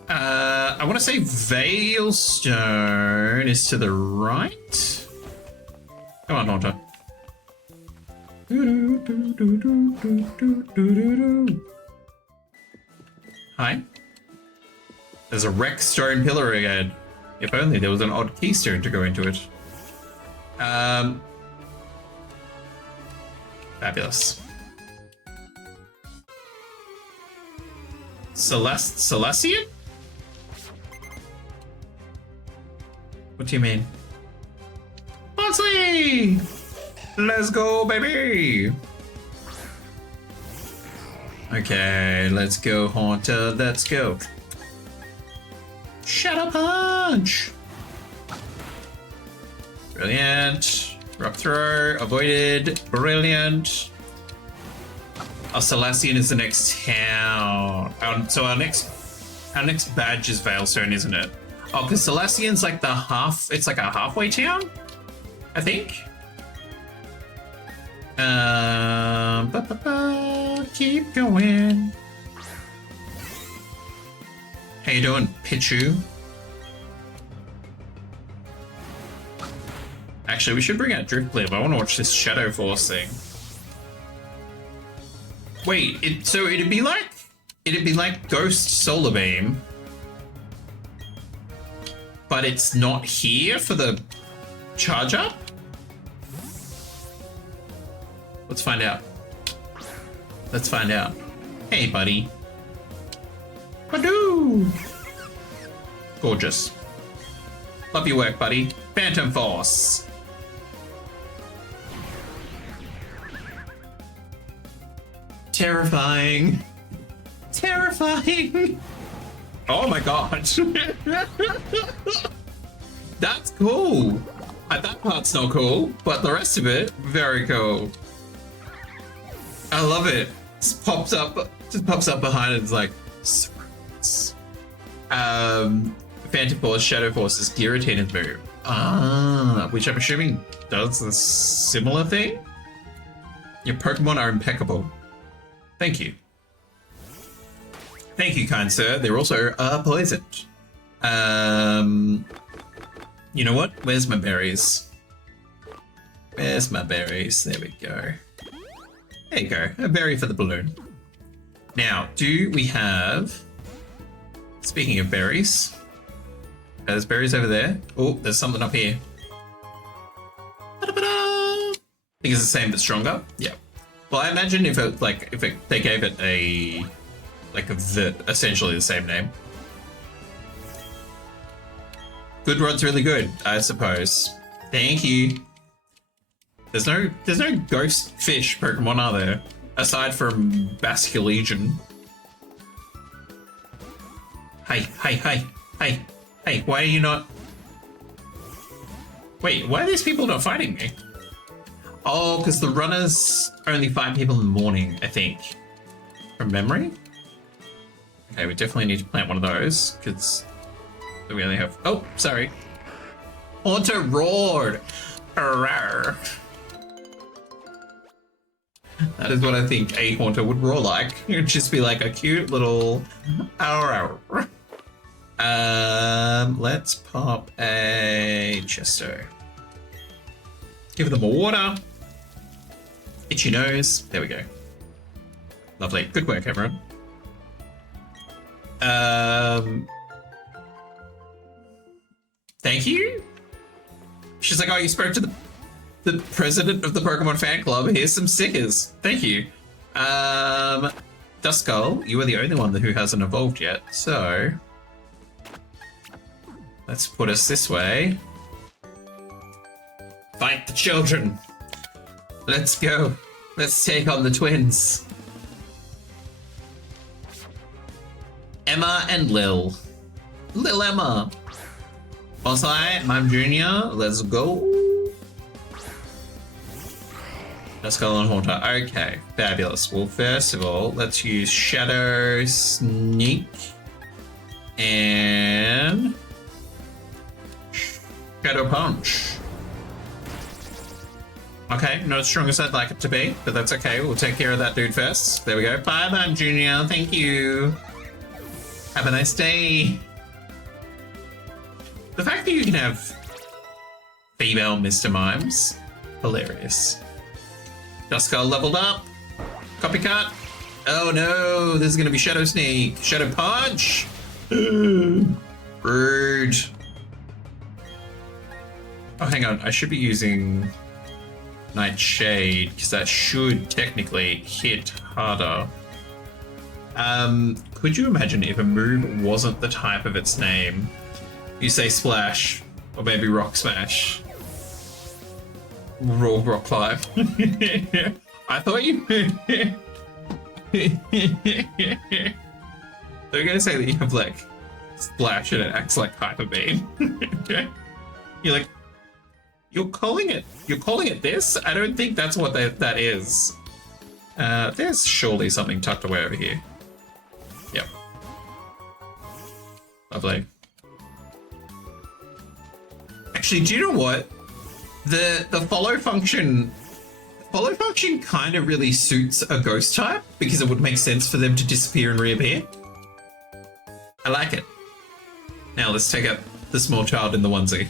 I want to say Veilstone is to the right. Come on, Haunter. Hi. There's a wrecked stone pillar again. If only there was an odd keystone to go into it. Fabulous. Celestian? What do you mean? Monsley! Let's go, baby! Okay, let's go, Haunter. Let's go. Shadow Punch! Brilliant. Rock throw, avoided. Brilliant. Our Celestian is the next town. So our next badge is Veilstone, isn't it? Oh, because Celestian's like it's like a halfway town, I think. Keep going. How you doing, Pichu? Actually, we should bring out Drifblim. I want to watch this Shadow Force thing. Wait, it'd be like Ghost Solar Beam, but it's not here for the charge up? Let's find out. Let's find out. Hey, buddy. Badoo! Gorgeous. Love your work, buddy. Phantom Force. Terrifying. Terrifying. Oh my god. That's cool. That part's not cool, but the rest of it, very cool. I love it. Just pops up behind it. It's like, Phantom Force, Shadow Force's Guillotine move. Which I'm assuming does a similar thing. Your Pokemon are impeccable. Thank you. Thank you, kind sir. They're also poisoned. You know what? Where's my berries? Where's my berries? There we go. There you go. A berry for the balloon. Now, do we have... Speaking of berries, there's berries over there. Oh, there's something up here. I think it's the same but stronger. Yeah. Well, I imagine if they gave it essentially the same name. Good Rod's really good, I suppose. Thank you. There's no ghost fish Pokemon, are there? Aside from Basculegion. Hey, why are you not... Wait, why are these people not fighting me? Oh, because the runners only fight people in the morning, I think. From memory? Okay, we definitely need to plant one of those, because we only have... Oh, sorry. Haunter roared! Arrgh. That is what I think a Haunter would roar like. It would just be like a cute little... Arrgh. Let's pop a Chesto. Give them a water. Itchy nose. There we go. Lovely. Good work, everyone. Thank you? She's like, oh, you spoke to the president of the Pokemon fan club. Here's some stickers. Thank you. Duskull, you are the only one who hasn't evolved yet, so... Let's put us this way. Fight the children. Let's go. Let's take on the twins. Emma and Lil. Lil Emma. Bonsai, Mime Jr., let's go. Let's go on Haunter. Okay, fabulous. Well, first of all, let's use Shadow Sneak and Shadow Punch. Okay, not as strong as I'd like it to be, but that's okay. We'll take care of that dude first. There we go. Bye, Mime Jr. Thank you. Have a nice day. The fact that you can have female Mr. Mimes, hilarious. Duskull leveled up. Copycat. Oh no, this is gonna be Shadow Sneak. Shadow Punch. Rude. Oh, hang on. I should be using Nightshade because that should technically hit harder. Could you imagine if a move wasn't the type of its name? You say Splash or maybe Rock Smash. Rock Climb. I thought you... They're gonna say that you have like Splash and it acts like Hyper Beam. You're like, you're calling it this? I don't think that's what that is. There's surely something tucked away over here. Yep. Lovely. Actually, do you know what? The follow function kind of really suits a ghost type because it would make sense for them to disappear and reappear. I like it. Now let's take out the small child in the onesie.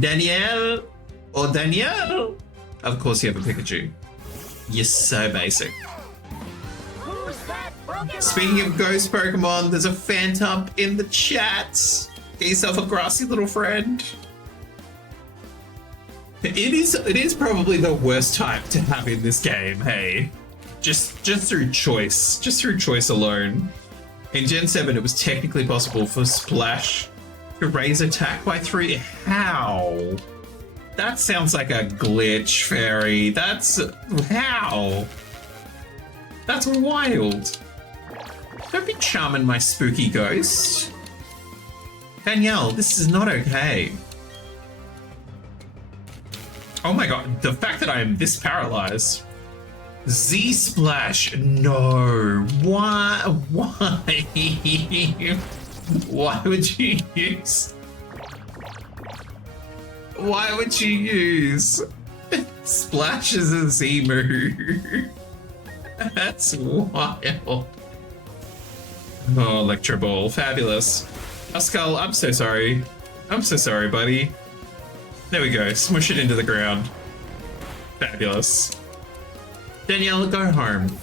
Danielle or Danielle. Of course you have a Pikachu. You're so basic. Who's that Pokemon? Speaking of ghost Pokemon, there's a Phantom in the chat. Get yourself a grassy little friend. It is probably the worst type to have in this game, hey. Just through choice. Just through choice alone. In Gen 7, it was technically possible for Splash to raise attack by 3. How? That sounds like a glitch, Fairy. That's... how? That's wild. Don't be charming my spooky ghost. Danielle, this is not okay. Oh my god, the fact that I am this paralyzed. Z-Splash, no. Why? Why? Why would you use... Why would you use... Splash as a Z move? That's wild. Oh, Electro Ball, fabulous. Duskull, I'm so sorry. I'm so sorry, buddy. There we go, smush it into the ground. Fabulous. Danielle, go home.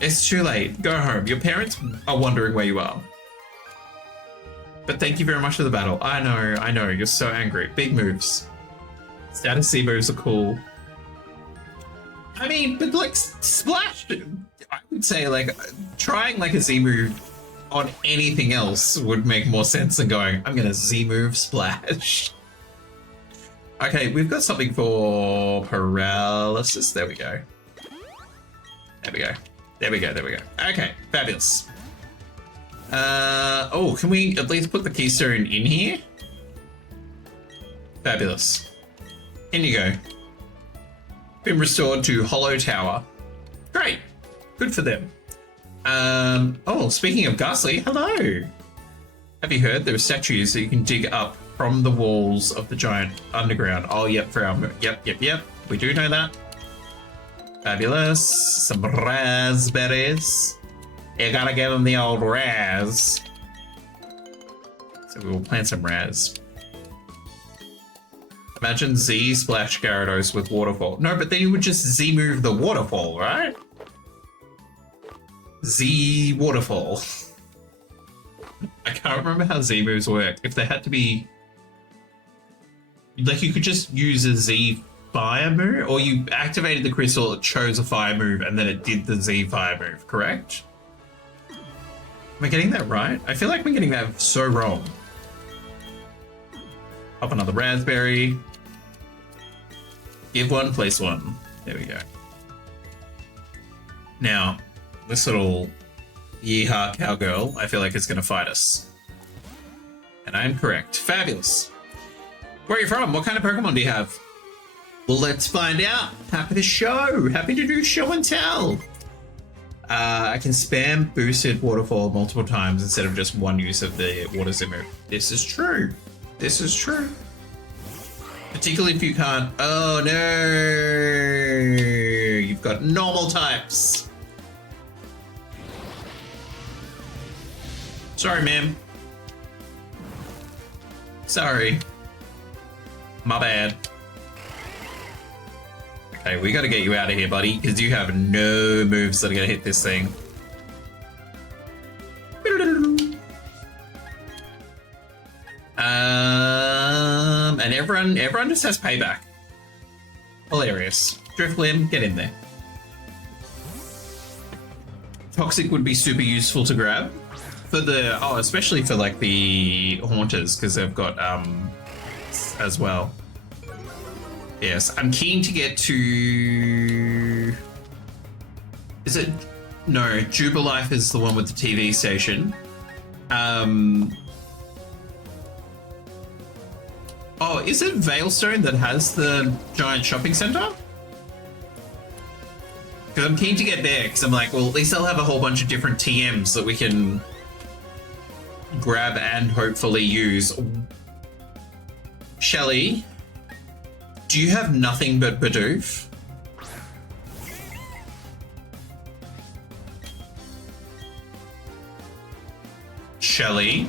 It's too late, go home. Your parents are wondering where you are. But thank you very much for the battle. I know, you're so angry. Big moves. Status C moves are cool. I mean, but like, Splash, I would say like, trying like a Z move on anything else would make more sense than going, I'm gonna Z move Splash. Okay, we've got something for paralysis. There we go. There we go. There we go. There we go. Okay, fabulous. Oh, can we at least put the keystone in here? Fabulous. In you go. Been restored to Hollow Tower. Great. Good for them. Oh, speaking of Ghastly, hello. Have you heard there are statues that you can dig up from the walls of the giant underground? Oh, yep, for our... Yep. We do know that. Fabulous. Some raspberries. You gotta give them the old raz. So we will plant some raz. Imagine Z Splash Gyarados with Waterfall. No, but then you would just Z move the Waterfall, right? Z Waterfall. I can't remember how Z moves work. If they had to be... Like, you could just use a Z fire move, or you activated the crystal, it chose a fire move, and then it did the Z fire move, correct? Am I getting that right? I feel like we're getting that so wrong. Up another raspberry. Give one, place one. There we go. Now, this little yeehaw cowgirl, I feel like is going to fight us. And I'm correct. Fabulous. Where are you from? What kind of Pokemon do you have? Well, let's find out. Happy to show. Happy to do show and tell. I can spam boosted Waterfall multiple times instead of just one use of the Water Zimmer. This is true. This is true. Particularly if you can't... Oh, no. You've got normal types. Sorry, ma'am. Sorry. My bad. Hey, we gotta get you out of here, buddy, because you have no moves that are gonna hit this thing. And everyone just has payback. Hilarious. Driftlim, get in there. Toxic would be super useful to grab for the especially for like the Haunters, because they've got as well. Yes, I'm keen to get to. Is it? No, Jubilife is the one with the TV station. Oh, is it Veilstone that has the giant shopping center? Because I'm keen to get there, because I'm like, well, at least I'll have a whole bunch of different TMs that we can grab and hopefully use. Shelly, do you have nothing but Bidoof? Shelly?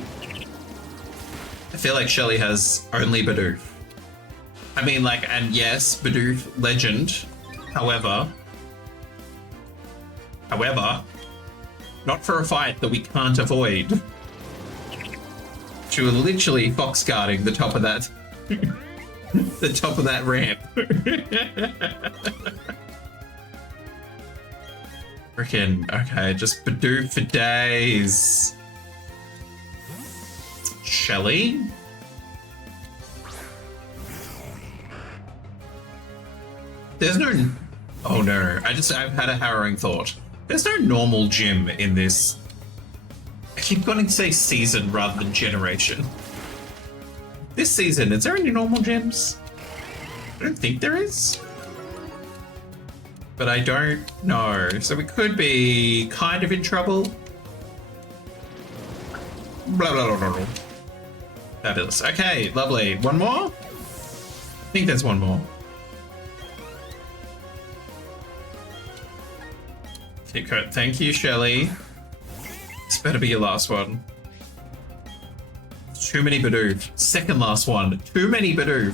I feel like Shelly has only Bidoof. I mean, like, and yes, Bidoof, legend. However, not for a fight that we can't avoid. She was literally fox guarding the top of that, the top of that ramp. Freaking, okay, just Bidoof for days. Shelly? There's no... Oh no, I've had a harrowing thought. There's no normal gym in this. I keep wanting to say season rather than generation. This season, is there any normal gyms? I don't think there is. But I don't know. So we could be kind of in trouble. Blah, blah, blah, blah. Fabulous. Okay, lovely. One more? I think there's one more. Thank you, Shelly. This better be your last one. Too many Bidoof. Second last one. Too many Bidoof.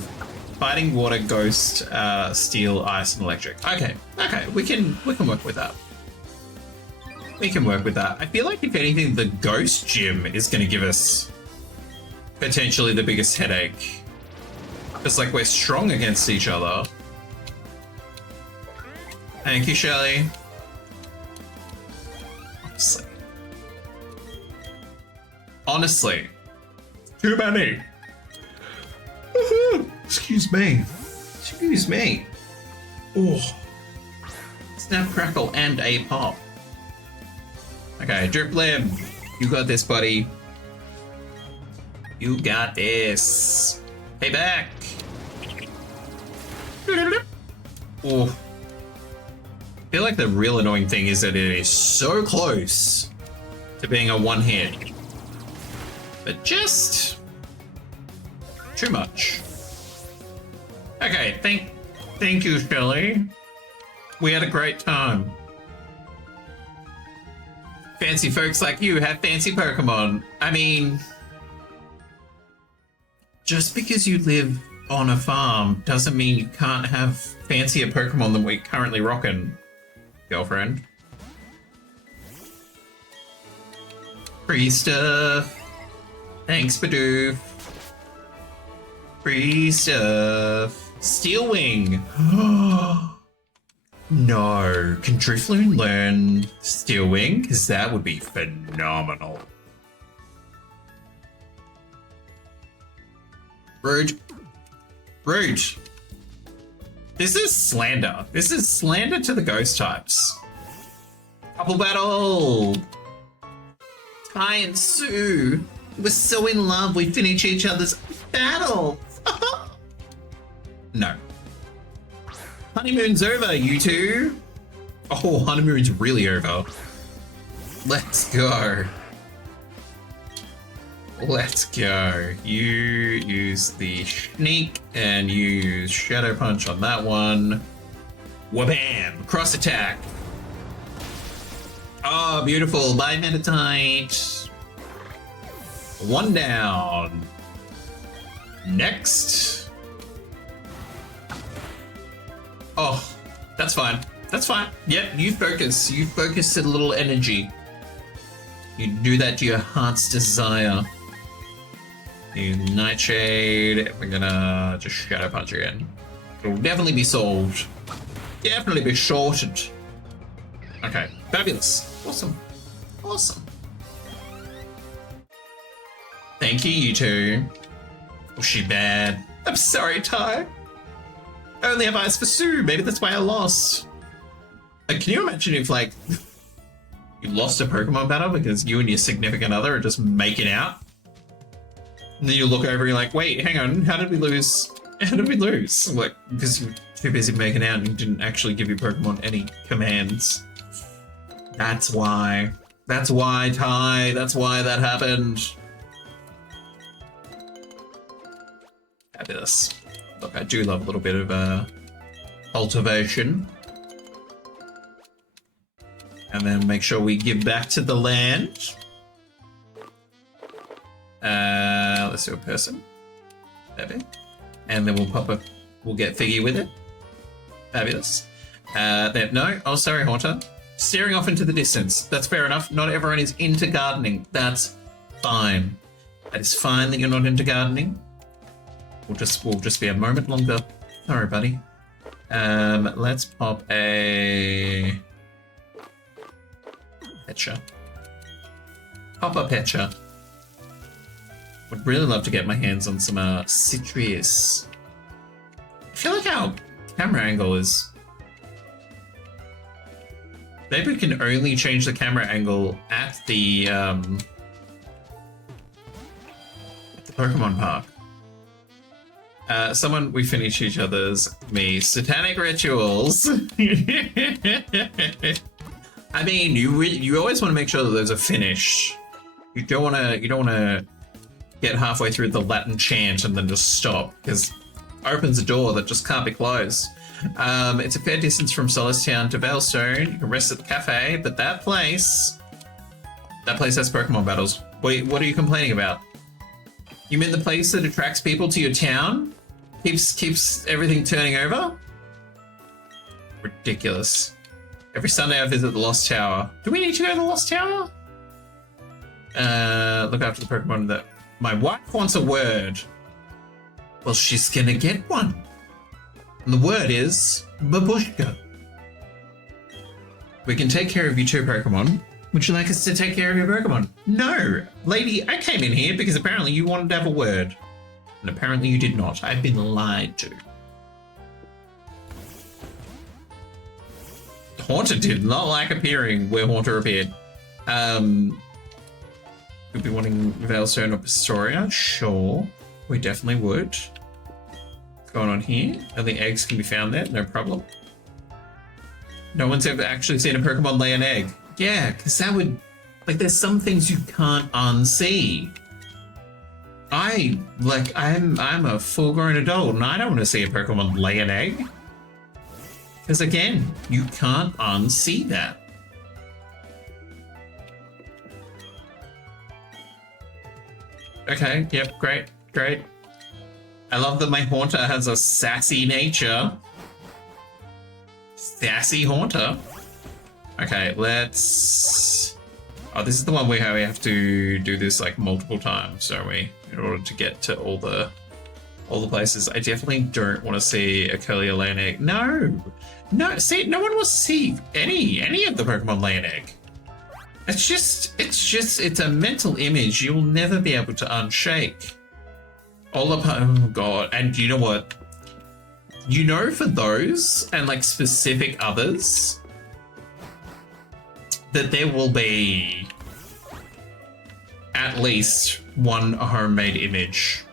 Fighting water, ghost, steel, ice, and electric. Okay, we can work with that. We can work with that. I feel like if anything, the ghost gym is going to give us potentially the biggest headache. It's like we're strong against each other. Thank you, Shelly. Honestly, too many. Excuse me. Oh, snap, crackle, and a pop. Okay, Driftlim, you got this, buddy. You got this. Hey, back. Oh. I feel like the real annoying thing is that it is so close to being a one-hit. But just too much. Okay, thank you, Shelly. We had a great time. Fancy folks like you have fancy Pokemon. I mean, just because you live on a farm doesn't mean you can't have fancier Pokemon than we're currently rocking, girlfriend. Free stuff. Thanks, Bidoof. Free stuff. Steel Wing. No. Can Drifloon learn Steel Wing? Because that would be phenomenal. Rude. Rude. This is slander. This is slander to the ghost types. Couple battle. Ty and Sue. We're so in love, we finish each other's battle. No. Honeymoon's over, you two. Oh, honeymoon's really over. Let's go. Let's go. You use the sneak and use Shadow Punch on that one. Wabam! Cross attack. Oh, beautiful. Bye, Metatite. One down. Next. Oh, That's fine. That's fine. Yep, you focus. You focus a little energy. You do that to your heart's desire. You Nightshade. We're gonna just Shadow Punch again. It'll definitely be solved. Definitely be sorted. Okay, fabulous. Awesome. Awesome. Thank you, you two. Was she bad? I'm sorry, Ty. I only have eyes for Sue. Maybe that's why I lost. Can you imagine if, like, you lost a Pokemon battle because you and your significant other are just making out? And then you look over and you're like, wait, hang on, how did we lose? How did we lose? Like, because you're too busy making out and you didn't actually give your Pokemon any commands. That's why. That's why, Ty. That's why that happened. Fabulous. Look, I do love a little bit of cultivation. And then make sure we give back to the land. Let's do a person. Maybe. And then we'll get Figgy with it. Fabulous. No, oh sorry, Haunter. Staring off into the distance. That's fair enough. Not everyone is into gardening. That's fine. That is fine that you're not into gardening. We'll just be a moment longer. Sorry, buddy. Let's pop a Petcha. Pop a Petcha. Would really love to get my hands on some Citrus. I feel like our camera angle is. Maybe we can only change the camera angle at the Pokemon Park. Someone, we finish each other's satanic rituals. I mean, you always want to make sure that those are finished. You don't want to get halfway through the Latin chant and then just stop, because it opens a door that just can't be closed. It's a fair distance from Solace Town to Veilstone. You can rest at the cafe, but that place has Pokemon battles. What are you complaining about? You mean the place that attracts people to your town? Keeps everything turning over? Ridiculous. Every Sunday I visit the Lost Tower. Do we need to go to the Lost Tower? Look after the Pokemon that... My wife wants a word. Well, she's gonna get one. And the word is... Babushka. We can take care of you too, Pokemon. Would you like us to take care of your Pokemon? No! Lady, I came in here because apparently you wanted to have a word. And apparently you did not. I've been lied to. Haunter did not like appearing where Haunter appeared. Could be wanting Veilstone or Pastoria. Sure. We definitely would. What's going on here? And the eggs can be found there. No problem. No one's ever actually seen a Pokemon lay an egg. Yeah, because that would... Like, there's some things you can't unsee. I'm a full-grown adult and I don't want to see a Pokemon lay an egg. Because again, you can't unsee that. Okay, yep, great. I love that my Haunter has a sassy nature. Sassy Haunter. Okay, let's... Oh, this is the one where we have to do this like multiple times, don't we? In order to get to all the places. I definitely don't want to see a Curlier lay an egg. No, see, no one wants to see any of the Pokemon lay an egg. It's a mental image you'll never be able to unshake. Oh god, and you know what? You know, for those and like specific others, that there will be at least one homemade image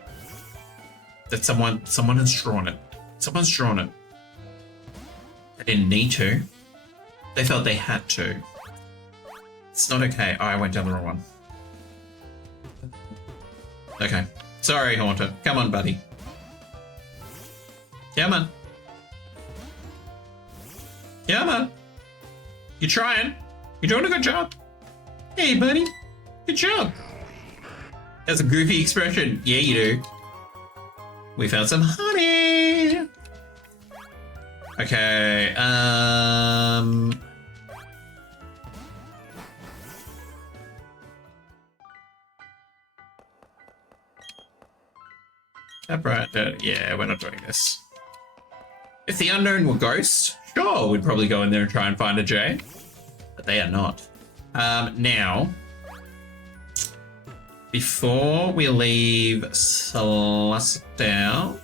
that someone has drawn it. Someone's drawn it. They didn't need to. They felt they had to. It's not okay. Oh, I went down the wrong one. Okay. Sorry, Haunter. Come on, buddy. Come on. Come on. You're trying. You're doing a good job. Hey, buddy. Good job. That's a goofy expression. Yeah, you do. We found some honey. Okay, yeah, we're not doing this. If the unknown were Ghost, sure, we'd probably go in there and try and find a J. But they are not. Now, before we leave Celestial,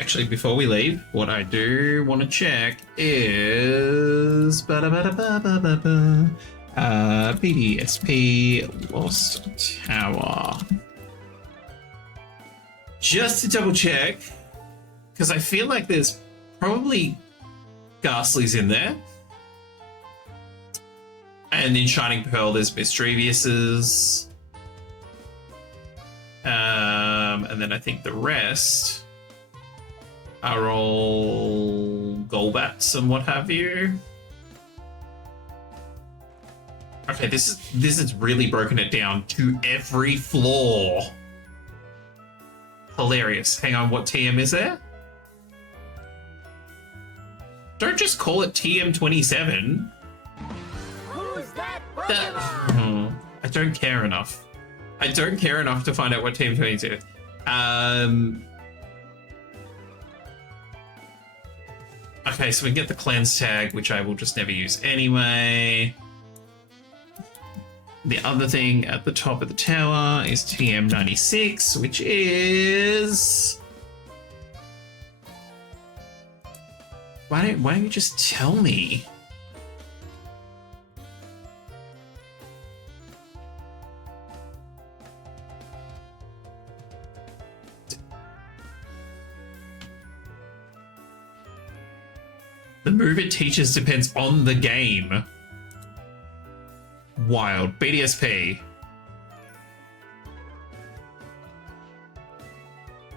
actually, before we leave, what I do want to check is BDSP Lost Tower. Just to double check, because I feel like there's probably Ghastlies in there. And in Shining Pearl, there's Mischievouses. And then I think the rest are all Golbats and what have you. Okay, this is really broken it down to every floor. Hilarious. Hang on, what TM is there? Don't just call it TM27. Who's that Pokemon? I don't care enough. I don't care enough to find out what TM22 is. Okay, so we get the cleanse tag, which I will just never use anyway. The other thing at the top of the tower is TM96, which is... Why don't you just tell me? The move it teaches depends on the game. Wild. BDSP.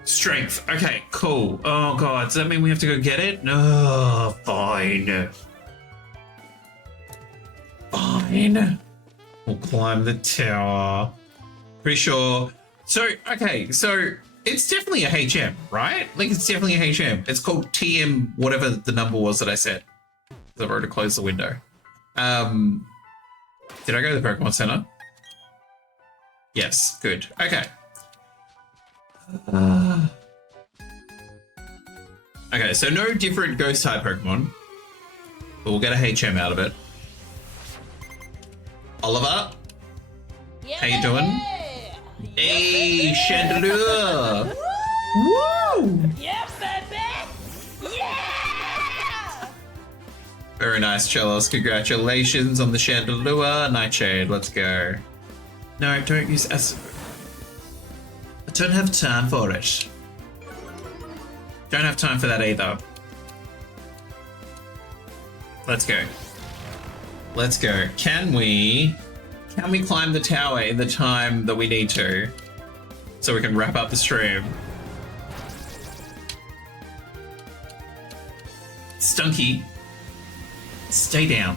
Strength. Okay, cool. Oh god, does that mean we have to go get it? No, fine. Fine. We'll climb the tower. Pretty sure. So, okay, so it's definitely a HM, right? Like, it's definitely a HM. It's called TM, whatever the number was that I said. I've already closed the window. Did I go to the Pokemon Center? Yes, good. Okay. Okay, so no different ghost type Pokemon, but we'll get a HM out of it. Oliver, how you doing? Hey, Chandelure! Woo! Yeah, baby! Yeah! Very nice, Chelos. Congratulations on the Chandelure. Nightshade, let's go. No, don't use S. I don't have time for it. Don't have time for that either. Let's go. Let's go. Can we climb the tower in the time that we need to? So we can wrap up the stream. Stunky. Stay down.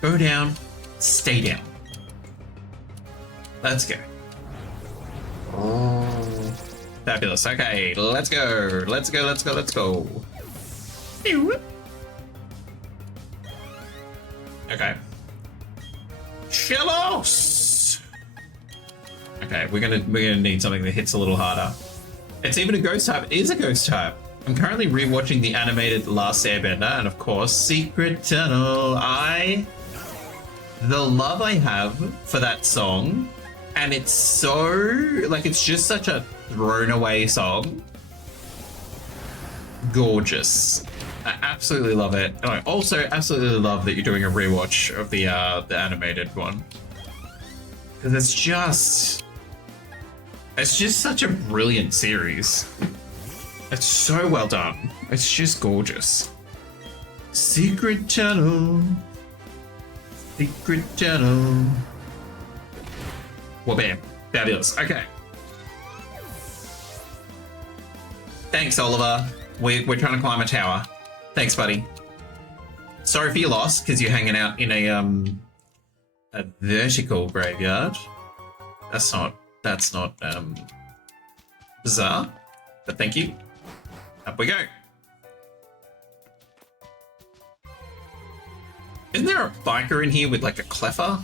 Go down. Stay down. Let's go. Fabulous. Okay, let's go. Let's go, let's go, let's go. Okay. Shellos! Okay, we're gonna need something that hits a little harder. It's even a ghost type. It is a ghost type. I'm currently rewatching the animated Last Airbender, and of course, Secret Tunnel. The love I have for that song, and it's so, like, it's just such a thrown away song. Gorgeous. I absolutely love it. And I also absolutely love that you're doing a rewatch of the animated one. Because it's just such a brilliant series. It's so well done. It's just gorgeous. Secret Tunnel. Secret Tunnel. Well, bam. Fabulous. Okay. Thanks, Oliver. We're trying to climb a tower. Thanks, buddy. Sorry for your loss, because you're hanging out in a vertical graveyard. That's not bizarre. But thank you. Up we go. Isn't there a biker in here with like a cleffer?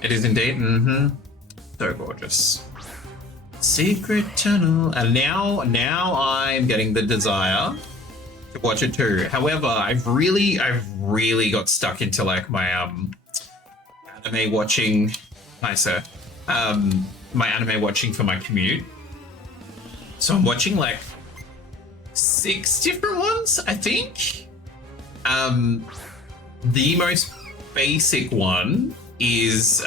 It is indeed. Mm-hmm. So gorgeous. Secret tunnel. And now I'm getting the desire to watch it too. However, I've really got stuck into like my anime watching. Hi, sir. My anime watching for my commute. So I'm watching like 6 different ones, I think. The most basic one is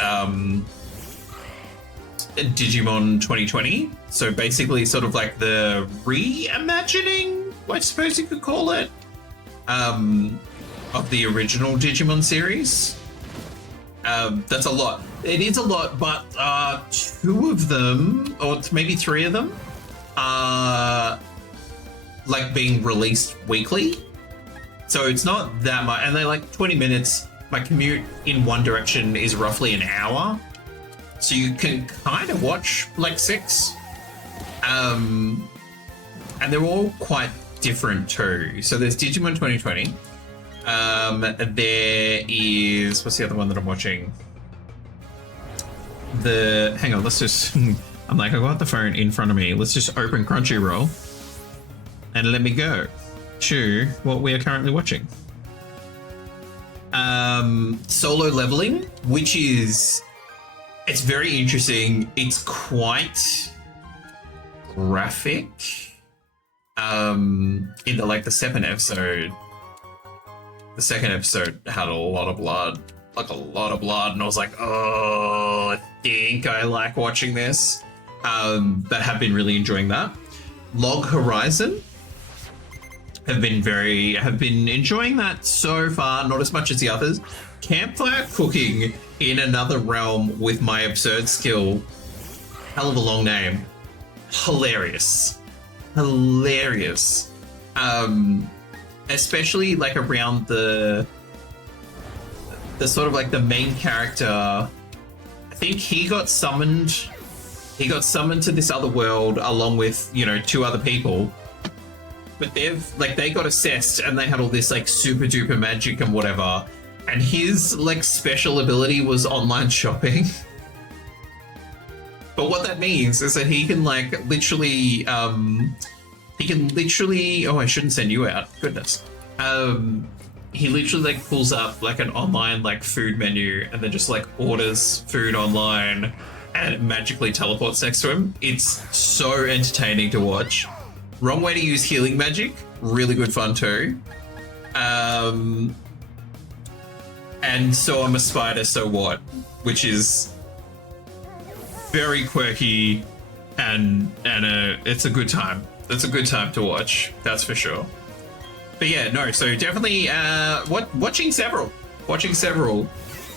Digimon 2020. So basically sort of like the reimagining, I suppose you could call it, of the original Digimon series. That's a lot. It is a lot, but 2 of them, or maybe 3 of them, are like being released weekly. So it's not that much, and they're like 20 minutes. My commute in one direction is roughly an hour. So you can kind of watch like 6. And they're all quite different too. So there's Digimon 2020. There is, what's the other one that I'm watching? Hang on, let's just, I'm like, I got the phone in front of me. Let's just open Crunchyroll and let me go to what we are currently watching. Solo Leveling, which is, it's very interesting. It's quite graphic. In the like the second episode had a lot of blood, and I was like, oh, I think I like watching this. But have been really enjoying that. Log Horizon have been enjoying that so far, not as much as the others. Campfire Cooking in Another Realm with My Absurd Skill. Hell of a long name. Hilarious. Especially like around the sort of like the main character. I think he got summoned to this other world along with, 2 other people. But they got assessed and they had all this like super duper magic and whatever. And his like special ability was online shopping. But what that means is that he can like literally, oh, I shouldn't send you out. Goodness. He literally like pulls up like an online like food menu and then just like orders food online and it magically teleports next to him. It's so entertaining to watch. Wrong Way to Use Healing Magic, really good fun too. And So I'm a Spider, So What, which is very quirky and it's a good time. It's a good time to watch, that's for sure. But yeah, no, so definitely watching several.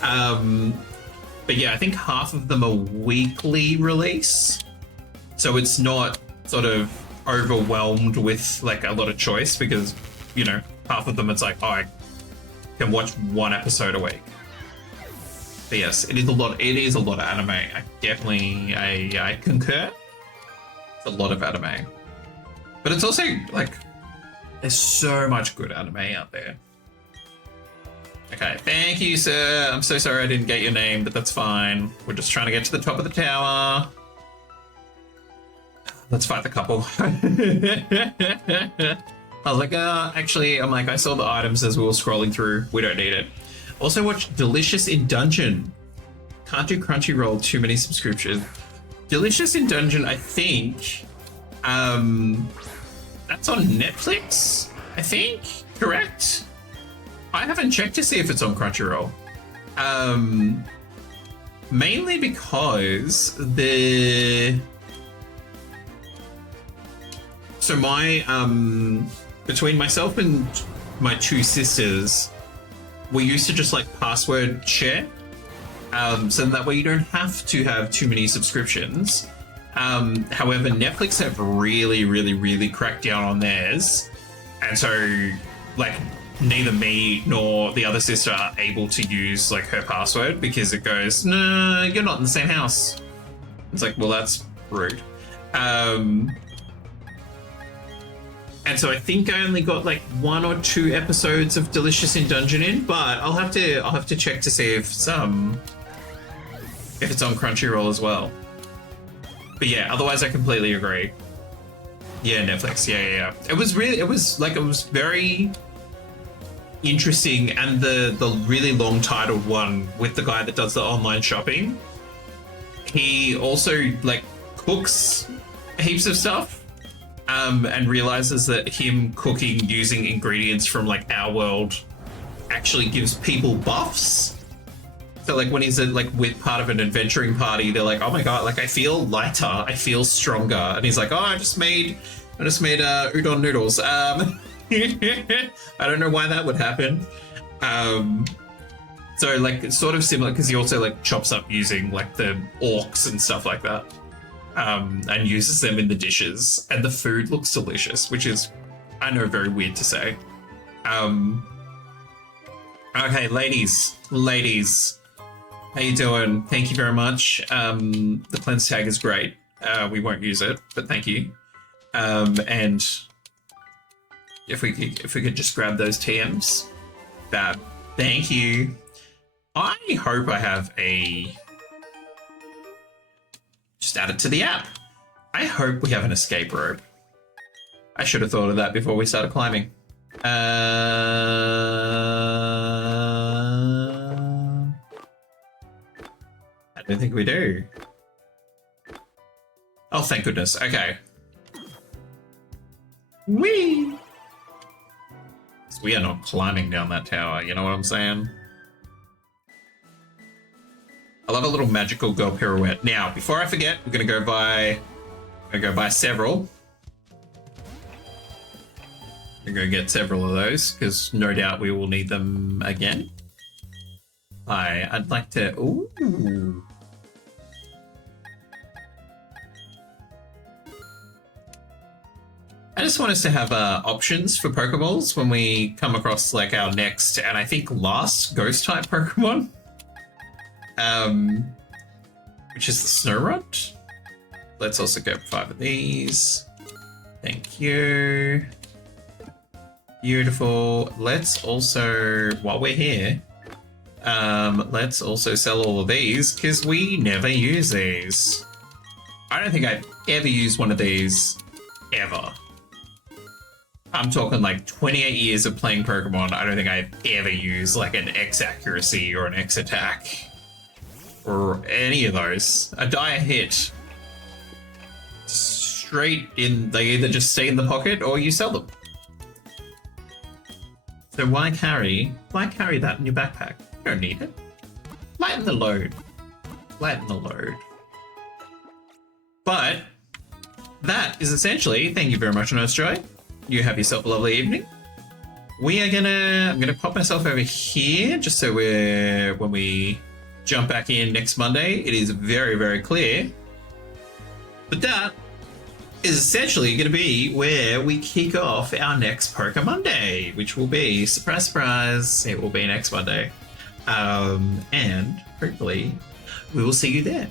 But yeah, I think half of them are weekly release. So it's not sort of overwhelmed with like a lot of choice because, half of them it's like, oh, I can watch 1 episode a week. But yes, it is a lot of anime. I concur. It's a lot of anime. But it's also like, there's so much good anime out there. Okay, thank you, sir. I'm so sorry I didn't get your name, but that's fine. We're just trying to get to the top of the tower. Let's fight the couple. I was like, actually, I'm like, I saw the items as we were scrolling through. We don't need it. Also watch Delicious in Dungeon. Can't do Crunchyroll, too many subscriptions. Delicious in Dungeon, I think, that's on Netflix, I think, correct? I haven't checked to see if it's on Crunchyroll. Mainly because so my, between myself and my 2 sisters, we used to just like password share. So that way you don't have to have too many subscriptions. However, Netflix have really cracked down on theirs. And so like neither me nor the other sister are able to use like her password because it goes, no, you're not in the same house. It's like, well, that's rude. And so I think I only got like 1 or 2 episodes of Delicious in Dungeon in, but I'll have to check to see if it's on Crunchyroll as well. But yeah, otherwise I completely agree. Yeah, Netflix. Yeah. It was very interesting, and the really long titled one with the guy that does the online shopping. He also like cooks heaps of stuff. And realizes that him cooking using ingredients from like our world actually gives people buffs. So like when he's with part of an adventuring party, they're like, oh my god, like I feel lighter, I feel stronger, and he's like, oh, I just made udon noodles. I don't know why that would happen. So like it's sort of similar because he also like chops up using like the orcs and stuff like that. And uses them in the dishes, and the food looks delicious, which is, I know, very weird to say. Okay, ladies, how you doing? Thank you very much. The cleanse tag is great. We won't use it, but thank you. And if we could just grab those TMs, that. Thank you. I hope I have a. Just add it to the app. I hope we have an escape rope. I should have thought of that before we started climbing. I don't think we do. Oh, thank goodness. Okay. Whee! We are not climbing down that tower, you know what I'm saying? I love a little magical girl pirouette. Now, before I forget, we're gonna go buy several. We're gonna get several of those because no doubt we will need them again. I'd like to. Ooh. I just want us to have options for Pokeballs when we come across like our next and I think last Ghost type Pokemon. Which is the Snorunt. Let's also get 5 of these. Thank you. Beautiful. Let's also, while we're here, let's also sell all of these because we never use these. I don't think I've ever used one of these ever. I'm talking like 28 years of playing Pokemon. I don't think I've ever used like an X accuracy or an X attack. Or any of those. A dire hit. Straight in, they either just stay in the pocket or you sell them. So why carry that in your backpack? You don't need it. Lighten the load. Lighten the load. But that is essentially, thank you very much, Nurse Joy. You have yourself a lovely evening. I'm gonna pop myself over here just so when we jump back in next Monday, it is very, very clear. But that is essentially going to be where we kick off our next PokeMonday, which will be, surprise, surprise, it will be next Monday. And hopefully we will see you there.